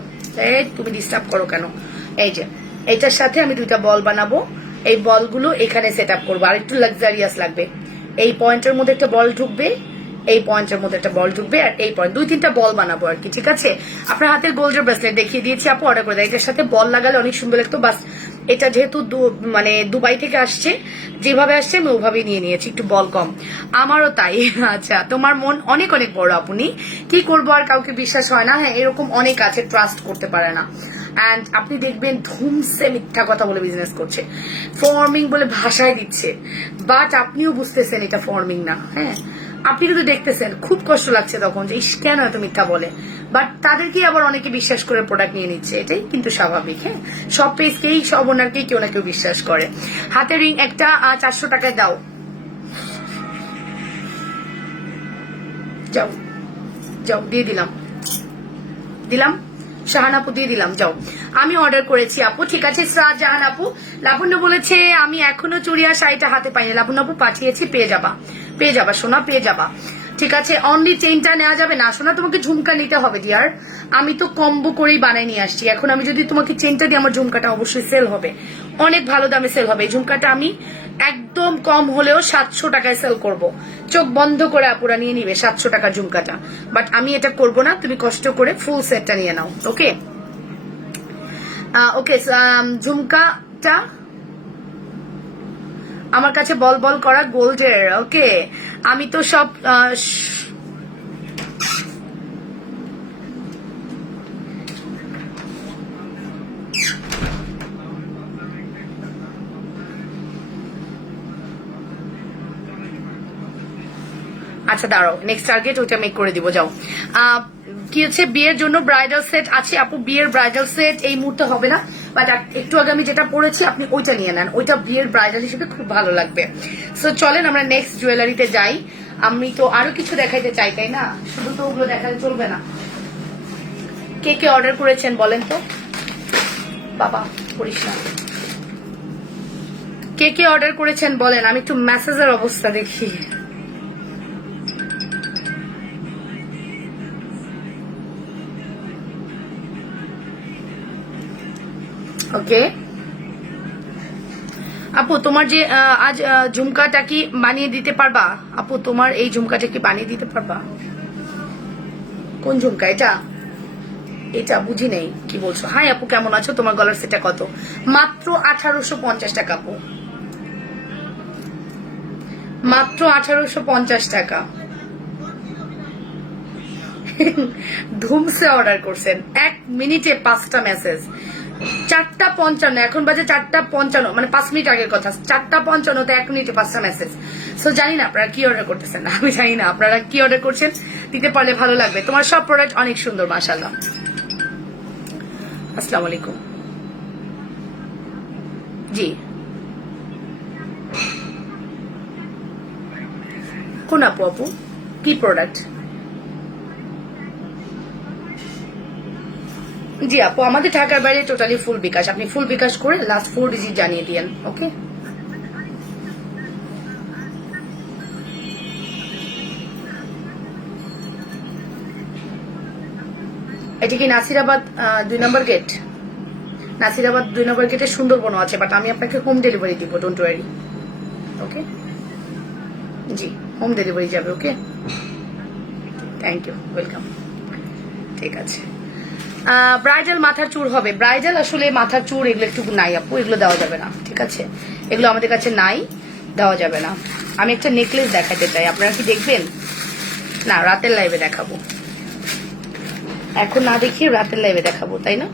তুমি ডিস্টার্ব করো কেন? এই যে এইটার সাথে আমি 2টা বল বানাবো, এই বলগুলো এখানে সেট আপ করবো, আর একটু লাক্সারিয়াস লাগবে। এই পয়েন্টের মধ্যে একটা বল ঢুকবে, এই পয়েন্টের মধ্যে একটা বল ঢুকবে, আর এই পয়েন্ট 2-3টা বল বানাবো আর কি, ঠিক আছে। আপনার হাতের গোল্ডের ব্রেসলেট দেখিয়ে দিয়েছি আপু, অর্ডার করে দেয়। এটার সাথে বল লাগালে অনেক সুন্দর লাগতো। বাস এটা যেহেতু মানে দুবাই থেকে আসছে, যেভাবে আসছে আমি ওভাবেই নিয়ে নিয়েছি, একটু বল কম। আমারও তাই। আচ্ছা, তোমার মন অনেক অনেক বড় আপনি, কি করবো আর, কাউকে বিশ্বাস হয় না। হ্যাঁ, এরকম অনেক আছে, ট্রাস্ট করতে পারে না। অ্যান্ড আপনি দেখবেন ধুমসে মিথ্যা কথা বলে বিজনেস করছে, ফর্মিং বলে ভাষায় দিচ্ছে, বাট আপনিও বুঝতেছেন এটা ফর্মিং না। হ্যাঁ, আপনি কিন্তু দেখতেছেন খুব কষ্ট লাগছে তখন যে ইস কেন এত মিথ্যা বলে, বাট তাদেরকে আবার অনেকে বিশ্বাস করে প্রোডাক্ট নিয়ে নিচ্ছে, এটাই কিন্তু স্বাভাবিক। হ্যাঁ, সব পেজকেই সব ওনারকেই কেউ না কেউ বিশ্বাস করে। হাতের রিং একটা 400 টাকায় দাও, যাও যাও, দিয়ে দিলাম দিলাম শাহান আপু দিয়ে দিলাম, যাও। আমি অর্ডার করেছি আপু, ঠিক আছে শাহজাহান আপু। লাবণ্য বলেছে আমি এখনো চুড়িয়া শাড়িটা হাতে পাইনি, লাবণ্য আপু পাঠিয়েছি, পেয়ে যাবা পেয়ে যাবা সোনা, পেয়ে যাবা। ঠিক আছে, অনলি চেইনটা নেওয়া যাবে না সোনা, তোমাকে ঝুমকা নিতে হবে ডিয়ার। আমি তো কম্বো করেই বানাই নিয়ে আসছি, এখন আমি যদি তোমাকে চেইনটা দিই আমার ঝুমকাটা অবশ্যই সেল হবে, অনেক ভালো দামে সেল হবে। এই ঝুমকাটা আমি একদম কম হলেও 700 টাকায় সেল করব, চোখ বন্ধ করে আপুরা নিয়ে নিবে 700 টাকার ঝুমকাটা, বাট আমি এটা করব না, তুমি কষ্ট করে ফুল সেটটা নিয়ে নাও। ওকে ওকে, ঝুমকাটা আমার কাছে বল বল করা গোল্ডের। ওকে, আমি তো সব আচ্ছা দাঁড়াও, নেক্সট টার্গেট ওইটা মেক করে দিব, যাও। কি হচ্ছে বিয়ের জন্য ব্রাইডাল সেট আছে আপু, বিয়ের ব্রাইডাল সেট এই মুহূর্তে হবে না, বাট একটু আগে আমি যেটা পড়েছি আপনি ওইটা নিয়ে নেন, ওইটা বিয়ের ব্রাইডাল হিসেবে খুব ভালো লাগবে। সো চলেন আমরা নেক্সট জুয়েলারিতে যাই, আমি তো আরো কিছু দেখাইতে চাই তাই না, শুধু তো ওগুলো দেখালে চলবে না। কে কে অর্ডার করেছেন বলেন তো, বাবা করিস না, কে কে অর্ডার করেছেন বলেন, আমি একটু মেসেজের অবস্থা দেখি। ওকে আপু, তোমার যে আজ ঝুমকাটা কি বানিয়ে দিতে পারবা আপু, তোমার এই ঝুমকাটা কি বানিয়ে দিতে পারবা? কোন ঝুমকা এটা? এটা বুঝি নেই কি বলছো। হাই আপু কেমন আছো, তোমার গলার সেটটা কত? মাত্র 1850 টাকা আপু, মাত্র 1850 টাকা। ধুমসে অর্ডার করছেন, 1 মিনিটে 5টা মেসেজ, 4:55, এখন বাজে 4:55, মানে 5 মিনিট আগের কথা, 4:55 1 মিনিটে 5টা মেসেজ। সো জানি না আপনারা কি অর্ডার করতেছেন, আমি জানি না আপনারা কি অর্ডার করছেন, দিতে পারলে ভালো লাগবে। তোমার সব প্রোডাক্ট অনেক সুন্দর মাশাআল্লাহ। আসসালামু আলাইকুম। জি, কোন আপু? আপু কি প্রোডাক্ট? জি আপু, আমাদের ঢাকার বাইরে টোটালি ফুল বিকাশ, আপনি ফুল বিকাশ করে লাস্ট 4 ডিজিট জানিয়ে দিয়েন। ওকে, এটা কি নাসিরাবাদ 2 নম্বর গেট? নাসিরাবাদ 2 নম্বর গেটে সুন্দরবন আছে, বাট আমি আপনাকে হোম ডেলিভারি দিব, don't worry. Okay, G home delivery যাবে। ওকে, থ্যাংক ইউ, ওয়েলকাম। ঠিক আছে, ব্রাইডাল মাথার চুর হবে, ব্রাইডাল আসলে মাথার চুর এগুলো একটু নাই আপু, এগুলো দেওয়া যাবে না, ঠিক আছে, এগুলো আমাদের কাছে নাই, দেওয়া যাবে না। আমি একটা নেকলেস দেখাতে চাই, আপনারা কি দেখবেন? না, রাতের লাইভে দেখাবো, এখন না দেখিয়ে রাতের লাইভে দেখাবো, তাই না?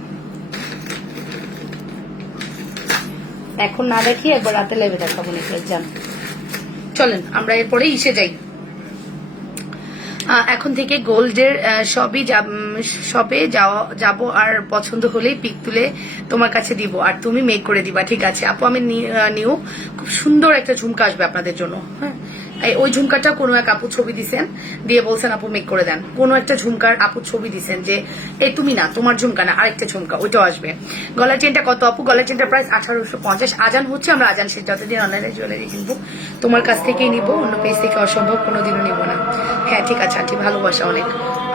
এখন না দেখিয়ে একবার রাতের লাইভে দেখাবো নেকলেস, যান। চলেন আমরা এরপরে ইসে যাই, এখন থেকে গোল্ডের সবে যাব, আর পছন্দ হলেই পিক তুলে তোমার কাছে দিব, আর তুমি মেক করে দিবা, ঠিক আছে আপু। আমি নিউ খুব সুন্দর একটা ঝুমকা আসবে আপনাদের জন্য। হ্যাঁ, ওই ঝুমকাটা কোনো এক আপু ছবি দিছেন, দিয়ে বলছেন আপু মেক করে দেন, কোনো একটা ঝুমকার আপু ছবি দিছেন যে এই তুমি না, তোমার ঝুমকা না, আরেকটা ঝুমকা, ওইটাও আসবে। গলার চেনটা কত আপু? গলার চেনটা প্রাইস 1850। আজান হচ্ছে, আমরা আজান শেষ, যতদিন অনলাইনে জুয়েলারি কিনবো তোমার কাছ থেকেই নিবো, অন্য পেজ থেকে অসম্ভব কোনোদিনও নিবো না। হ্যাঁ ঠিক আছে আন্টি, ভালোবাসা অনেক।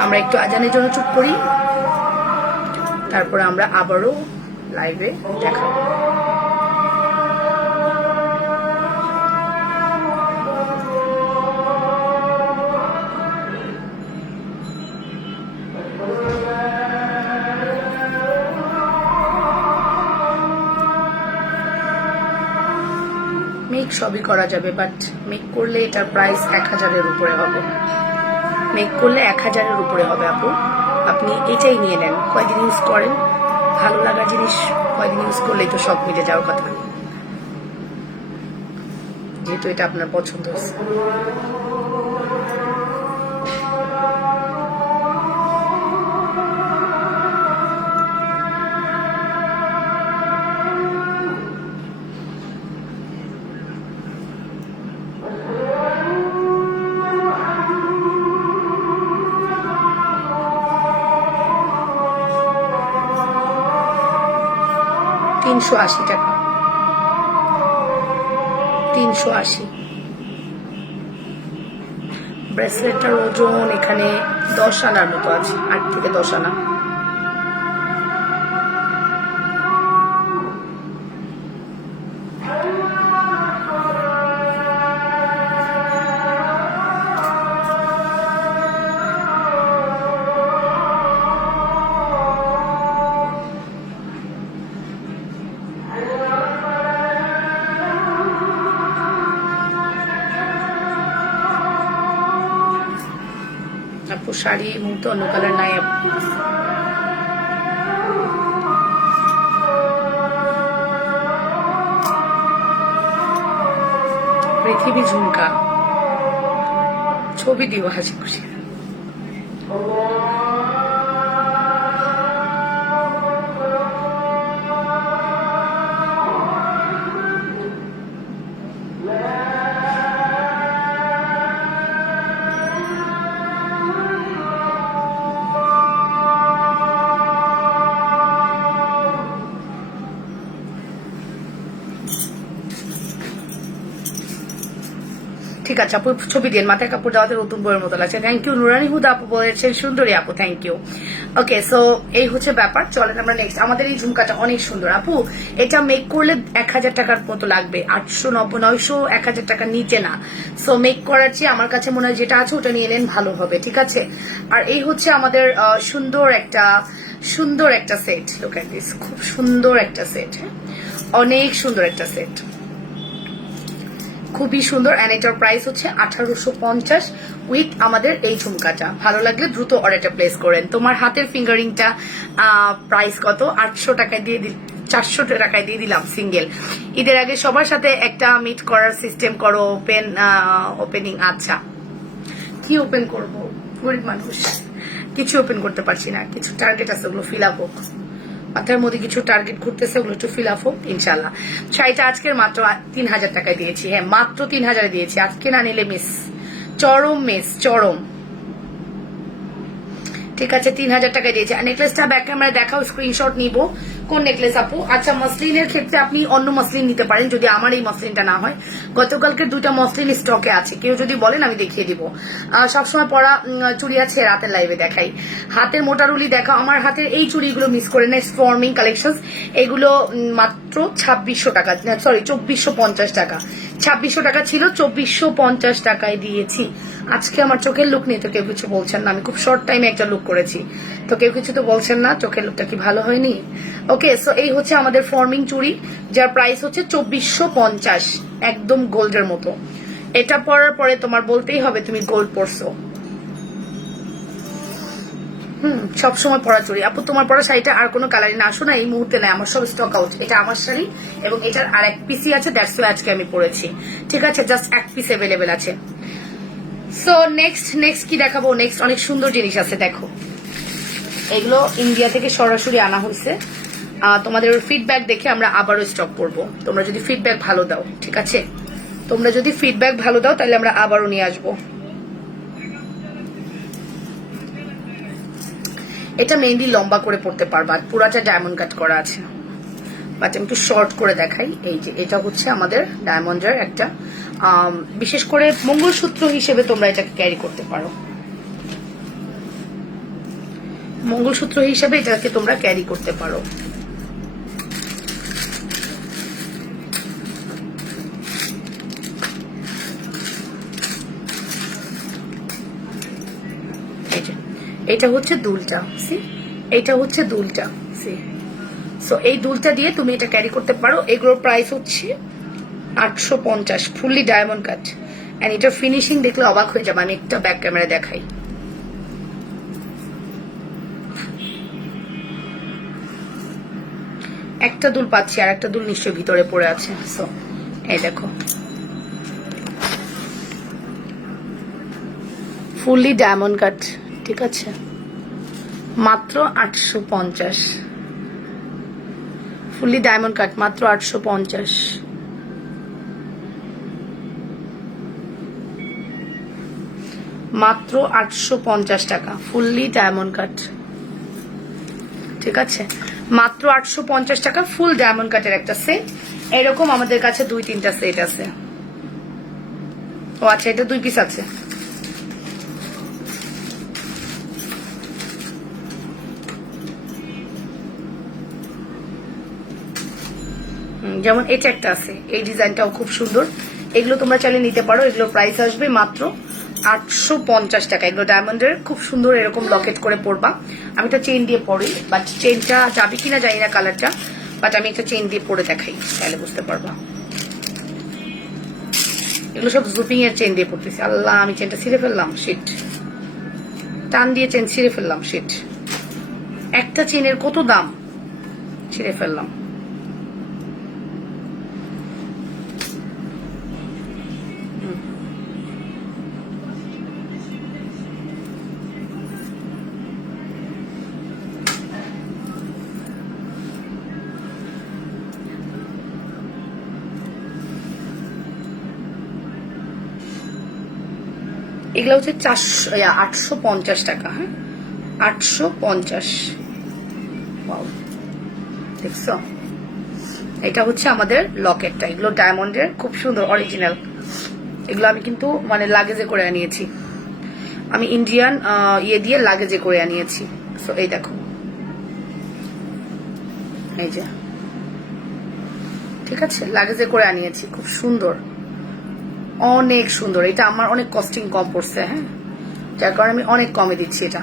আমরা একটু আজানের জন্য চুপ করি, তারপরে আমরা আবারও লাইভে দেখাবো। মেক সবই করা যাবে, বাট মেক করলে এটার প্রাইস 1000-এর উপরে হবে, মেক করলে 1000-এর উপরে হবে আপু। আপনি এটাই নিয়ে নেন, কয়দিন ইউজ করেন, ভালো লাগা জিনিস কয়েকদিন ইউজ করলেই তো সব মিটে যাওয়ার কথা, যেহেতু এটা আপনার পছন্দ হচ্ছে। $380, 380। ব্রেসলেটটার ওজন এখানে 10 আনার মতো আছে, 8 থেকে 10 আনা। আপু শাড়ি এই মুহূর্তে অন্য কালার নাই আপু। পৃথিবী ঝুমকা ছবি দিব হাসি খুশি। ঠিক আছে আপু, ছবি দিন। মাথায় কাপড় দেওয়াতে নতুন বইয়ের মতো লাগছে। Thank you. নুরানি হুদা আপু বলেছেন সুন্দরী আপু, থ্যাংক ইউ। ওকে, সো এই হচ্ছে ব্যাপার। চলেন আমরা নেক্সট। আমাদের এই ঝুমকাটা অনেক সুন্দর আপু, এটা মেক করলে 1000 টাকার মতো লাগবে, 890, 900, 1000 টাকার নিচে না। সো মেক করার চেয়ে আমার কাছে মনে হয় যেটা আছে ওটা নিয়ে নেন, ভালো হবে। ঠিক আছে, আর এই হচ্ছে আমাদের সুন্দর একটা সেট। লুক এট দিস, খুব সুন্দর একটা সেট, অনেক সুন্দর একটা সেট, খুবই সুন্দর। এন্ড এটার প্রাইস হচ্ছে 1850 উইথ আমাদের এই ঝুমকাটা। ভালো লাগলে দ্রুত অর্ডারটা প্লেস করেন। তোমার হাতের ফিঙ্গারিংটা প্রাইস কত? 800 টাকায় দিয়ে 400 টাকায় দিয়ে দিলাম সিঙ্গেল। ঈদের আগে সবার সাথে একটা মিট করার সিস্টেম করো। ওপেনিং আচ্ছা, কি ওপেন করব? গরিব মানুষ, কিছু ওপেন করতে পারছি না। কিছু টার্গেট আছে, ওগুলো ফিল আপ হোক। মাথার মধ্যে কিছু টার্গেট ঘুরতেছে, ওগুলো একটু ফিল আপ হোক ইনশাল্লাহ। শাড়িটা আজকের মাত্র 3000 টাকায় দিয়েছি। হ্যাঁ, মাত্র 3000 দিয়েছি। আজকে না নিলে মিস, চরম মিস, চরম। ঠিক আছে, 3000 টাকায় দিয়েছি। আর নেকলেসটা ব্যাক ক্যামেরা দেখাও, স্ক্রিনশট নিব। কোন নেকলেস আপু? আচ্ছা, মসলিনের ক্ষেত্রে আপনি অন্য মসলিন নিতে পারেন, যদি আমার এই মসলিনটা না হয়। গতকালকে 2টা মসলিন স্টকে আছে, কেউ যদি বলেন আমি দেখিয়ে দিব। সবসময় পরা চুড়ি আছে, রাতের লাইভে দেখাই। হাতের মোটারুলি দেখাও। আমার হাতের এই চুড়িগুলো মিস করে না, ফর্মিং কালেকশন। এগুলো মাত্র 2600 টাকা, সরি 2450 টাকা। 2600 টাকা ছিল, 2450 টাকায় দিয়েছি। আজকে আমার চোখের লুক নিয়ে তো কেউ কিছু বলছেন না। আমি খুব শর্ট টাইমে একটা লুক করেছি, তো কেউ কিছু তো বলছেন না। চোখের লুকটা কি ভালো হয়নি? ওকে, সো এই হচ্ছে আমাদের ফর্মিং চুড়ি, যার প্রাইস হচ্ছে 2450, একদম গোল্ডের মতো। এটা পরার পরে তোমার বলতেই হবে তুমি গোল্ড পরছো। সবসময় পরা চুড়ি। আপু তোমার পরা শাড়িটা আর কোনো কালারই না? আসো না, এই মুহূর্তে নাই, আমার সব স্টক আউট। এটা আমার শাড়ি এবং এটার আর এক পিসই আছে, দ্যাটস ওয়াই আজকে আমি পরেছি। ঠিক আছে, জাস্ট এক পিস অ্যাভেলেবেল আছে। সো নেক্সট কি দেখাবো? নেক্সট অনেক সুন্দর জিনিস আছে, দেখো। এগুলো ইন্ডিয়া থেকে সরাসরি আনা হয়েছে। তোমাদের ফিডব্যাক দেখে আমরা আবারও স্টক করবো। তোমরা যদি ফিডব্যাক ভালো দাও, ঠিক আছে, তোমরা যদি ফিডব্যাক ভালো দাও তাহলে আমরা আবারও নিয়ে আসবো। এটা মেইনলি লম্বা করে পড়তে পারবা, পুরাটা ডায়মন্ড কাট করা আছে, বাট আমি একটু শর্ট করে দেখাই। এই যে এটা হচ্ছে আমাদের ডায়মন্ডের একটা বিশেষ করে মঙ্গলসূত্র হিসেবে তোমরা এটাকে ক্যারি করতে পারো। মঙ্গলসূত্র হিসেবে এটাকে তোমরা ক্যারি করতে পারো। এটা হচ্ছে দুলটা, সি, এটা হচ্ছে দুলটা, সি। সো এই দুলটা দিয়ে তুমি এটা ক্যারি করতে পারো। এগুলোর প্রাইস হচ্ছে 850, ফুললি ডায়মন্ড কাট। এন্ড এটার ফিনিশিং দেখলে অবাক হয়ে যাবে। আমি একটা ব্যাক ক্যামেরা দেখাই। একটা দুল পাচ্ছি, আর একটা দুল নিশ্চয়ই ভিতরে পড়ে আছে। সো এই দেখো, ফুললি ডায়মন্ড কাট, ঠিক আছে, মাত্র 850। ফুললি ডায়মন্ড কাট মাত্র 850। মাত্র 850 টাকা ফুললি ডায়মন্ড কাট, ঠিক আছে, মাত্র 850 টাকা ফুল ডায়মন্ড কাটের একটা সেট। এরকম আমাদের কাছে 2-3টা সেট আছে। ও আচ্ছা, এটা 2 পিস আছে। যেমন এটা একটা আছে, এই ডিজাইনটাও খুব সুন্দর। এগুলো তোমরা চাইলে নিতে পারো। এগুলো প্রাইস আসবে মাত্র 850 টাকা। এগুলো ডায়মন্ডের খুব সুন্দর, এরকম লকেট করে পরবা। আমি একটা চেইন দিয়ে পরি, বাট চেইনটা যাবে কিনা জানি না কালারটা, বাট আমি একটা চেইন দিয়ে পরে দেখাই, তাহলে বুঝতে পারবা। এগুলো সব জুপিং এর চেইন দিয়ে পড়তেছি। আল্লাহ, আমি চেইনটা ছিঁড়ে ফেললাম, শিট। টান দিয়ে চেইন ছিঁড়ে ফেললাম, শিট। একটা চেইনের কত দাম, ছিঁড়ে ফেললাম। এগুলো হচ্ছে 850 টাকা। হ্যাঁ, 850। দেখছো, এটা হচ্ছে আমাদের লকেটটা। এগুলো ডায়মন্ডের খুব সুন্দর অরিজিনাল। এগুলো আমি কিন্তু মানে লাগেজে করে আনিয়েছি, আমি ইন্ডিয়ান ইয়ে দিয়ে লাগেজে করে আনিয়েছি। সো এই দেখো, এই যে, ঠিক আছে, লাগেজে করে আনিয়েছি, খুব সুন্দর, অনেক সুন্দর। এটা আমার অনেক কস্টিং কম পড়ছে, হ্যাঁ, যার কারণে আমি অনেক কমে দিচ্ছি এটা।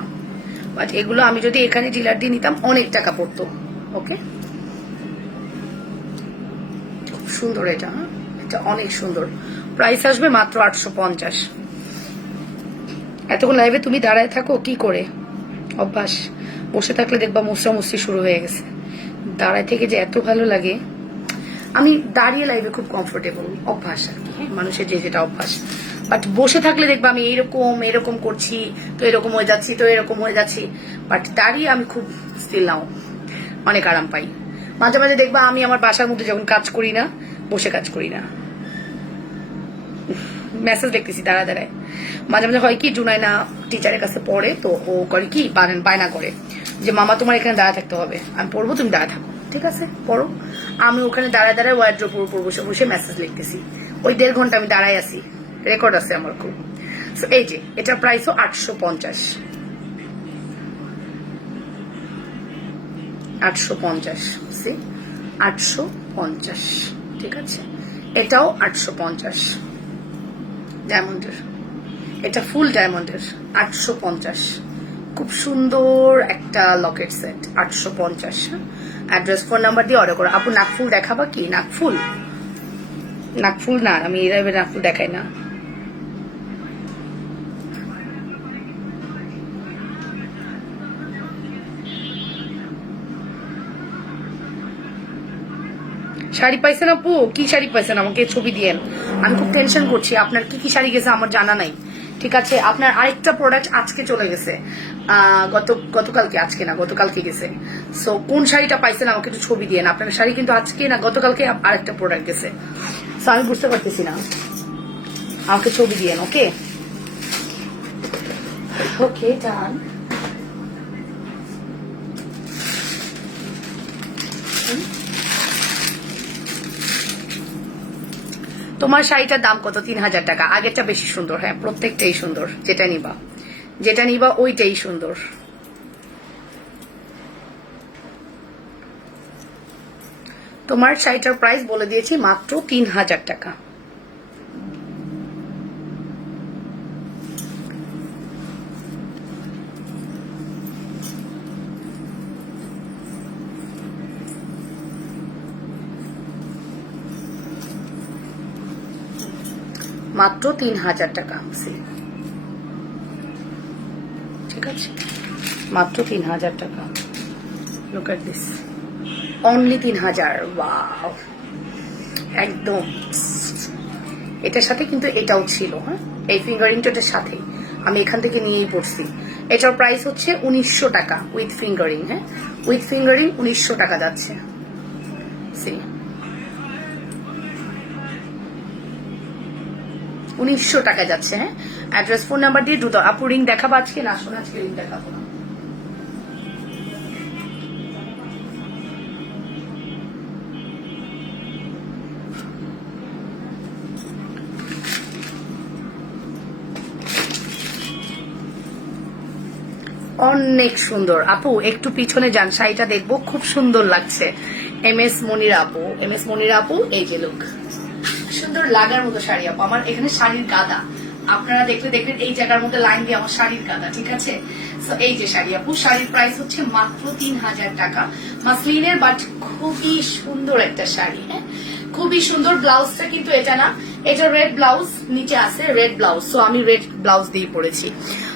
বাট এগুলো আমি যদি এখানে ডিলার দিয়ে নিতাম অনেক টাকা পড়তো। ওকে, খুব সুন্দর এটা। হ্যাঁ, এটা অনেক সুন্দর। প্রাইস আসবে মাত্র 850। এতক্ষণ লাইভে তুমি দাঁড়ায় থাকো কি করে? অভ্যাস। বসে থাকলে দেখবা মুসরামুসরি শুরু হয়ে গেছে। দাঁড়ায় থেকে যে এত ভালো লাগে। আমি দাঁড়িয়ে লাইভে খুব কমফোর্টেবল, অভ্যাস আর কি, হ্যাঁ, মানুষের যে যেটা অভ্যাস। বাট বসে থাকলে দেখবা আমি এরকম করছি, তো এরকম হয়ে যাচ্ছি, তো এরকম হয়ে যাচ্ছি। বাট দাঁড়িয়ে আমি খুব স্টিল নাও, অনেক আরাম পাই। মাঝে মাঝে দেখবা আমি আমার বাসার মধ্যে যখন কাজ করি না, বসে কাজ করি না, মেসেজ দেখতেছি দাঁড়ায়। মাঝে মাঝে হয় কি, জুনাইনা টিচারের কাছে পড়ে, তো ও করে কি, বায়না করে যে মামা তোমার এখানে দাঁড়া থাকতে হবে। আমি পড়বো, তুমি দাঁড়া থাকো, ঠিক আছে, পড়ো। আমি ওখানে দাঁড়ায় ওয়ার্ড্রোব উপর বসে বসে মেসেজ লিখতেছি। ওই 1.5 ঘন্টা আমি দাঁড়াই আছি, রেকর্ড আছে আমার খুব। এই যে, এটা প্রাইসও 850। 850, 850, ঠিক আছে। এটাও 850 ডায়মন্ডের, এটা ফুল ডায়মন্ডের, 850। খুব সুন্দর একটা Locket set, 850। Address, phone number দিয়ে অর্ডার করো। আপু নাকফুল দেখাবা কি? নাকফুল না, আমি এভাবে নাকফুল দেখাই না। শাড়ি পাইছেন আপু? কি শাড়ি পাইছেন? আমাকে ছবি দিয়েন, আমি খুব টেনশন করছি। আপনার কি কি শাড়ি গেছে আমার জানা নাই, ঠিক আছে। আপনার আরেকটা প্রোডাক্ট আজকে চলে গেছে, গতকালকে, আজকে না, গতকালকে গেছে। সো কোন শাড়িটা পাইছেন আমাকে একটু ছবি দিয়েন। আপনার শাড়ি কিন্তু আজকে না, গতকালকে আরেকটা প্রোডাক্ট গেছে। সো আমি বুঝতে পারতেছি না, আমাকে ছবি দিয়েন। ওকে, ওকে, ডান। তোমার শাড়িটার দাম কত? 3000 টাকা। আগেরটা বেশি সুন্দর, হ্যাঁ, প্রত্যেকটাই সুন্দর। যেটা নিবা ওইটাই সুন্দর। তোমার শাড়িটার প্রাইস বলে দিয়েছি, মাত্র 3000 টাকা। মাত্র 3000 টাকা, ঠিক আছে, মাত্র 3000 টাকা। Look at this. Only 3000। Wow, একদম। এটার সাথে কিন্তু এটাও ছিল, হ্যাঁ, এই ফিঙ্গারিংটার সাথে আমি এখান থেকে নিয়েই পড়ছি। এটার প্রাইস হচ্ছে 1900 টাকা উইথ ফিঙ্গারিং। হ্যাঁ, উইথ ফিঙ্গারিং 1900 টাকা যাচ্ছে। সি 1900 টাকা যাচ্ছে। হ্যাঁ, অ্যাড্রেস ফোন নাম্বার দিয়ে দ্রুত আপু রিং দেখাবো আজকে না? শোনা, আজকে রিং দেখাবো না। অনেক সুন্দর আপু, একটু পিছনে যান, শাড়িটা দেখবো, খুব সুন্দর লাগছে। MS মনির আপু, MS মনির আপু, এই যে লুক, সুন্দর লাগার মতো শাড়ি আপু। আমার এখানে শাড়ির গাদা আপনারা দেখলে দেখবেন এই জায়গার মধ্যে লাইন দিয়ে আমার শাড়ির গাদা, ঠিক আছে? তো এই যে শাড়ি আপু, শাড়ির প্রাইস হচ্ছে মাত্র 3000 টাকা, মাসলিনের, বাট খুবই সুন্দর একটা শাড়ি। হ্যাঁ, খুবই সুন্দর। ব্লাউজটা কিন্তু এটা না, এটা রেড ব্লাউজ, নিচে আছে রেড ব্লাউজ, সো আমি রেড ব্লাউজ দিয়ে পরেছি।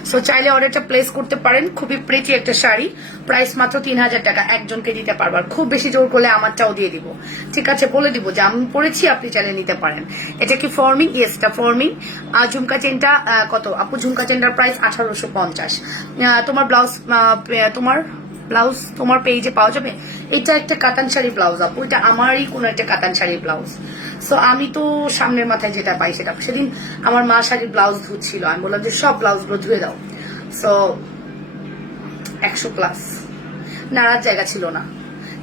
সো চাইলে অর্ডারটা প্লেস করতে পারেন। খুবই প্রিটি একটা শাড়ি, প্রাইস মাত্র 3000 টাকা। একজনকে দিতে পারবার, খুব বেশি জোর করলে আমারটাও দিয়ে দিব, ঠিক আছে? বলে দিব যে আমি পরেছি, আপনি চাইলে নিতে পারেন। এটা কি ফর্মিং? ইয়েস, এটা ফর্মিং। আর ঝুমকা চেনটা কত আপু? ঝুমকা চেনটার প্রাইস 1850। তোমার ব্লাউজ, তোমার পেজে পাওয়া যাবে। এটা একটা কাতান শাড়ি ব্লাউজ আপু, এটা আমারই কোনো একটা কাতান শাড়ির ব্লাউজ। সো আমি তো সামনের মাথায় যেটা পাই সেটা, সেদিন আমার মা শাড়ির ব্লাউজ ধুচ্ছিল, আমি বললাম যে সব ব্লাউজগুলো ধুয়ে দাও। সো 100+, নাড়ার জায়গা ছিল না,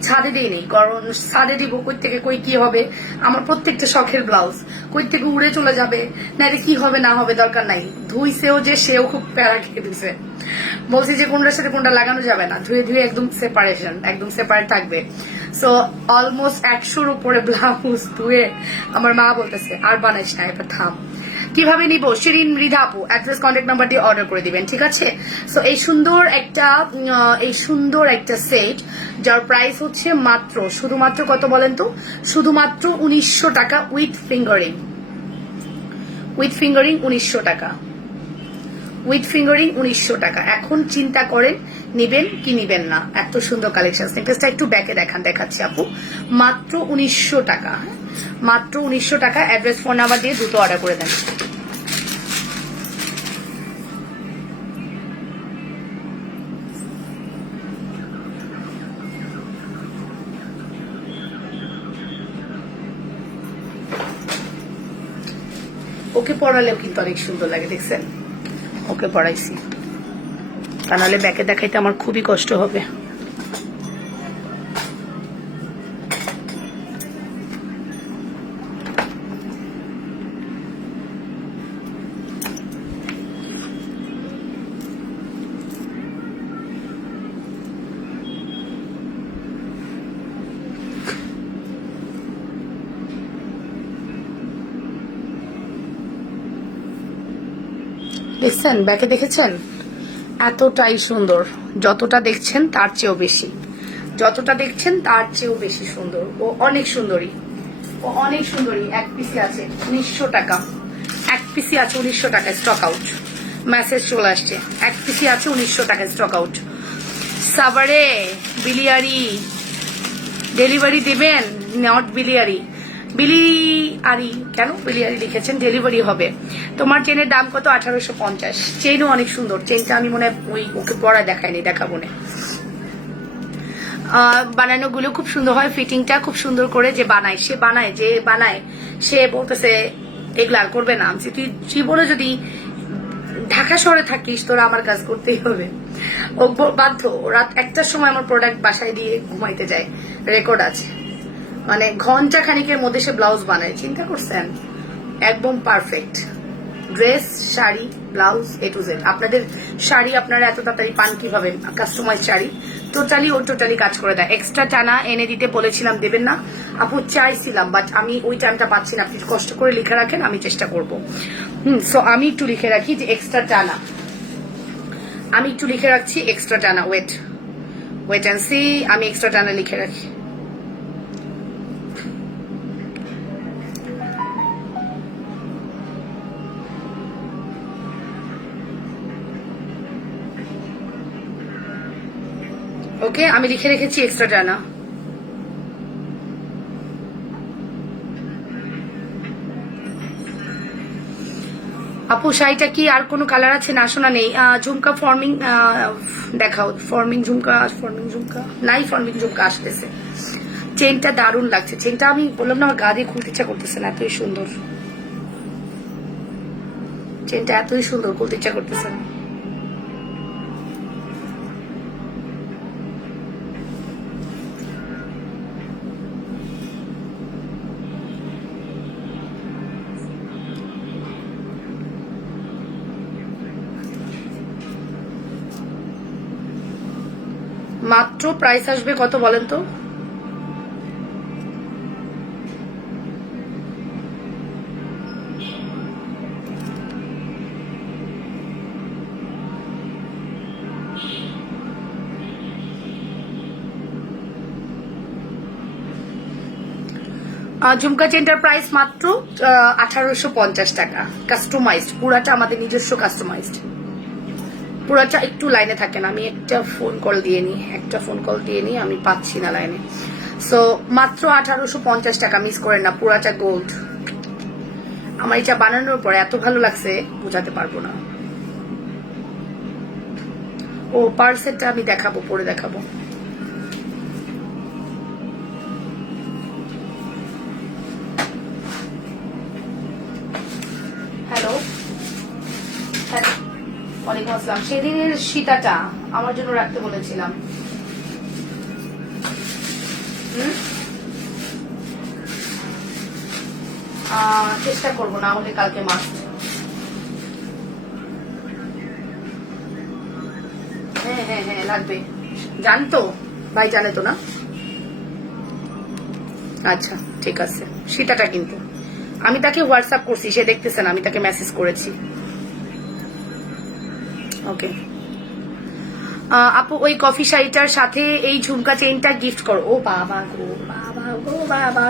ছাদে দিই নেই, কারণ ছাদে দিব কই থেকে, কই কি হবে। আমার প্রত্যেকটা শখের ব্লাউজ কই থেকে উড়ে চলে যাবে, না কি হবে না হবে দরকার নাই। ধুইছেও যে সেও খুব প্যারা খেয়ে দিছে, বলছি যে কোনটার সাথে কোনটা লাগানো যাবে না, ধুয়ে ধুয়ে একদম সেপারেশন, একদম সেপারেট থাকবে। সো অলমোস্ট 100-র উপরে ব্লাউজ ধুয়ে আমার মা বলতেছে আর বানাইস না, এবার থাম। কিভাবে নিব? শিরিন মৃধা আপু, অ্যাড্রেস কন্ট্যাক্ট নাম্বার দিয়ে অর্ডার করে দিবেন, ঠিক আছে? সো এই সুন্দর একটা সেট, যার প্রাইস হচ্ছে মাত্র, শুধুমাত্র কত বলেন তো? শুধুমাত্র 1900 টাকা উইথ ফিঙ্গারিং। উইথ ফিঙ্গারিং 1900 টাকা, উইথ ফিঙ্গারিং 1900 টাকা। এখন চিন্তা করেন নিবেন কি নিবেন না, এত সুন্দর কালেকশন। নেকলেসটা একটু ব্যাকে দেখাচ্ছি আপু, মাত্র 1900 টাকা। মাত্র 1900 টাকা। অ্যাড্রেস ফোন নাম্বার দিয়ে দ্রুত অর্ডার করে দেন। ওকে পড়ালেও কিন্তু অনেক সুন্দর লাগে, দেখছেন? ওকে পড়াইছি, তা নাহলে ব্যাকে দেখাইতে আমার খুবই কষ্ট হবে। দেখছেন ব্যাকে, দেখেছেন? এতটাই সুন্দর, যতটা দেখছেন তার চেয়েও বেশি, যতটা দেখছেন তার চেয়েও বেশি সুন্দর। ও অনেক সুন্দরী, ও অনেক সুন্দরী। এক পিসি আছে 1900 টাকা, এক পিসি আছে 1900 টাকা, স্টক আউট। মেসেজ চলে আসছে, এক পিসি আছে 1900 টাকা, স্টক আউট। সাভারে বিলিয়ারি ডেলিভারি দিবেন? নট বিলিয়ারি, বিলিয়ারি কেন বিলিয়ারি লিখেছেন? ডেলিভারি হবে। তোমার চেনের দাম কত? 1850। চেনও অনেক সুন্দর, চেনটা আমি মনে হয় ওকে পরা দেখায়নি, দেখাবো না। বানানো গুলো খুব সুন্দর হয়, ফিটিংটা খুব সুন্দর করে যে বানায়, সে বলতেছে এগুলা আর করবে না। আমি তুই জীবনে যদি ঢাকা শহরে থাকিস তোরা আমার কাজ করতেই হবে। ও বাধ্য, রাত 1টার সময় আমার প্রোডাক্ট বাসায় দিয়ে ঘুমাইতে যায়, রেকর্ড আছে। মানে ঘন্টা খানিকের মধ্যে সে ব্লাউজ বানায়, চিন্তা করছেন? একদম perfect dress, sari, blouse, A to Z। আপনাদের শাড়ি আপনারা এত তাড়াতাড়ি পান কিভাবে? কাস্টমাইজ শাড়ি টোটালি কাজ করে দেয়। এক্সট্রা টানা এনে দিতে বলেছিলাম, দেবেন না আপু? চাইছিলাম, বাট আমি ওই টাইমটা পাচ্ছি না। আপনি কষ্ট করে লিখে রাখেন, আমি চেষ্টা করবো। সো আমি একটু লিখে রাখি যে এক্সট্রা টানা, আমি একটু লিখে রাখছি এক্সট্রা টানা। ওয়েট অ্যান্ড সি, আমি এক্সট্রা টানা লিখে রাখি। ওকে, আমি লিখে রেখেছি এক্সট্রা টানা। আপু শাড়িটা কি আর কোনো কালার আছে? না শোনা নেই। ঝুমকা ফর্মিং দেখাও, ফর্মিং ঝুমকা নাই, ফর্মিং ঝুমকা আসতেছে। চেনটা দারুণ লাগছে, চেনটা আমি বললাম না আমার গা দিয়ে খুলতে ইচ্ছা করতেছে না, এতই সুন্দর চেনটা, এতই সুন্দর খুলতে ইচ্ছা করতেছে না। মাত্র প্রাইস আসবে কত বলেন তো? ঝুমকা চেনটার প্রাইস মাত্র 1850 টাকা, কাস্টমাইজড, পুরাটা আমাদের নিজস্ব কাস্টমাইজড। পুরাটা একটু লাইনে থাকেন, আমি একটা ফোন কল দিয়ে নিই, আমি পাচ্ছি না লাইনে। সো মাত্র 1850 টাকা, মিস করেন না, পুরাটা গোল্ড। আমার এটা বানানোর পরে এত ভালো লাগছে বোঝাতে পারবো না। ও পার্ল সেটটা আমি দেখাবো, পরে দেখাবো। হ্যালো, ওয়ালাইকুম আসসালাম। সেদিনের সীতাটা আমার জন্য রাখতে বলেছিলাম। চেষ্টা করবো, না হলে কালকে মাস্ট। হ্যাঁ হ্যাঁ হ্যাঁ লাগবে, জানতো ভাই, জানে তো না? আচ্ছা ঠিক আছে, সীতাটা কিন্তু আমি তাকে হোয়াটসঅ্যাপ করছি, সে দেখতেছে না, আমি তাকে মেসেজ করেছি। ওকে আপু, ওই কফি শাড়িটার সাথে এই ঝুমকা চেইনটা গিফট করো। ও বাবা গো বাবা গো বাবা,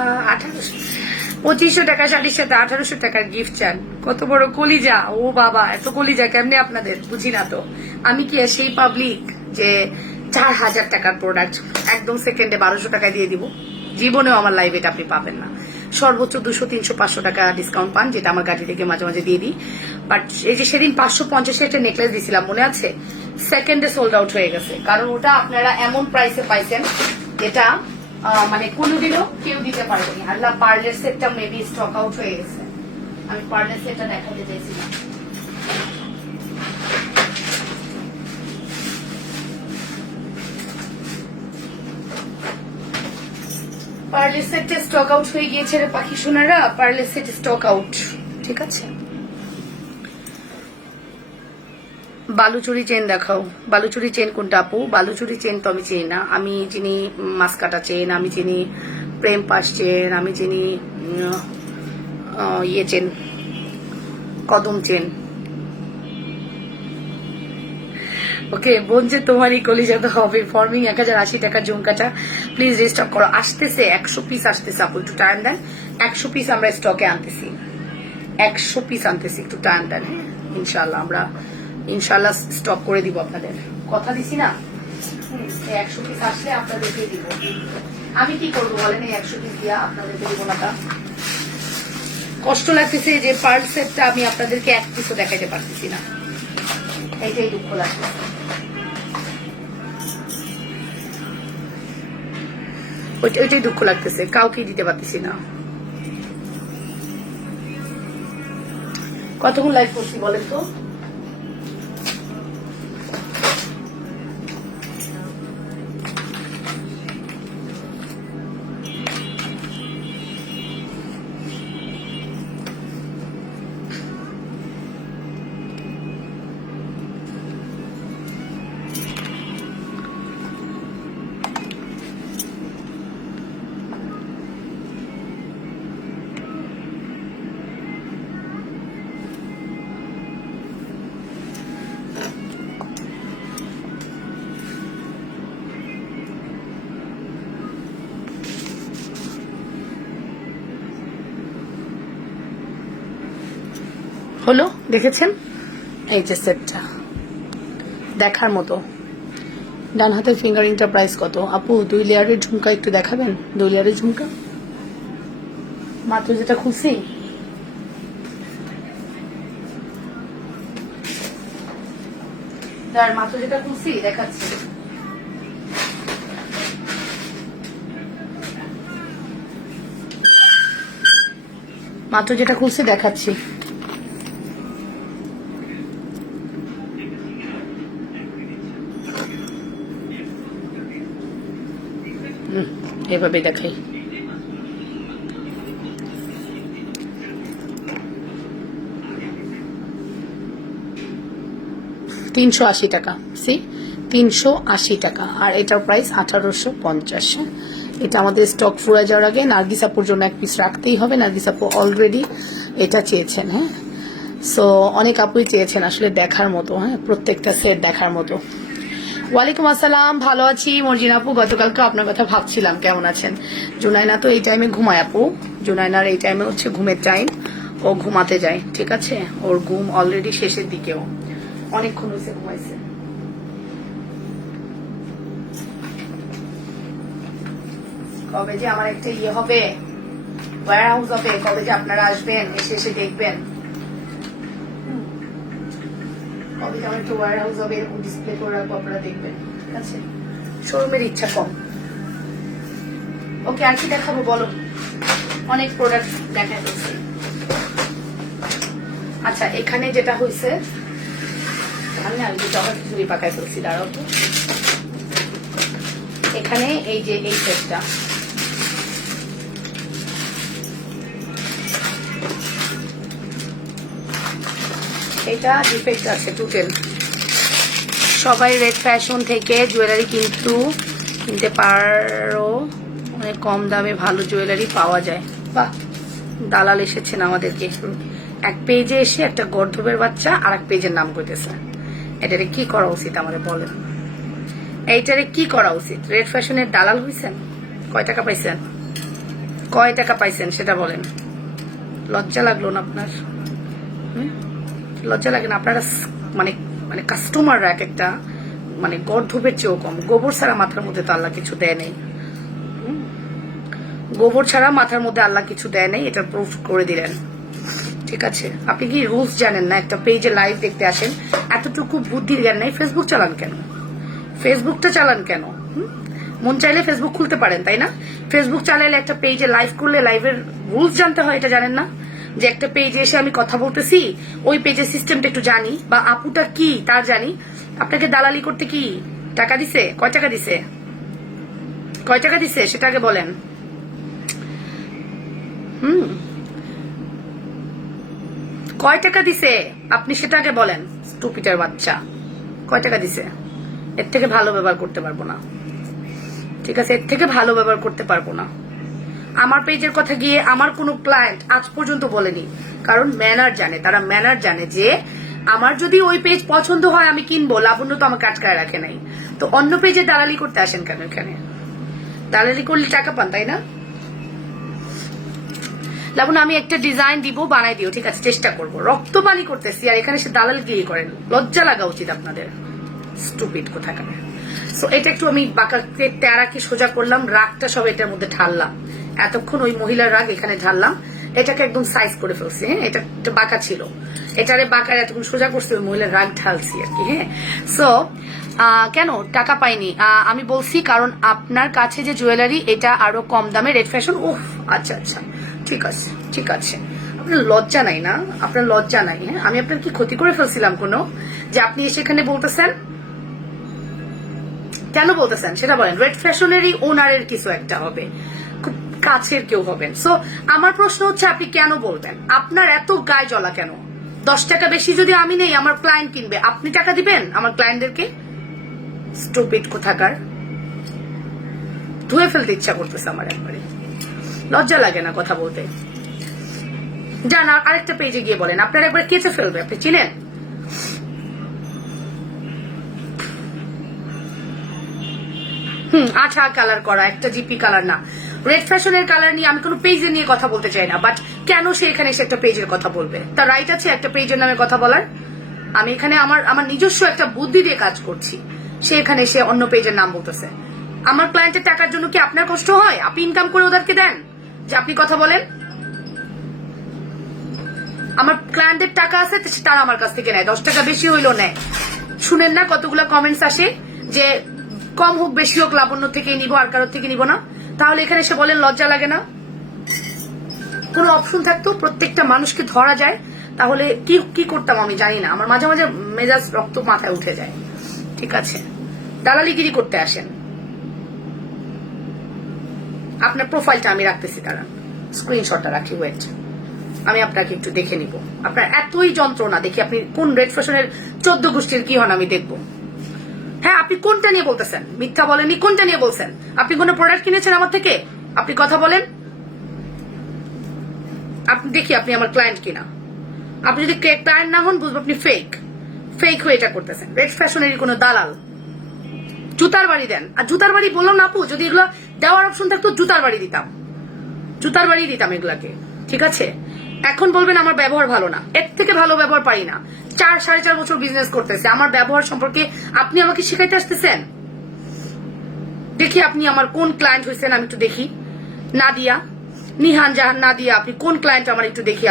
2500 টাকা শাড়ির সাথে 1800 টাকার গিফট চান? কত বড় কলিজা! ও বাবা, এত কলিজা কেমনে আপনাদের, বুঝি না তো। আমি কি সেই পাবলিক যে 4000 টাকার প্রোডাক্ট একদম সেকেন্ডে 1200 টাকায় দিয়ে দিব? জীবনেও আমার লাইভ এটা আপনি পাবেন না। সর্বোচ্চ 200, 300, 500 টাকা ডিসকাউন্ট পান, যেটা আমার গাড়ি থেকে মাঝে মাঝে দিয়ে দিই। বাট এই যে সেদিন 550 একটা নেকলেস দিয়েছিলাম, মনে আছে? সেকেন্ডে সোল্ড আউট হয়ে গেছে, কারণ ওটা আপনারা এমন প্রাইসে পাইছেন যেটা মানে কোনোদিনও কেউ দিতে পারেনি। আল্লাহ, পার্লের সেটটা মেবি স্টক আউট হয়ে গেছে, আমি পার্লের সেটটা দেখাতে চাইছিলাম। পার্লের সেটটা স্টক আউট হয়ে গিয়েছে রে পাখি সোনারা, পার্লের সেট স্টক আউট। ঠিক আছে, বালুচুরি চেন দেখাও। বালুচুরি চেন কোনটা আপু? বালুচুরি চেন তো আমি চিনি না। আমি চিনি মাস্কাটা চেন, আমি চিনি প্রেম পাস চেন, আমি চিনি ইয়ে চেন, কদম চেন। ওকে বোন, যে তোমারই কলিজাতে হবে। ফর্মিং 1080 টাকা ঝুমকাটা প্লিজ রিস্টক করো। আসতেছে 100 পিস আসতেছে আপু, একটু টাইম দেন। 100 পিস আমরা স্টকে আনতেছি, 100 পিস আনতেছি, একটু টাইম দেন। হ্যাঁ ইনশাল্লাহ আমরা ইনশাল্লাহ স্টক করে দিব আপনাদের, কথা দিছি না। 100 পিস আসলে আপনাদেরকে দিব। আমি কি করবো বলেন, এই 100 পিস দিয়া আপনাদেরকে দিব না? কষ্ট লাগতেছে যে পার্ল সেটটা আমি আপনাদেরকে এক পিসও দেখাইতে পারতেছি না, এইটাই দুঃখ লাগতেছে। ওইটাই দুঃখ লাগতেছে, কাউকে দিতে পারতেছি না। কতক্ষণ লাইভ করছি বলেন তো? হলো, দেখেছেন? এই যে সেটটা দেখার মতো। ডান হাতের ফিঙ্গারিংটা প্রাইস কত আপু? 2 লেয়ারের ঝুমকা একটু দেখাবেন? 2 লেয়ারের ঝুমকা মাত্র যেটা খুলছি, যার মাত্র যেটা খুলছি দেখাচ্ছি। মাত্র যেটা খুলছি দেখাচ্ছি। এভাবে দেখাই। টাকা, সি 380 টাকা। আর এটার প্রাইস 1850। এটা আমাদের স্টক ফুরায় যাওয়ার আগে নার্গিস আপুর জন্য এক পিস রাখতেই হবে। নার্গিস আপু অলরেডি এটা চেয়েছেন। হ্যাঁ, সো অনেক আপুই চেয়েছেন আসলে দেখার মতো। হ্যাঁ, প্রত্যেকটা সেট দেখার মতো। ওয়ালাইকুম আসসালাম, ভালো আছি মর্জিনা আপু। গতকালকে আপনার কথা ভাবছিলাম, কেমন আছেন? জুনাইনা তো এই টাইমে ঘুমায় আপু। জুনাইনার এই টাইমে হচ্ছে ঘুমের টাইম, ও ঘুমাতে যায়। ঠিক আছে, ওর ঘুম অলরেডি শেষের দিকেও, অনেকক্ষণ হয়েছে ঘুমাইছে। কবে যে আমার একটা ইয়ে হবে, ওয়্যার হাউস হবে, কবে যে আপনারা আসবেন, এসে এসে দেখবেন। কবে যে আমার একটা ওয়্যার হাউস হবে, এরকম ডিসপ্লে করে রাখবো, আপনারা দেখবেন। ঠিক আছে, শোরুমের ইচ্ছা কম। ওকে, আর কি দেখাবো বলো? অনেক প্রোডাক্ট দেখাই ফেলছি। আচ্ছা, এখানে যেটা হয়েছে, আমি না জবা খিচুড়ি পাকায় ফেলছি, দাঁড়াও তো। এখানে এই যে এই সেটটা, এটা ডিফেক্ট আছে টোটাল। সবাই রেড ফ্যাশন থেকে জুয়েলারি কিনতে পারো, অনেক কম দামে ভালো জুয়েলারি পাওয়া যায়। বাহ, দালাল এসেছেন আমাদেরকে। এক পেজে এসে একটা গর্ধবের বাচ্চা আর এক পেজের নাম করতেছে। এটারে কি করা উচিত আমাদের বলেন? এইটারে কি করা উচিত? রেড ফ্যাশনের দালাল হয়েছেন? কয় টাকা পাইছেন? কয় টাকা পাইছেন সেটা বলেন। লজ্জা লাগলো না আপনার? লজ্জা লাগে না? আপনারা মানে মানে কাস্টমাররা এক একটা মানে গর্ধবের চেয়েও কম। গোবর ছাড়া মাথার মধ্যে তো আল্লাহ কিছু দেয় নেই। গোবর ছাড়া মাথার মধ্যে আল্লাহ কিছু দেয় নেই, এটা প্রুফ করে দিলেন। ঠিক আছে, আপনি কি রুলস জানেন না? একটা পেজে লাইভ দেখতে আসেন, এতটুকু বুদ্ধির জ্ঞান নেই। ফেসবুক চালান কেন? ফেসবুকটা চালান কেন? মন চাইলে ফেসবুক খুলতে পারেন, তাই না? ফেসবুক চালাইলে একটা পেজে লাইভ করলে লাইভের রুলস জানতে হয়, এটা জানেন না? যে একটা পেজে এসে আমি কথা বলতেছি, ওই পেজের সিস্টেমটা একটু জানি, বা আপুটা কি তার জানি। আপনাকে দালালি করতে কি টাকা দিছে? কয় টাকা দিছে? কয় টাকা দিছে সেটা আগে বলেন। কয় টাকা দিছে আপনি সেটা আগে বলেন। স্টুপিটার বাচ্চা, কয় টাকা দিছে? এর থেকে ভালো ব্যবহার করতে পারবো না। ঠিক আছে, এর থেকে ভালো ব্যবহার করতে পারবো না। আমার পেজের কথা গিয়ে আমার কোনো ক্লায়েন্ট আজ পর্যন্ত বলেনি, কারণ ম্যানার জানে, তারা ম্যানার জানে যে আমার যদি ওই পেজ পছন্দ হয় আমি কিনবো। লাবণ্য তো আমাকে আটকায় রাখে নাই। তো অন্য পেজে দালালি করতে আসেন কেন? এখানে দালালি করলে টাকা পান, তাই না? লাবণ্য, আমি একটা ডিজাইন দিব, বানাই দিও। ঠিক আছে, চেষ্টা করবো। রক্ত পানি করতেছি আর এখানে সে দালালগিরি করেন। লজ্জা লাগা উচিত আপনাদের, স্টুপিড কোথাকার। সো এটা একটু আমি বাঁকাকে তেরাকে সোজা করলাম, রাগটা সব এটার মধ্যে ঢাললাম। এতক্ষণ ওই মহিলার রাগ এখানে ঢাললাম, এটাকে একদম সাইজ করে ফেলছি। হ্যাঁ, এটা বাঁকা ছিল, এটারে বাঁকা এতক্ষণ সোজা করছি, ওই মহিলার রাগ ঢালছি আর কি। হ্যাঁ, সো কেন টাকা পাইনি? আমি বলছি কারণ আপনার কাছে যে জুয়েলারি এটা আরো কম দামে রেড ফ্যাশন। উফ, আচ্ছা আচ্ছা, ঠিক আছে ঠিক আছে। আপনার লজ্জা নাই না? আপনার লজ্জা নাই? হ্যাঁ, আমি আপনার কি ক্ষতি করে ফেলছিলাম কোনো, যে আপনি এসে এখানে বলতেছেন? কেন বলতেছেন সেটা বলেন। রেড ফ্যাশনেরই ওনারের কিছু একটা হবে, খুব কাছের কেউ হবেন। সো আমার প্রশ্ন হচ্ছে, আপনি কেন বলবেন? আপনার এত গায়ে জ্বলা কেন? 10 টাকা বেশি যদি আমি নেই, আমার ক্লায়েন্ট কিনবে, আপনি টাকা দিবেন আমার ক্লায়েন্টদেরকে? স্টুপিড কোথাকার। ধুয়ে ফেলতে ইচ্ছা করতেছে আমার একবারে। লজ্জা লাগে না কথা বলতে? যান আরেকটা পেজে গিয়ে বলেন, আপনার একবার কেচে ফেলবে। আপনি চিনেন? আঠা কালার করা, একটা জিপি কালার না। রেড ফ্যাশনের কালার নিয়ে আমি কোনো পেজে নিয়ে কথা বলতে চাই না, বাট কেন সে এখানে এসে একটা পেজের কথা বলবে? তার রাইট আছে একটা পেজের নামে কথা বলার। আমি এখানে আমার নিজস্ব একটা বুদ্ধি দিয়ে কাজ করছি, সে এখানে এসে অন্য পেজের নাম বলতেছে। আমার ক্লায়েন্টের টাকার জন্য কি আপনার কষ্ট হয়? আপনি ইনকাম করে ওদেরকে দেন যে আপনি কথা বলেন? আমার ক্লায়েন্টের টাকা আছে, তারা আমার কাছ থেকে নেয়, 10 টাকা বেশি হইলেও নেয়। শুনেন না কতগুলো কমেন্টস আসে যে কম হোক বেশি হোক লাবণ্য থেকে নিব আর কারোর থেকে নিব না? তাহলে এখানে এসে বলেন লজ্জা লাগে না? কোনো অপশন থাকতো প্রত্যেকটা মানুষকে ধরা যায়, তাহলে কি কি করতাম আমি জানি না। আমার মাঝে মাঝে মেজাজ রক্ত মাথায় উঠে যায়। ঠিক আছে, দালালিগিরি করতে আসেন। আপনার প্রোফাইলটা আমি রাখতেছি, তারা স্ক্রিনশটটা রাখি, ওয়েট আমি আপনাকে একটু দেখে নিব। আপনার এতই যন্ত্রণা দেখি আপনি কোন রেড ফ্যাশনের 14 গোষ্ঠীর কি হন আমি দেখবো। হ্যাঁ, আপনি কোনটা নিয়ে বলতেছেন? মিথ্যা বলেননি, কোনটা নিয়ে বলছেন? আপনি কোন প্রোডাক্ট কিনেছেন আমার থেকে? আপনি কথা বলেন। আপনি দেখি আপনি আমার ক্লায়েন্ট কিনা। আপনি যদি ক্লায়েন্ট না হন বুঝবো আপনি ফেক হয়ে এটা করতেছেন। রেড ফ্যাশনেরই কোনো দালাল। জুতার বাড়ি দেন। আর জুতার বাড়ি বললাম না আপু, যদি এগুলো দেওয়ার অপশন থাকতো জুতার বাড়ি দিতাম, এগুলাকে। ঠিক আছে, এখন বলবেন আমার ব্যবহার ভালো না। এর থেকে ভালো ব্যবহার পারি না। 4-4.5 বছর বিজনেস করতেছে, আমার ব্যবহার সম্পর্কে আপনি আমাকে শিখাইতে আসতেছেন? দেখি আপনি আমার কোন ক্লায়েন্ট হয়েছেন, আমি একটু দেখি। নাদিয়া, নিহান জাহান নাদিয়া, আপনি কোন ক্লায়েন্ট আমার একটু দেখি।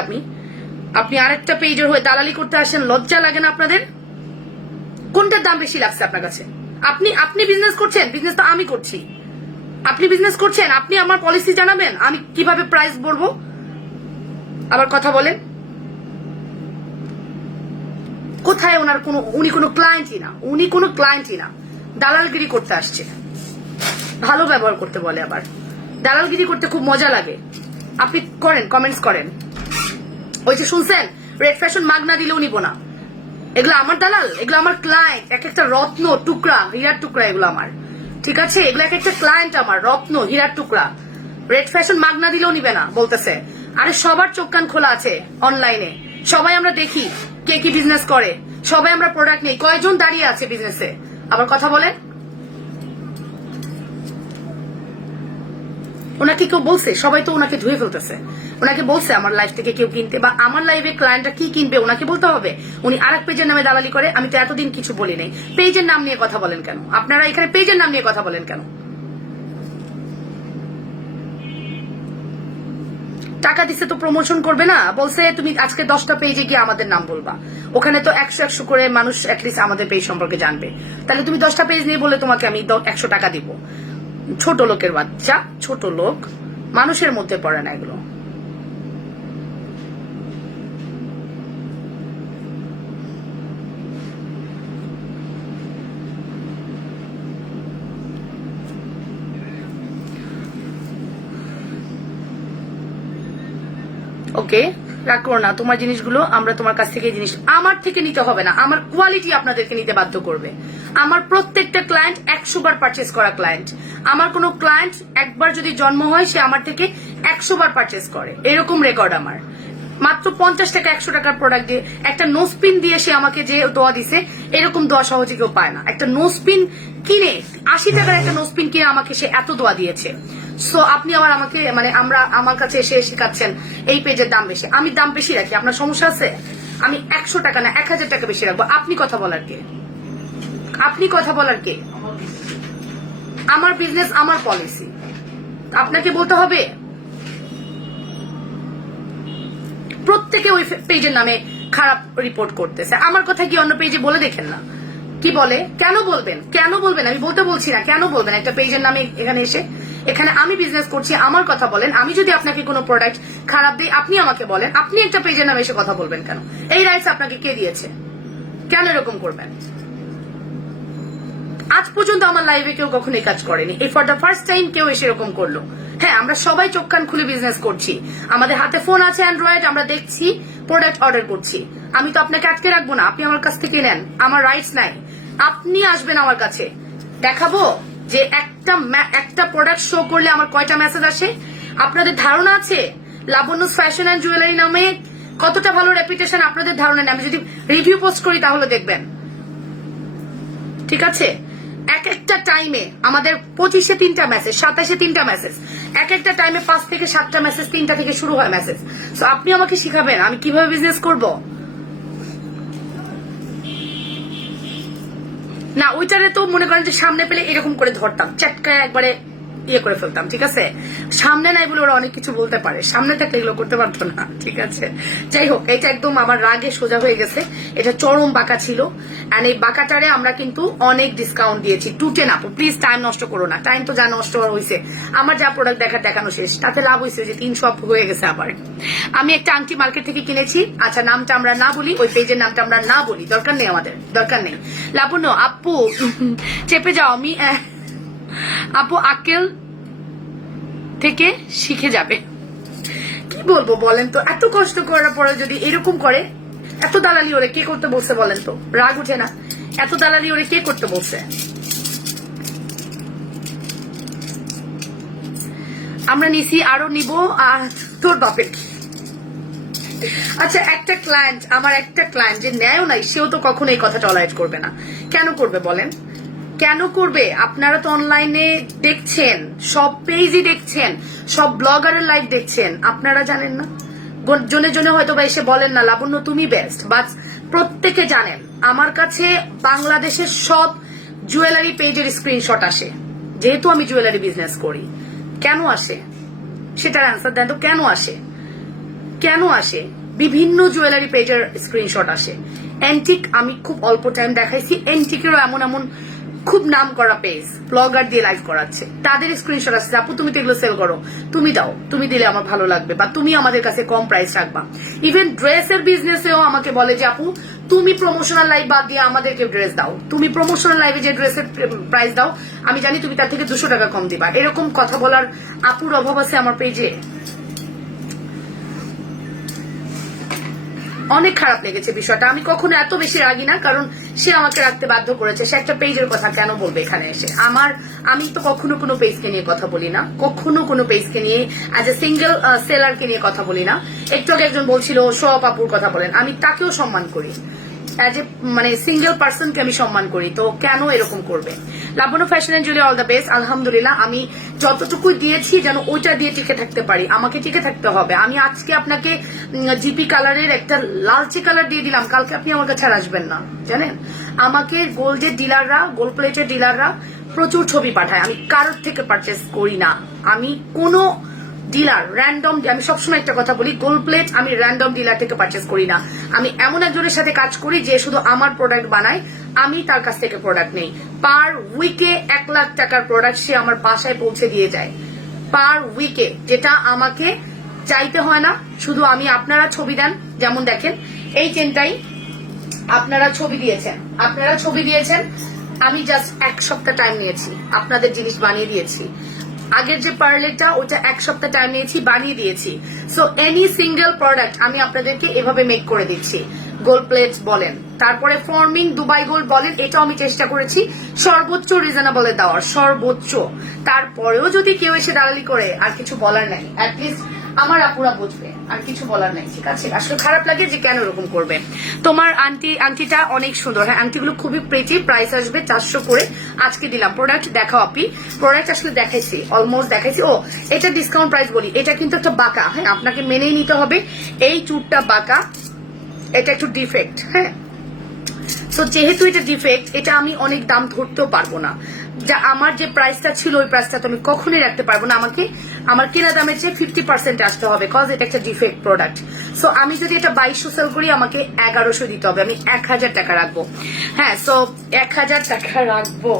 আপনি আরেকটা পেজের হয়ে দালালি করতে আসেন, লজ্জা লাগে না আপনাদের? কোনটার দাম বেশি লাগছে আপনার কাছে? আপনি বিজনেস করছেন, বিজনেস তো আমি করছি। আপনি বিজনেস করছেন, আপনি আমার পলিসি জানাবেন, আমি কিভাবে প্রাইস বলবো। আবার কথা বলেন। কোথায় ওনার উনি কোনো ক্লায়েন্টই না, দালালগিরি করতে আসছে। ভালো ব্যবহার করতে বলে, আবার দালালগিরি করতে খুব মজা লাগে। আপনি করেন, কমেন্টস করেন। ওই যে শুনছেন রেড ফ্যাশন মাগনা দিলেও নিব না। এগুলো আমার দালাল, এগুলো আমার ক্লায়েন্ট। এক একটা রত্ন টুকরা, হীরার টুকরা এগুলো আমার। ঠিক আছে, এগুলো এক একটা ক্লায়েন্ট আমার, রত্ন হীরার টুকরা। রেড ফ্যাশন মাগনা দিলেও নিবে না বলতেছে। আরে সবার চোখ কান খোলা আছে অনলাইনে, সবাই আমরা দেখি কে কি বিজনেস করে, সবাই আমরা প্রোডাক্ট নেই। কয়জন দাঁড়িয়ে আছে বিজনেসে? আবার কথা বলেন। ওনাকে কেউ বলছে? সবাই তো ওনাকে ধুয়ে ফেলতেছে। ওনাকে বলছে আমার লাইফ থেকে কেউ কিনতে, বা আমার লাইভে ক্লায়েন্টরা কি কিনবে ওনাকে বলতে হবে? উনি আরেক পেজের নামে দালালি করে। আমি তো এতদিন কিছু বলি নাই। পেজের নাম নিয়ে কথা বলেন কেন আপনারা? এখানে পেজের নাম নিয়ে কথা বলেন কেন? টাকা দিচ্ছে তো প্রমোশন করবে না? বলছে তুমি আজকে 10টা পেজে গিয়ে আমাদের নাম বলবা, ওখানে তো 100 করে মানুষ অ্যাটলিস্ট আমাদের পেজ সম্পর্কে জানবে। তাহলে তুমি 10টা পেজ নিয়ে বলে তোমাকে আমি 100 টাকা দিব। ছোট লোকের বাচ্চা, ছোট লোক, মানুষের মধ্যে পড়ে না এগুলো। ওকে, রাগ করো না। তোমার জিনিসগুলো আমরা তোমার কাছ থেকে জিনিস আমার থেকে নিতে হবে না। আমার কোয়ালিটি আপনাদেরকে নিতে বাধ্য করবে। আমার প্রত্যেকটা ক্লায়েন্ট 100 বার পারচেস করা ক্লায়েন্ট। আমার কোনো ক্লায়েন্ট একবার যদি জন্ম হয় সে আমার থেকে 100 বার পারচেস করে, এরকম রেকর্ড আমার। মাত্র 50 টাকা 100 টাকার প্রোডাক্ট দিয়ে, একটা নোস্পিন দিয়ে সে আমাকে যে দোয়া দিছে, এরকম দোয়া সহজে কেউ পায় না। একটা নোস্পিন কিনে 80 টাকার একটা নোস্পিন কিনে আমাকে সে এত দোয়া দিয়েছে। সো আপনি আবার আমাকে আমার কাছে এসে শেখাচ্ছেন এই পেজের দাম বেশি। আমি দাম বেশি রাখি, আপনার সমস্যা আছে? আমি 100 টাকা না 1000 টাকা বেশি রাখবো। আপনি কথা বলার কে? আমার বিজনেস, আমার পলিসি, আপনাকে বলতে হবে? প্রত্যেকে ওই পেজের নামে খারাপ রিপোর্ট করতেছে। আমার কথা কি অন্য পেজে বলে দেখেন না কি বলে? কেন বলবেন? আমি বলতে বলছি না, কেন বলবেন একটা পেজের নামে এখানে এসে? এখানে আমি বিজনেস করছি, আমার কথা বলেন। আমি যদি আপনাকে কোনো প্রোডাক্ট খারাপ দিই আপনি আমাকে বলেন। আপনি একটা পেজের নামে এসে কথা বলবেন কেন? এই রাইটস আপনাকে কে দিয়েছে? কেন এরকম করবেন? আজ পর্যন্ত আমার লাইভে কেউ কখনো এই কাজ করেনি। এই ফর দ্য ফার্স্ট টাইম কেউ এসে এরকম করলো। হ্যাঁ, আমরা সবাই চোখ কান খুলে বিজনেস করছি, আমাদের হাতে ফোন আছে অ্যান্ড্রয়েড, আমরা দেখছি, প্রোডাক্ট অর্ডার করছি। আমি তো আপনাকে আটকে রাখবো না, আপনি আমার কাছ থেকে নেন, আমার রাইটস নাই। আপনি আসবেন আমার কাছে, দেখাবো যে একটা প্রোডাক্ট শো করলে আমার কয়টা মেসেজ আসে। আপনাদের ধারণা আছে লাবণ্য ফ্যাশন অ্যান্ড জুয়েলারি নামে কতটা ভালো রেপুটেশন? আপনাদের ধারণা নেই। আমি যদি রিভিউ পোস্ট করি তাহলে দেখবেন। ঠিক আছে, এক একটা টাইমে আমাদের 25-এ 3টা মেসেজ, 27-এ 3টা মেসেজ, এক একটা টাইমে 5 থেকে 7টা মেসেজ, 3টা থেকে শুরু হয় মেসেজ। সো আপনি আমাকে শিখাবেন আমি কিভাবে বিজনেস করব? না, ওইটারে তো মনে করেন যে সামনে পেলে এরকম করে ধরতাম, চাটকায় একবারে ইয়ে করে ফেলতাম, ঠিক আছে? সামনে নাই বলে ওরা অনেক কিছু বলতে পারে, সামনে থাকলে এগুলো করতে পারতো না, ঠিক আছে? যাই হোক, এটা একদম আমার রাগে সোজা হয়ে গেছে, এটা চরম বাঁকা ছিল। এন্ড এই বাঁকাটারে আমরা কিন্তু অনেক ডিসকাউন্ট দিয়েছি। 210 আপু প্লিজ টাইম নষ্ট করো না, টাইম তো যা নষ্ট হয়েছে, আমার যা প্রোডাক্ট দেখানো শেষ, তাতে লাভ হয়েছে যে 300 আপু হয়ে গেছে। আবার আমি একটা আংটি মার্কেট থেকে কিনেছি, আচ্ছা নামটা আমরা না বলি, ওই পেজের নামটা আমরা না বলি, দরকার নেই, আমাদের দরকার নেই। লাবণ্য আপু চেপে যাও, আমি আপু আকেল থেকে শিখে যাবে। কি বলবো বলেন তো, এত কষ্ট করার পরে যদি এরকম করে, এত দালালি ওরে কে করতে বলছে বলেন তো? রাগ উঠে না? এত দালালি ওরে কে করতে বলছে? আমরা নিছি, আরো নিব, তোর বাপের কি? আচ্ছা একটা ক্লায়েন্ট, আমার একটা ক্লায়েন্ট যে ন্যায়ও নাই, সেও তো কখনো এই কথা টলারেট করবে না। কেন করবে বলেন? কেন করবে? আপনারা তো অনলাইনে দেখছেন, সব পেজই দেখছেন, সব ব্লগারের লাইভ দেখছেন, আপনারা জানেন না? জনে জনে হয়তো বা এসে বলেন না লাবণ্য তুমি বেস্ট, বাট প্রত্যেকে জানেন আমার কাছে বাংলাদেশের সব জুয়েলারি পেজের স্ক্রিনশট আসে, যেহেতু আমি জুয়েলারি বিজনেস করি। কেন আসে সেটার অ্যান্সার দেন তো, কেন আসে? কেন আসে? বিভিন্ন জুয়েলারি পেজের স্ক্রিনশট আসে। অ্যান্টিক আমি খুব অল্প টাইম দেখাইছি, অ্যান্টিকেরও এমন এমন খুব নাম করা পেজ ব্লগার দিয়ে লাইভ করাচ্ছে, তাদের স্ক্রিনশট আসছে, আপু তুমি তো এগুলো সেল করো, তুমি দাও, তুমি দিলে আমার ভালো লাগবে, বা তুমি আমাদের কাছে কম প্রাইস রাখবা। ইভেন ড্রেসের বিজনেসেও আমাকে বলে যে আপু তুমি প্রমোশনাল লাইভ বাদ দিয়ে আমাদেরকে ড্রেস দাও, তুমি প্রমোশনাল লাইভে যে ড্রেসের প্রাইস দাও আমি জানি তুমি তার থেকে 200 টাকা কম দিবা। এরকম কথা বলার আপুর অভাব আছে আমার পেজে? অনেক খারাপ লেগেছে বিষয়টা। আমি কখনো এত বেশি রাগি না, কারণ সে আমাকে রাখতে বাধ্য করেছে। সে একটা পেজের কথা কেন বলবে এখানে এসে? আমি তো কখনো কোনো পেজকে নিয়ে কথা বলি না, কখনো কোনো পেজকে নিয়ে অ্যাজ এ সিঙ্গেল সেলারকে নিয়ে কথা বলি না। একটু আগে একজন বলছিল সব আপুর কথা বলেন, আমি তাকেও সম্মান করি, অ্যাজ এ মানে সিঙ্গেল পার্সনকে আমি সম্মান করি, তো কেন এরকম করবে? Labonno fashion and jewellery all the best. আলহামদুলিল্লাহ, আমি যতটুকু দিয়েছি যেন ওইটা দিয়ে টিকে থাকতে পারি, আমাকে টিকে থাকতে হবে। আমি আজকে আপনাকে জিপি কালারের একটা লালচে কালার দিয়ে দিলাম, কালকে আপনি আমার কাছে আর আসবেন না, জানেন? আমাকে গোল্ডের ডিলাররা, গোল্ড প্লেটের ডিলাররা প্রচুর ছবি পাঠায়, আমি কারোর থেকে পারচেস করি না। আমি কোনো ডিলার র্যান্ডম, আমি সবসময় একটা কথা বলি, গোল্ড প্লেট আমি র্যান্ডম ডিলার থেকে পারচেস করি না। আমি এমন একজনের সাথে কাজ করি যে শুধু আমার প্রোডাক্ট বানায়, আমি তার কাছ থেকে প্রোডাক্ট নেই। পার উইকে 1 লাখ টাকার প্রোডাক্ট সে আমার বাসায় পৌঁছে দিয়ে যায়, পার উইকে, যেটা আমাকে চাইতে হয় না। শুধু আমি, আপনারা ছবি দেন, যেমন দেখেন এই চেনটাই আপনারা ছবি দিয়েছেন, আমি জাস্ট 1 সপ্তাহ টাইম নিয়েছি, আপনাদের জিনিস বানিয়ে দিয়েছি। আগের যে পার্লেটা ওটা 1 সপ্তাহ টাইম নিয়েছি, বানিয়ে দিয়েছি। সো এনি সিঙ্গেল প্রোডাক্ট আমি আপনাদেরকে এভাবে মেক করে দিচ্ছি। গোল্ড প্লেট বলেন, তারপরে ফর্মিং দুবাই গোল্ড বলেন, এটাও আমি চেষ্টা করেছি সর্বোচ্চ রিজনেবলে দেওয়ার, সর্বোচ্চ। তারপরেও যদি কেউ এসে দালালি করে, আর কিছু বলার নাই, অ্যাটলিস্ট আমার আপুরা বুঝবে, আর কিছু বলার নাই, ঠিক আছে? আসলে খারাপ লাগে যে কেন এরকম করবে। তোমার আন্টিটা অনেক সুন্দর, হ্যাঁ আন্টিগুলো খুবই প্রিটি, প্রাইস আসবে 400 করে। আজকে দিলাম। প্রোডাক্ট দেখাও আপি, প্রোডাক্ট আসলে দেখাইছি, অলমোস্ট দেখাইছি। ও এটা ডিসকাউন্ট প্রাইস বলি, এটা কিন্তু একটা বাঁকা, হ্যাঁ আপনাকে মেনেই নিতে হবে, এই চুরটা বাঁকা, এটা একটু ডিফেক্ট, হ্যাঁ। তো যেহেতু এটা ডিফেক্ট, এটা আমি অনেক দাম ধরতেও পারবো না, যা আমার যে প্রাইসটা ছিল ওই প্রাইসটা তো আমি কখনোই রাখতে পারবো না। আমাকে আমার কেনা দামের চেয়ে 50% আসতে হবে, কজ এটা একটা ডিফেক্ট প্রোডাক্ট। সো আমি যদি এটা 2200 সেল করি, আমাকে 1100 দিতে হবে, আমি 1000 টাকা রাখবো। হ্যাঁ, সো 1000 টাকা রাখবো,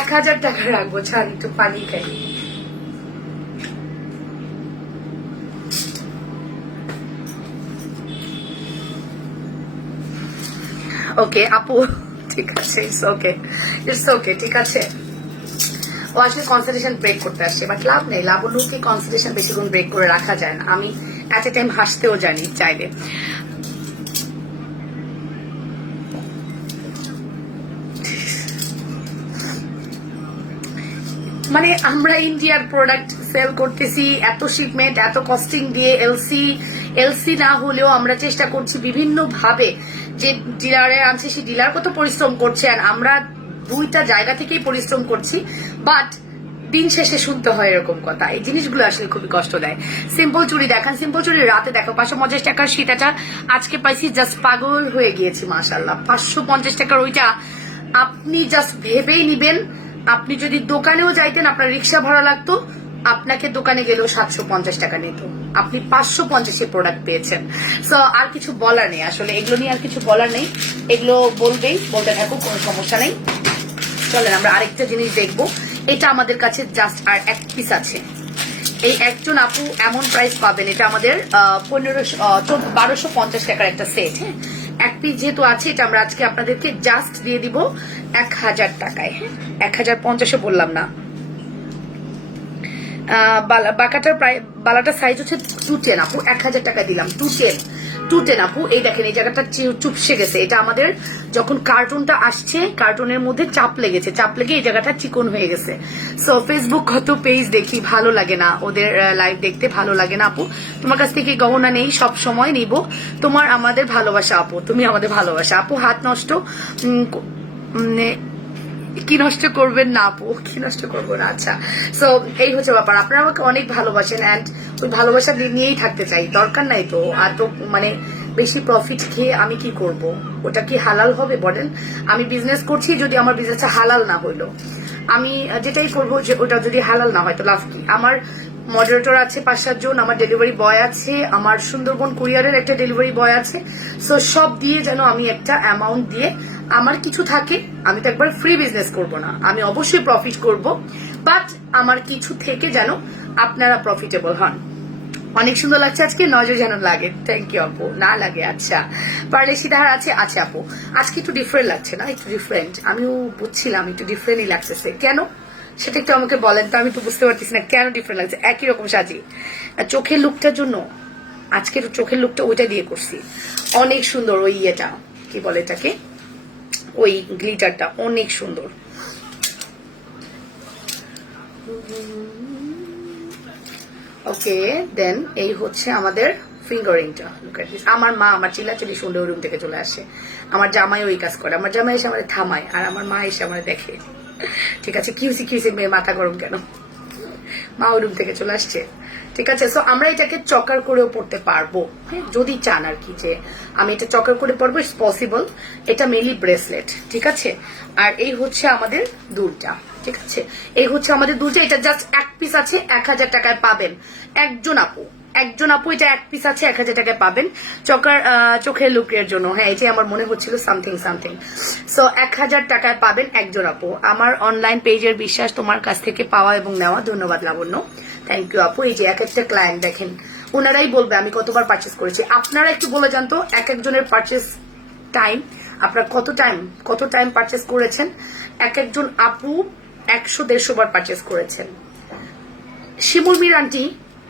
1000 টাকা রাখবো। ছাড়, একটু পানি খাই। ওকে আপু, ঠিক আছে, ইটস ওকে, ঠিক আছে। ও আসলে কনসেন্ট্রেশন ব্রেক করতে আসছে, বাট লাভ নেই, লাবণ্যকে কনসেন্ট্রেশন বেশিক্ষণ ব্রেক করে রাখা যায় না। আমি এট এ টাইম হাসতেও জানি চাইলে। মানে আমরা ইন্ডিয়ার প্রোডাক্ট সেল করতেছি, এত শিপমেন্ট, এত কস্টিং দিয়ে, এলসি না হলেও আমরা চেষ্টা করছি বিভিন্ন ভাবে, যে ডিলারে আনছে সেই ডিলার কত পরিশ্রম করছে, আর আমরা 2টা জায়গা থেকেই পরিশ্রম করছি, বাট দিন শেষে শুনতে হয় এরকম কথা। এই জিনিসগুলো আসলে খুবই কষ্ট দেয়। সিম্পল চুড়ি দেখান, সিম্পল চুড়ি রাতে দেখো 550 টাকার সীতাটা আজকে পাইছি, জাস্ট পাগল হয়ে গিয়েছি, মাশাআল্লাহ। 550 টাকার ওইটা আপনি জাস্ট ভেবেই নিবেন আপনি যদি দোকানেও যাইতেন আপনার রিক্সা ভাড়া লাগতো, আপনাকে দোকানে গেলেও 750 টাকা নিত, আপনি 550 প্রোডাক্ট পেয়েছেন। সো আর কিছু বলার নেই, আসলে এগুলো নিয়ে আর কিছু বলার নেই, এগুলো বলতে থাকুক, কোনো সমস্যা নেই। চলেন আমরা আরেকটা জিনিস দেখবো। এটা আমাদের কাছে জাস্ট আর এক পিস আছে। এই একজন আপু এমন প্রাইস পাবেন, এটা আমাদের 1250 টাকার একটা সেট। হ্যাঁ, এক পিস যেহেতু আছে, এটা আমরা আজকে আপনাদেরকে জাস্ট দিয়ে দিব 1000 টাকায়। হ্যাঁ, 1050 বললাম না। বালাটার সাইজ হচ্ছে 210 আপু, 1000 টাকা দিলাম। 210 আপু। এই দেখেন এই জায়গাটা চুপসে গেছে, এটা আমাদের যখন কার্টুনটা আসছে কার্টুনের মধ্যে চাপ লেগে এই জায়গাটা চিকন হয়ে গেছে। সো ফেসবুক কত পেজ দেখি, ভালো লাগে না ওদের লাইভ দেখতে, ভালো লাগে না আপু। তোমার কাছ থেকে গহনা নেই, সব সময় নিব, তোমার আমাদের ভালোবাসা আপু, তুমি আমাদের ভালোবাসা আপু। হাত নষ্ট কি নষ্ট করবেন না আপু, কি নষ্ট করবো না। আচ্ছা, সো এই হচ্ছে ব্যাপার, আপনারা আমাকে অনেক ভালোবাসেন অ্যান্ড ওই ভালোবাসা নিয়েই থাকতে চাই, দরকার নাই তো আর তো মানে বেশি প্রফিট খেয়ে আমি কি করব? ওটা কি হালাল হবে বলেন? আমি বিজনেস করছি, যদি আমার বিজনেসটা হালাল না হইলো, আমি যেটাই করবো যে ওটা যদি হালাল না হয় তো লাভ কি? আমার মডারেটর আছে 5-7 জন, আমার ডেলিভারি বয় আছে, আমার সুন্দরবন কুরিয়ারের একটা ডেলিভারি বয় আছে। সো সব দিয়ে যেন আমি একটা অ্যামাউন্ট দিয়ে আমার কিছু থাকে, আমি তো একবার ফ্রি বিজনেস করব না, আমি অবশ্যই প্রফিট করব, বাট আমার কিছু থেকে যেন আপনারা প্রফিটেবল হন। অনেক সুন্দর লাগছে আজকে, নজর যেন লাগে। থ্যাংক ইউ আপু। না লাগে, আচ্ছা। পারলে সিধার আছে, আচ্ছা আপু আজকে একটু ডিফারেন্ট লাগছে না? একটু ডিফারেন্ট, আমিও বুঝছিলাম একটু ডিফারেন্টই লাগতেছে। কেন সেটা একটু আমাকে বলেন তো, আমি তো বুঝতে পারতেছি না কেন ডিফারেন্ট লাগছে। একই রকম সাজি, চোখের লুকটার জন্য আজকের চোখের লুকটা ওইটা দিয়ে করছি, অনেক সুন্দর। ওই ইয়েটা কি বলে এটাকে, ওই গ্লিটারটা অনেক সুন্দর। ওকে দেন এই হচ্ছে আমাদের ফিঙ্গারিংটা। আমার মা আমার চিল্লাচিল্লি শুনলে ওই রুম থেকে চলে আসে, আমার জামাই ওই কাজ করে, আমার জামাই এসে আমার থামায় আর আমার মা এসে আমার দেখে। ঠিক আছে, কি হয়েছে মেয়ে মাথা গরম কেন? মা ওই রুম থেকে চলে আসছে। ঠিক আছে, সো আমরা এটাকে চকার করেও পড়তে পারবো, হ্যাঁ যদি চান আর কি, যে আমি এটা চকার করে পড়বো, ইটস পসিবল। এটা মেনলি ব্রেসলেট, ঠিক আছে। আর এই হচ্ছে আমাদের দুলটা, ঠিক আছে, এই হচ্ছে আমাদের দুলটা। এটা জাস্ট এক পিস আছে, 1000 টাকায় পাবেন একজন আপু। এটা এক পিস আছে, 1000 টাকায় পাবেন চোখের লুকের জন্য। হ্যাঁ, এটাই আমার মনে হচ্ছিল সামথিং। সো 1000 টাকায় পাবেন একজন আপু। আমার অনলাইন পেজের বিশ্বাস তোমার কাছ থেকে পাওয়া এবং নেওয়া। ধন্যবাদ লাবণ্য, থ্যাংক ইউ আপু। এই যে এক একটা ক্লায়েন্ট দেখেন, ওনারাই বলবে আমি কতবার পারচেস করেছি। আপনারা একটু বলে যান তো, এক একজনের পারচেস টাইম, আপনার কত টাইম পারচেস করেছেন? এক একজন আপু 100-150 বার পারচেস করেছেন। শিমুল মির আন্টি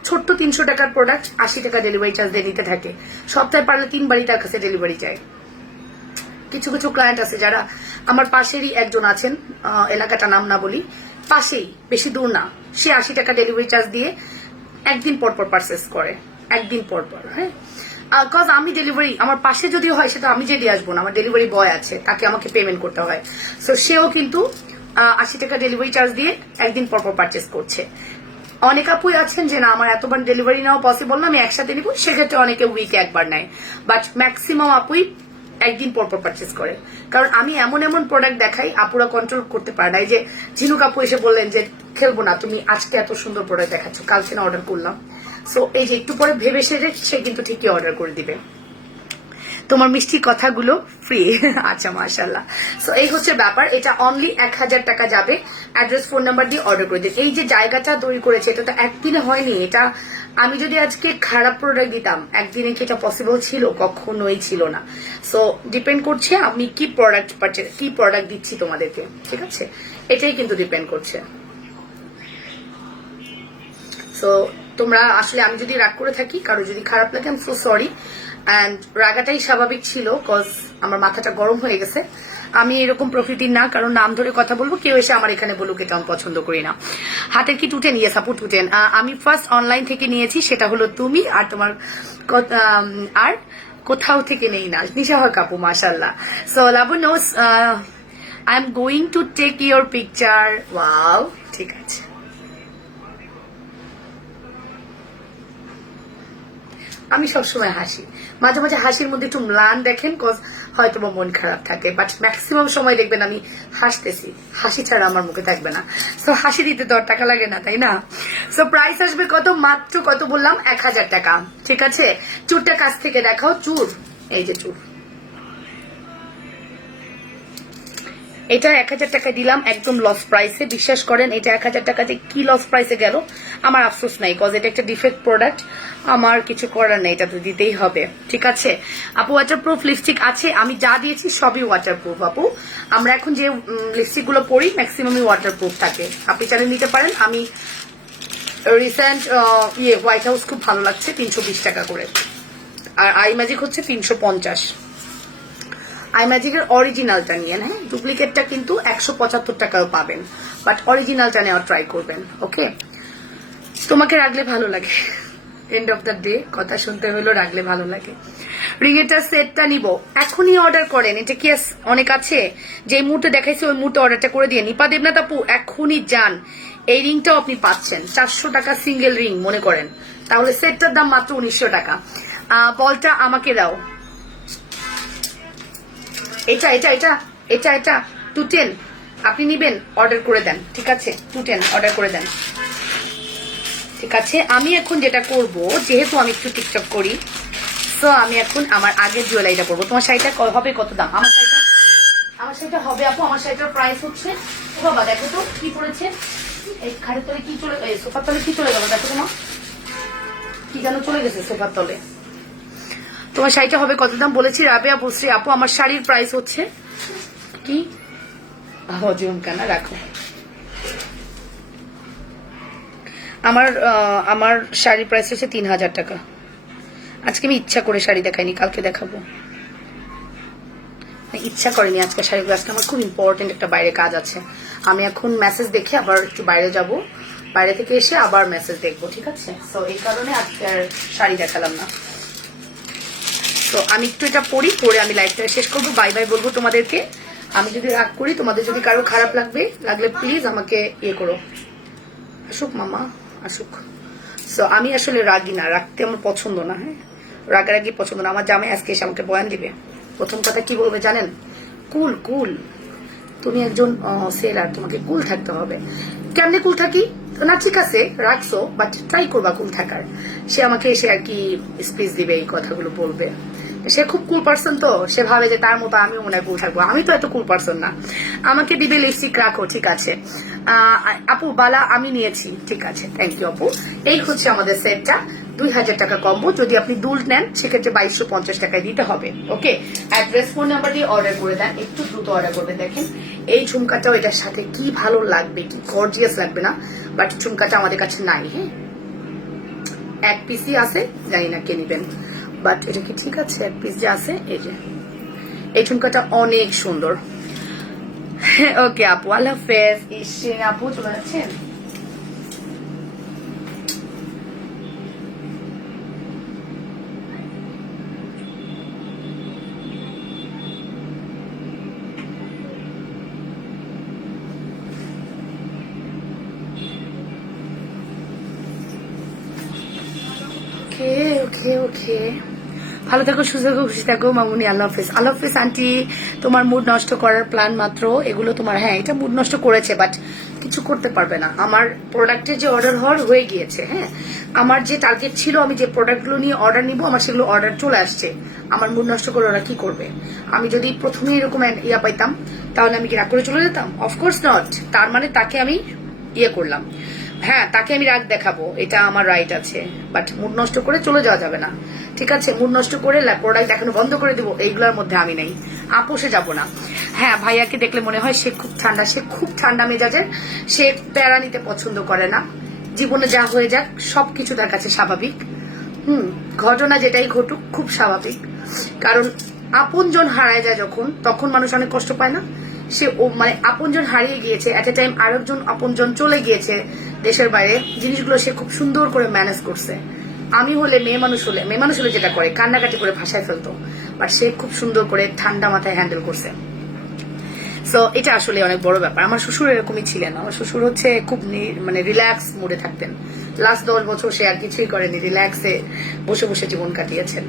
ছোট্ট 300 টাকার প্রোডাক্ট 80 টাকা ডেলিভারি চার্জ দিয়ে নিতে থাকে, সপ্তাহে পারলে 3 বারই তার কাছে ডেলিভারি চায়। কিছু ক্লায়েন্ট আছে যারা আমার পাশেরই একজন আছেন, এলাকাটা নাম না বলি, পাশেই, বেশি দূর না, সে 80 টাকা ডেলিভারি চার্জ দিয়ে একদিন পর পারচেস করে, একদিন পর। হ্যাঁ, কজ আমি ডেলিভারি আমার পাশে যদি হয় সেটা আমি যে দিয়ে আসবো না, আমার ডেলিভারি বয় আছে, তাকে আমাকে পেমেন্ট করতে হয়। সো সেও কিন্তু 80 টাকা ডেলিভারি চার্জ দিয়ে একদিন পর পারচেস করছে। অনেক আপুই আছেন যে না আমার এতবার ডেলিভারি নেওয়া পসিবল না, আমি একসাথে নিব, সেক্ষেত্রে অনেকে উইকে একবার নেয়, বাট ম্যাক্সিমাম আপুই একদিন পর পারচেস করে। কারণ আমি এমন প্রোডাক্ট দেখাই আপুরা কন্ট্রোল করতে পারে না। এই যে ঝিনুক আপু এসে বললেন যে খেলবো না, তুমি আজকে এত সুন্দর প্রোডাক্ট দেখাচ্ছ, কালকে না অর্ডার করলাম। সো এই যে একটু পরে ভেবে সে কিন্তু ঠিকই অর্ডার করে দিবে। তোমার মিষ্টি কথাগুলো ফ্রি। আচ্ছা, মাশাআল্লাহ। সো এই হচ্ছে ব্যাপার, এটা অনলি 1000 টাকা যাবে। অ্যাড্রেস ফোন নাম্বার দিয়ে অর্ডার করে দিন। এই যে জায়গাটা তৈরি করেছে এটা তো একদিনে হয়নি, এটা আমি যদি আজকে খারাপ প্রোডাক্ট দিতাম একদিনে কি এটা পসিবল ছিল? কখনোই ছিল না। সো ডিপেন্ড করছে আমি কি প্রোডাক্ট দিচ্ছি তোমাদেরকে, ঠিক আছে, এটাই কিন্তু ডিপেন্ড করছে। সো তোমরা আসলে, আমি যদি রাগ করে থাকি, কারো যদি খারাপ লাগে, I am so sorry. And রাগাটাই স্বাভাবিক ছিল, কজ আমার মাথাটা গরম হয়ে গেছে। আমি এরকম প্রকৃতির না, কারণ নাম ধরে কথা বলবো, কেউ এসে আমার এখানে বলুক, এটা আমি পছন্দ করি না। হাতের কি টুটেন? ইয়েস আপু, টুটেন। আমি ফার্স্ট অনলাইন থেকে নিয়েছি, সেটা হলো তুমি, আর তোমার আর কোথাও থেকে নেই না। নিশাহর কাপু, মাশাআল্লাহ। So Labonya, I am going to take your picture. Wow, ঠিক আছে। আমি সবসময় হাসি, মাঝে মাঝে হাসির মধ্যে একটু ম্লান দেখেন, কজ হয়তো বা মন খারাপ থাকে, বাট ম্যাক্সিমাম সময় দেখবেন আমি হাসতেছি, হাসি ছাড়া আমার মুখে থাকবে না। সো হাসি দিতে তো আর টাকা লাগে না, তাই না? সো প্রাইস আসবে কত, মাত্র কত বললাম, 1000 টাকা। ঠিক আছে, চুরটা কাছ থেকে দেখাও, চুর, এই যে চুর, এটা 1000 টাকা দিলাম একদম লস প্রাইসে। বিশ্বাস করেন এটা 1000 টাকাতে কি লস প্রাইসে গেল আমার আফসোস নাই, কজ এটা একটা ডিফেক্ট প্রোডাক্ট, আমার কিছু করার নেই, এটা তো দিতেই হবে। ঠিক আছে আপু, ওয়াটারপ্রুফ লিপস্টিক আছে, আমি যা দিয়েছি সবই ওয়াটারপ্রুফ আপু। আমরা এখন যে লিপস্টিক গুলো পরি ম্যাক্সিমামই ওয়াটারপ্রুফ থাকে, আপনি চাইলে নিতে পারেন। আমি রিসেন্ট হোয়াইট হাউস খুব ভালো লাগছে, 320 টাকা করে, আর আই ম্যাজিক হচ্ছে 350। আই ম্যাজিকের অরিজিনালটা নিয়ে, হ্যাঁ ডুপ্লিকেটটা কিন্তু 175 টাকাও পাবেন, বাট অরিজিনালটা নেওয়ার ট্রাই করবেন। ওকে, তোমাকে রাখলে ভালো লাগে, এন্ড অফ দ্য ডে কথা শুনতে হলো, রাখলে ভালো লাগে। রিংয়েটার সেটটা নিব, এখনই অর্ডার করেন। এটা কি অনেক আছে, যে মুহূর্তে দেখাইছি ওই মুহূর্তে অর্ডারটা করে দিয়ে নিপা দেবনাথ আপু এখনই যান। এই রিংটাও আপনি পাচ্ছেন 400 টাকা সিঙ্গেল রিং মনে করেন, তাহলে সেটটার দাম মাত্র 1900 টাকা। বলটা আমাকে দাও, এটা এটা এটা এটা এটা 210 আপনি নিবেন, অর্ডার করে দেন। ঠিক আছে 210 অর্ডার করে দেন। ঠিক আছে, আমি এখন যেটা করব, যেহেতু আমি একটু টিকটক করি, তো আমি এখন আমার আগের জুয়েলারিটা করবো। তোমার শাড়িটা হবে কত দাম? আমার শাড়িটা হবে আপু, আমার শাড়িটার প্রাইস হচ্ছে, ও বাবা দেখো তো কি পড়েছে, এই খাটের তলে কি চলে, সোফার তলে কি চলে গেল, দেখো তোমার কি যেন চলে গেছে সোফার তলে। তোমার শাড়িটা হবে কত দাম বলেছি? রাবেয়া বুশ্রী আপু, আমার শাড়ির প্রাইস হচ্ছে কি, জমকানা রাখো, আমার শাড়ির প্রাইস হচ্ছে 3000 টাকা। আজকে আমি ইচ্ছা করে শাড়ি দেখাইনি, কালকে দেখাবো, ইচ্ছা করেনি আজকে শাড়িগুলো। আজকে আমার খুব ইম্পর্টেন্ট একটা বাইরে কাজ আছে, আমি এখন মেসেজ দেখে আবার একটু বাইরে যাব, বাইরে থেকে এসে আবার মেসেজ দেখবো। ঠিক আছে, তো এই কারণে আজকে আর শাড়ি দেখালাম না। তো আমি একটু এটা পরে আমি লাইভটা শেষ করবো, বাই বাই বলবো তোমাদেরকে। আমি যদি রাগ করি, তোমাদের যদি কারো খারাপ লাগলে প্লিজ আমাকে ইয়ে করো। আসুক মামা আসুক। সো আমি আসলে রাগি না, রাখতে আমার পছন্দ না, হ্যাঁ রাগারাগি পছন্দ না। আমার জামাই আজকে এসে আমাকে বয়ান দিবে, প্রথম কথা কি বলবে জানেন? কুল কুল, তুমি একজন সেলার, তোমাকে কুল থাকতে হবে। কেমনে কুল থাকি না, ঠিক আছে রাখছো, বাট ট্রাই করবা কুল থাকার। সে আমাকে এসে আর কি স্পিচ দিবে, এই কথাগুলো বলবে। সে খুব কুল পার্সন, তো সে ভাবে যে তার মতো আমিও মনে হয় কুল থাকবো। আমি তো এত কুল পার্সন না। আমাকে দিবে লিপস্টিক, রাখো ঠিক আছে। আপু বালা আমি নিয়েছি, ঠিক আছে থ্যাংক ইউ আপু। এই হচ্ছে আমাদের সেটটা, 2000 টাকা কম্বো। যদি আপনি দুল নেন সেক্ষেত্রে 2250 টাকায় দিতে হবে। ওকে, অ্যাড্রেস ফোন নাম্বার দিয়ে অর্ডার করে দেন, একটু দ্রুত অর্ডার করবেন। দেখেন এই ঝুমকাটাও এটার সাথে কি ভালো লাগবে, কি গর্জিয়াস লাগবে না? বাট ঝুমকাটা আমাদের কাছে নাই, হ্যাঁ এক পিসই আছে, জানি না কে নিবেন, বাট এটা কি ঠিক আছে? এক পিস যে আছে, এই যে এই ঝুমকাটা অনেক সুন্দর। ওকে আপু, আল্লাহ হাফেজ। ইসে আপু চলে যাচ্ছেন, ওকে ওকে ওকে, ভালো থাকো, সুস্থ থাকো, খুশি থাকো মামুনি। আল্লাহ হাফিজ। আল্লাহ হাফিজ আন্টি। তোমার মুড নষ্ট করার প্ল্যান মাত্র এগুলো তোমার, হ্যাঁ এটা মুড নষ্ট করেছে, বাট কিছু করতে পারবে না। আমার প্রোডাক্টের যে অর্ডার হওয়ার হয়ে গিয়েছে, হ্যাঁ আমার যে টার্গেট ছিল আমি যে প্রোডাক্টগুলো নিয়ে অর্ডার নিব, আমার সেগুলো অর্ডার চলে আসছে। আমার মুড নষ্ট করে ওরা কি করবে? আমি যদি প্রথমে এরকম ইয়া পাইতাম তাহলে আমি কি রাগ করে চলে যেতাম? Of course not. তার মানে তাকে আমি ইয়ে করলাম, হ্যাঁ তাকে আমি রাগ দেখাবো, এটা আমার রাইট আছে, বাট মুড নষ্ট করে চলে যাওয়া যাবে না। ঠিক আছে, মুড নষ্ট করে প্রোডাক্ট দেখানো বন্ধ করে দিব, এইগুলোর মধ্যে আমি নেই, আপোষে যাব না। হ্যাঁ ভাইয়াকে দেখলে মনে হয় সে খুব ঠান্ডা, সে খুব ঠান্ডা মেজাজের, সে প্যারা নিতে পছন্দ করে না। জীবনে যা হয়ে যাক সবকিছু তার কাছে স্বাভাবিক। ঘটনা যেটাই ঘটুক খুব স্বাভাবিক, কারণ আপনজন হারায় যায় যখন, তখন মানুষ অনেক কষ্ট পায় না? সে মানে আপনজন হারিয়ে গিয়েছে, এট এ টাইম আরেকজন আপনজন চলে গিয়েছে দেশের বাইরে, জিনিসগুলো সে খুব সুন্দর করে ম্যানেজ করছে। আমি হলে মেয়ে মানুষ হলে যেটা করে কান্নাকাটি করে ভাষায় ফেলতো, বাট সে খুব সুন্দর করে ঠান্ডা মাথায় হ্যান্ডেল করছে। সো এটা আসলে অনেক বড় ব্যাপার। আমার শ্বশুর এরকমই ছিলেন। আমার শ্বশুর হচ্ছে খুব মানে রিল্যাক্স মুডে থাকতেন। লাস্ট 10 বছর সে আর কিছুই করেনি, রিল্যাক্সে বসে বসে জীবন কাটিয়েছেন।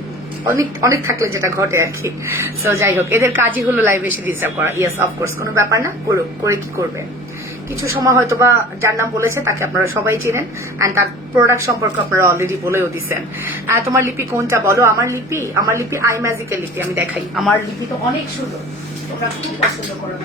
অনেক অনেক থাকলে যেটা ঘটে আর কি। সো যাই হোক, এদের কাজই হলো লাইভ এসে ডিস্টার্ব করা। ইয়েস, অফকোর্স, কোনো ব্যাপার না, করে কি করবে। কিছু সময় হয়তো বা যার নাম বলেছে তাকে আপনারা সবাই চেনেন, অ্যান্ড তার প্রোডাক্ট সম্পর্কে আপনারা অলরেডি বলেও দিচ্ছেন। তোমার লিপি কোনটা বলো? আমার লিপি আই ম্যাজিকের লিপি। আমি দেখাই, আমার লিপি তো অনেক সুন্দর, তোমরা খুব পছন্দ করো।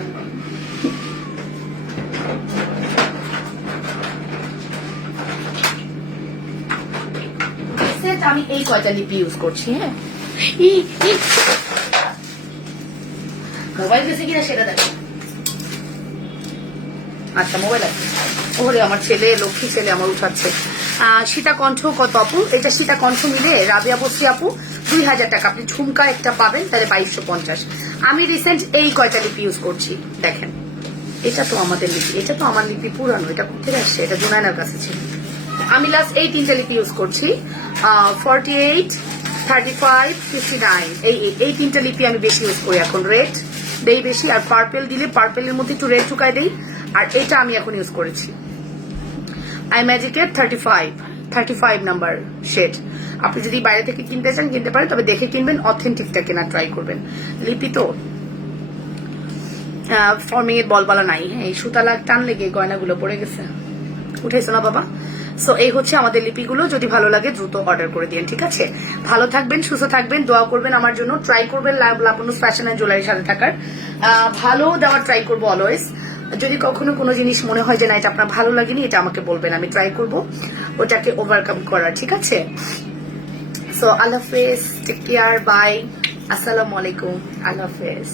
আমি এই কয়টা লিপি ইউজ করছি। হ্যাঁ, মোবাইল গেছে কিনা সেটা দেখো। আচ্ছা, মোবাইল আছে। ওরে আমার ছেলে, লক্ষ্মী ছেলে আমার উঠাচ্ছে। সীতা কণ্ঠ কত আপু? এটা সীতা কণ্ঠ মিলে রাবিয়া বসি আপু 2000 টাকা। আপনি ঝুমকা একটা পাবেন, তাহলে 2250। আমি রিসেন্ট এই কয়টা লিপি ইউজ করছি দেখেন। এটা তো আমাদের লিপি, এটা তো আমার লিপি পুরানো। এটা কোথায় আসছে? এটা জুনায়নার কাছে ছিল। আমি লাস্ট এই 3টা লিপি ইউজ করছি, 48, 35, 59। এই 3টা লিপি আমি বেশি ইউজ করি এখন। রেড দেই বেশি, আর পার্পেল দিলে পার্পেলের মধ্যে একটু রেড ঢুকাই দেই। আর এটা আমি এখন ইউজ করেছি আই ম্যাজিকের 35 নাম্বার শেড। আপনি যদি বাইরে থেকে কিনতে চান কিনতে পারেন, তবে দেখে কিনবেন, অথেন্টিকটা কেনা ট্রাই করবেন। লিপি তো ফর্মিং এর বলবালা নাই। এই সুতা টান লেগে গয়নাগুলো পড়ে গেছে, উঠেছে না বাবা। সো এই হচ্ছে আমাদের লিপিগুলো। যদি ভালো লাগে দ্রুত অর্ডার করে দিন, ঠিক আছে? ভালো থাকবেন, সুস্থ থাকবেন, দোয়া করবেন আমার জন্য। ট্রাই করবেন লাবণ্য ফ্যাশন এন্ড জুয়েলারির সাথে থাকার। ভালো দেওয়ার ট্রাই করবো অলওয়েজ। যদি কখনো কোনো জিনিস মনে হয় যে না এটা আপনার ভালো লাগেনি, এটা আমাকে বলবেন, আমি ট্রাই করব ওটাকে ওভারকাম করার, ঠিক আছে? সো আল্লাহ হাফেজ, টেক কেয়ার, বাই, আসসালামু আলাইকুম, আল্লাহ হাফেজ।